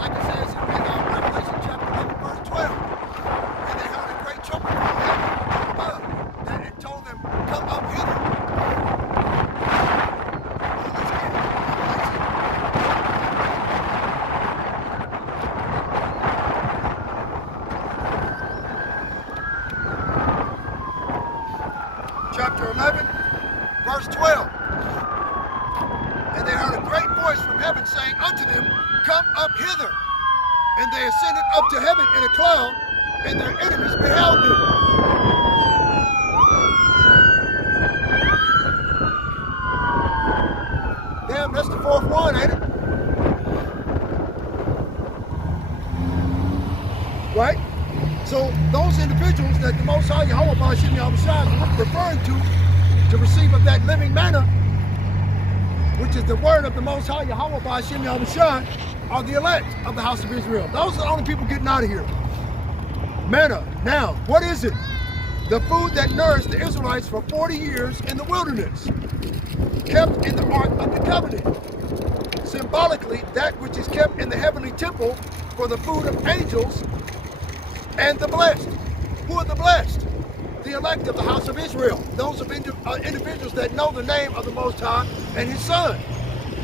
Like it says in Revelation chapter 11, verse 12. And they heard a great trumpet from heaven above, and told them, come up hither. Well, let's get it. Chapter 11, verse 12. And they heard a great voice from heaven saying unto them, come up hither. And they ascended up to heaven in a cloud, and their enemies beheld them. Damn, that's the fourth one, ain't it? Right? So those individuals that the Most High Yahushua is referring to receive of that living manna, which is the word of the Most High Yahushua, are the elect of the house of Israel. Those are the only people getting out of here. Manna. Now, what is it? The food that nourished the Israelites for 40 years in the wilderness, kept in the Ark of the Covenant. Symbolically, that which is kept in the heavenly temple for the food of angels and the blessed. Who are the blessed? The elect of the house of Israel. Those of individuals that know the name of the Most High and His Son,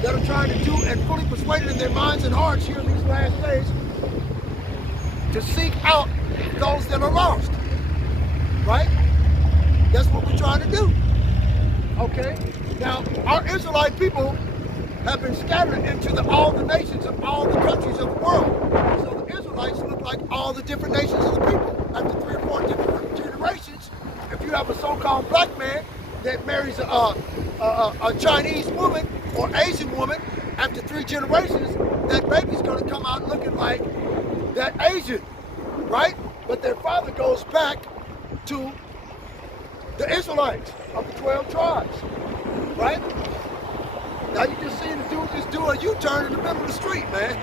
that are trying to do and fully persuaded in their minds and hearts here in these last days to seek out those that are lost. Right? That's what we're trying to do. Okay? Now, our Israelite people have been scattered into all the nations of all the countries of the world. So the Israelites look like all the different nations of the people. After 3 or 4 different generations, if you have a so-called black man that marries a Chinese woman or Asian woman, after 3 generations, that baby's going to come out looking like that Asian, right? But their father goes back to the Israelites of the 12 tribes, right? Now you just seen the dude just do a U-turn in the middle of the street, man.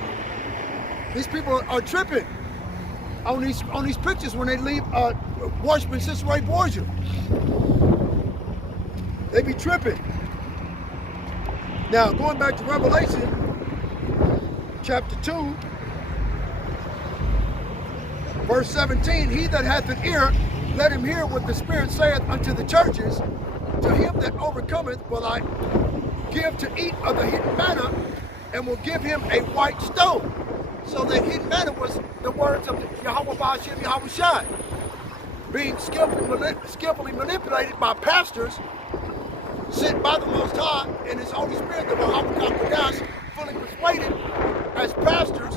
These people are tripping on these pictures when they leave worshiping Sister Ray Borgia. They be tripping. Now, going back to Revelation, chapter 2, verse 17, he that hath an ear, let him hear what the Spirit saith unto the churches. To him that overcometh will I give to eat of the hidden manna, and will give him a white stone. So the hidden manna was the words of Yahweh Ba'ashem Yahushua, being skillfully manipulated by pastors sent by the Most High and His Holy Spirit, the Bahamut fully persuaded as pastors,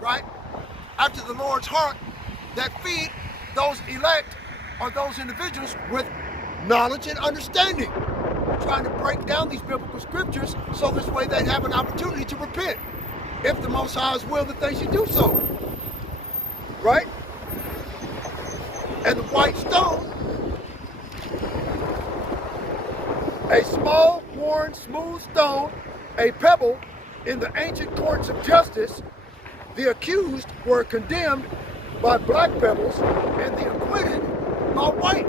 right? God's heart that feed those elect or those individuals with knowledge and understanding, trying to break down these biblical scriptures so this way they'd have an opportunity to repent if the Most High's will that they should do so. Right? And the white stone, a small, worn, smooth stone, a pebble in the ancient courts of justice, the accused were condemned by black pebbles and the acquitted by white.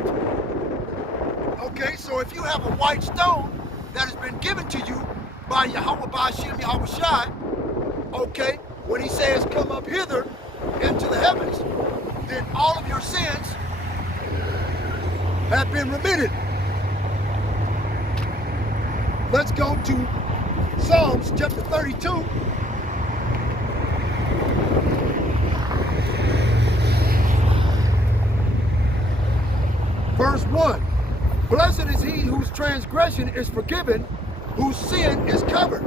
Okay, so if you have a white stone that has been given to you by Yahweh Ba'ashem Yahweh Shai, okay, when he says come up hither into the heavens, then all of your sins have been remitted. Let's go to Psalms chapter 32. Verse 1. Blessed is he whose transgression is forgiven, whose sin is covered.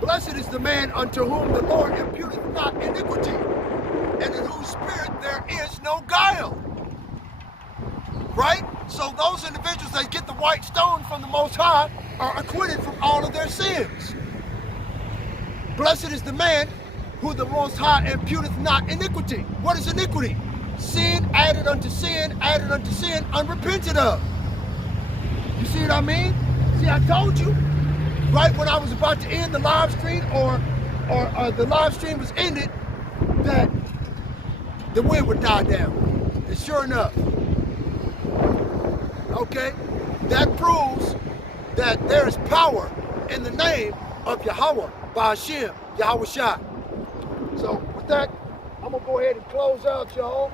Blessed is the man unto whom the Lord imputeth not iniquity, and in whose spirit there is no guile. Right? So those individuals that get the white stone from the Most High are acquitted from all of their sins. Blessed is the man who the Most High imputeth not iniquity. What is iniquity? Sin added unto sin, unrepented of. You see what I mean? See, I told you, right when I was about to end the live stream, or the live stream was ended, that the wind would die down. And sure enough, okay, that proves that there is power in the name of Yahweh Ba'ashem Yahweh Shai. So with that, I'm gonna go ahead and close out, y'all.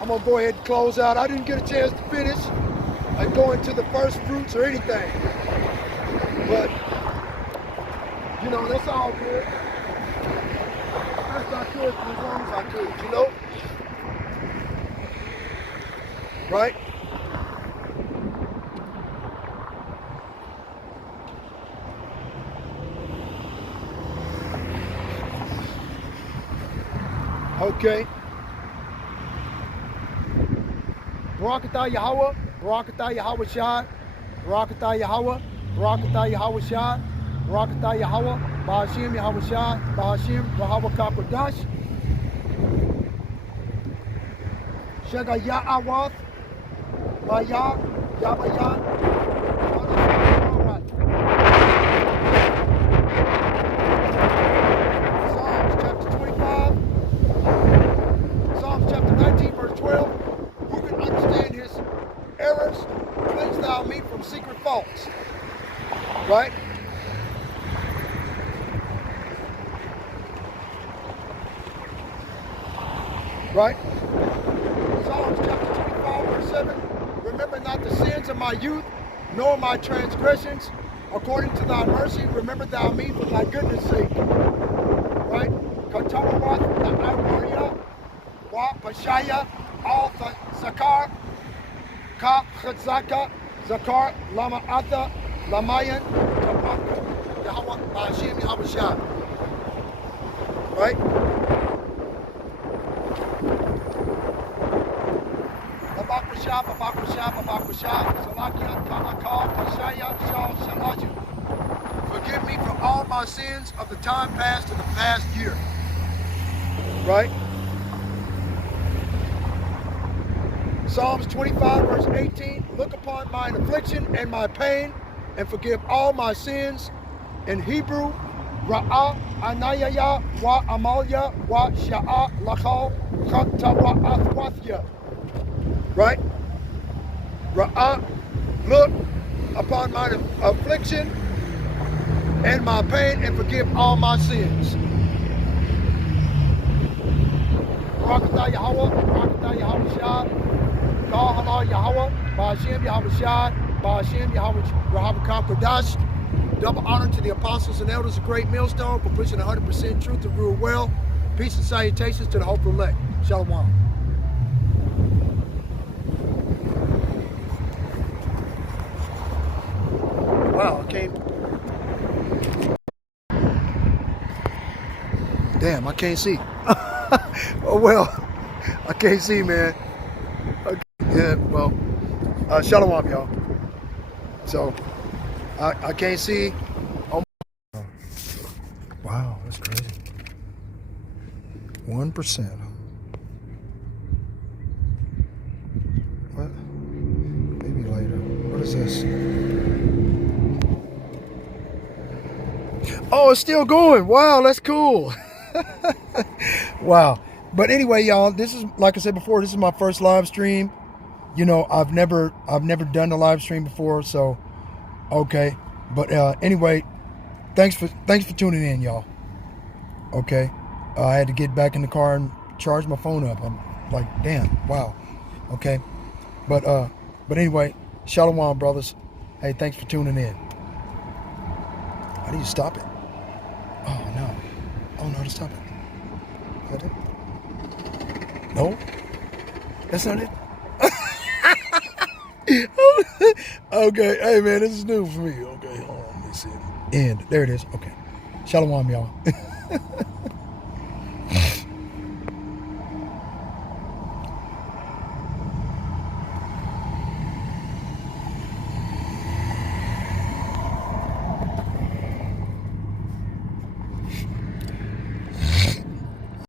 I'm gonna go ahead and close out. I didn't get a chance to finish and go into the first fruits or anything, but you know, that's all good. Best I could, for as long as I could, you know? Right? Okay. Barakatah Yahweh, Barakatah Yahweh Shai, Barakatah Yahweh, Barakatah Yahweh Shai, Barakatah Yahweh, Ba'ashem Yahweh Shai, Ba'ashem Yahweh Kakodash, Shega Ya'awath, Baya, Yabayan. Psalms chapter 25, Psalms chapter 19, verse 12. Who can understand his errors? Cleanse thou me from secret faults. Right? Right? Psalms chapter 25, verse 7. Remember not the sins of my youth, nor my transgressions. According to thy mercy, remember thou me for thy goodness' sake. Right? Katawath, Na'awaria, Wa Pashaya, Al Zakar, Ka Chatzaka, Zakar, Lama Atha, Lamayan, Tabaka, Yahweh, Ba'ashem, Yahweh Shai. Right? Babakwasha, Babakwasha, Babakwasha, Salakia, Kanaka, Pashaya, Shal, Shalaju. Forgive me for all my sins of the time past and the past year. Right? Psalms 25, verse 18. Look upon mine affliction and my pain, and forgive all my sins. In Hebrew, Ra'ah, Anayaya, Wa Amalia, Wa Sha'a, Lachal, Chata, Wa Athwathya. Right? Ra'ah, look upon mine affliction and my pain, and forgive all my sins. Barakatah Yahweh, Barakatah Yahweh Shai, Ka'hala Yahweh, Ba'ashem Yahweh Shai, Ba'ashem Yahweh Kakodash. Double honor to the apostles and elders of Great Millstone for pushing 100% truth to rule well. Peace and salutations to the hopeful elect. Shalom. Wow, I can't. Damn, I can't see. Oh well, I can't see, man. Okay. Yeah, well, shalom, y'all. So I can't see. Oh, wow, that's crazy. 1%. What? Maybe later. What is this? Oh, it's still going. Wow, that's cool. Wow. But anyway, y'all, this is, like I said before, this is my first live stream. You know, I've never done a live stream before, so okay. But anyway, thanks for tuning in, y'all. Okay. I had to get back in the car and charge my phone up. I'm like, damn, wow. Okay. But anyway, shalom, brothers. Hey, thanks for tuning in. How do you stop it? Oh no. Oh no, to stop it. Is that it? No? That's not it? Okay, hey man, this is new for me. Okay, hold on, let me see. End. There it is. Okay. Shalom, y'all.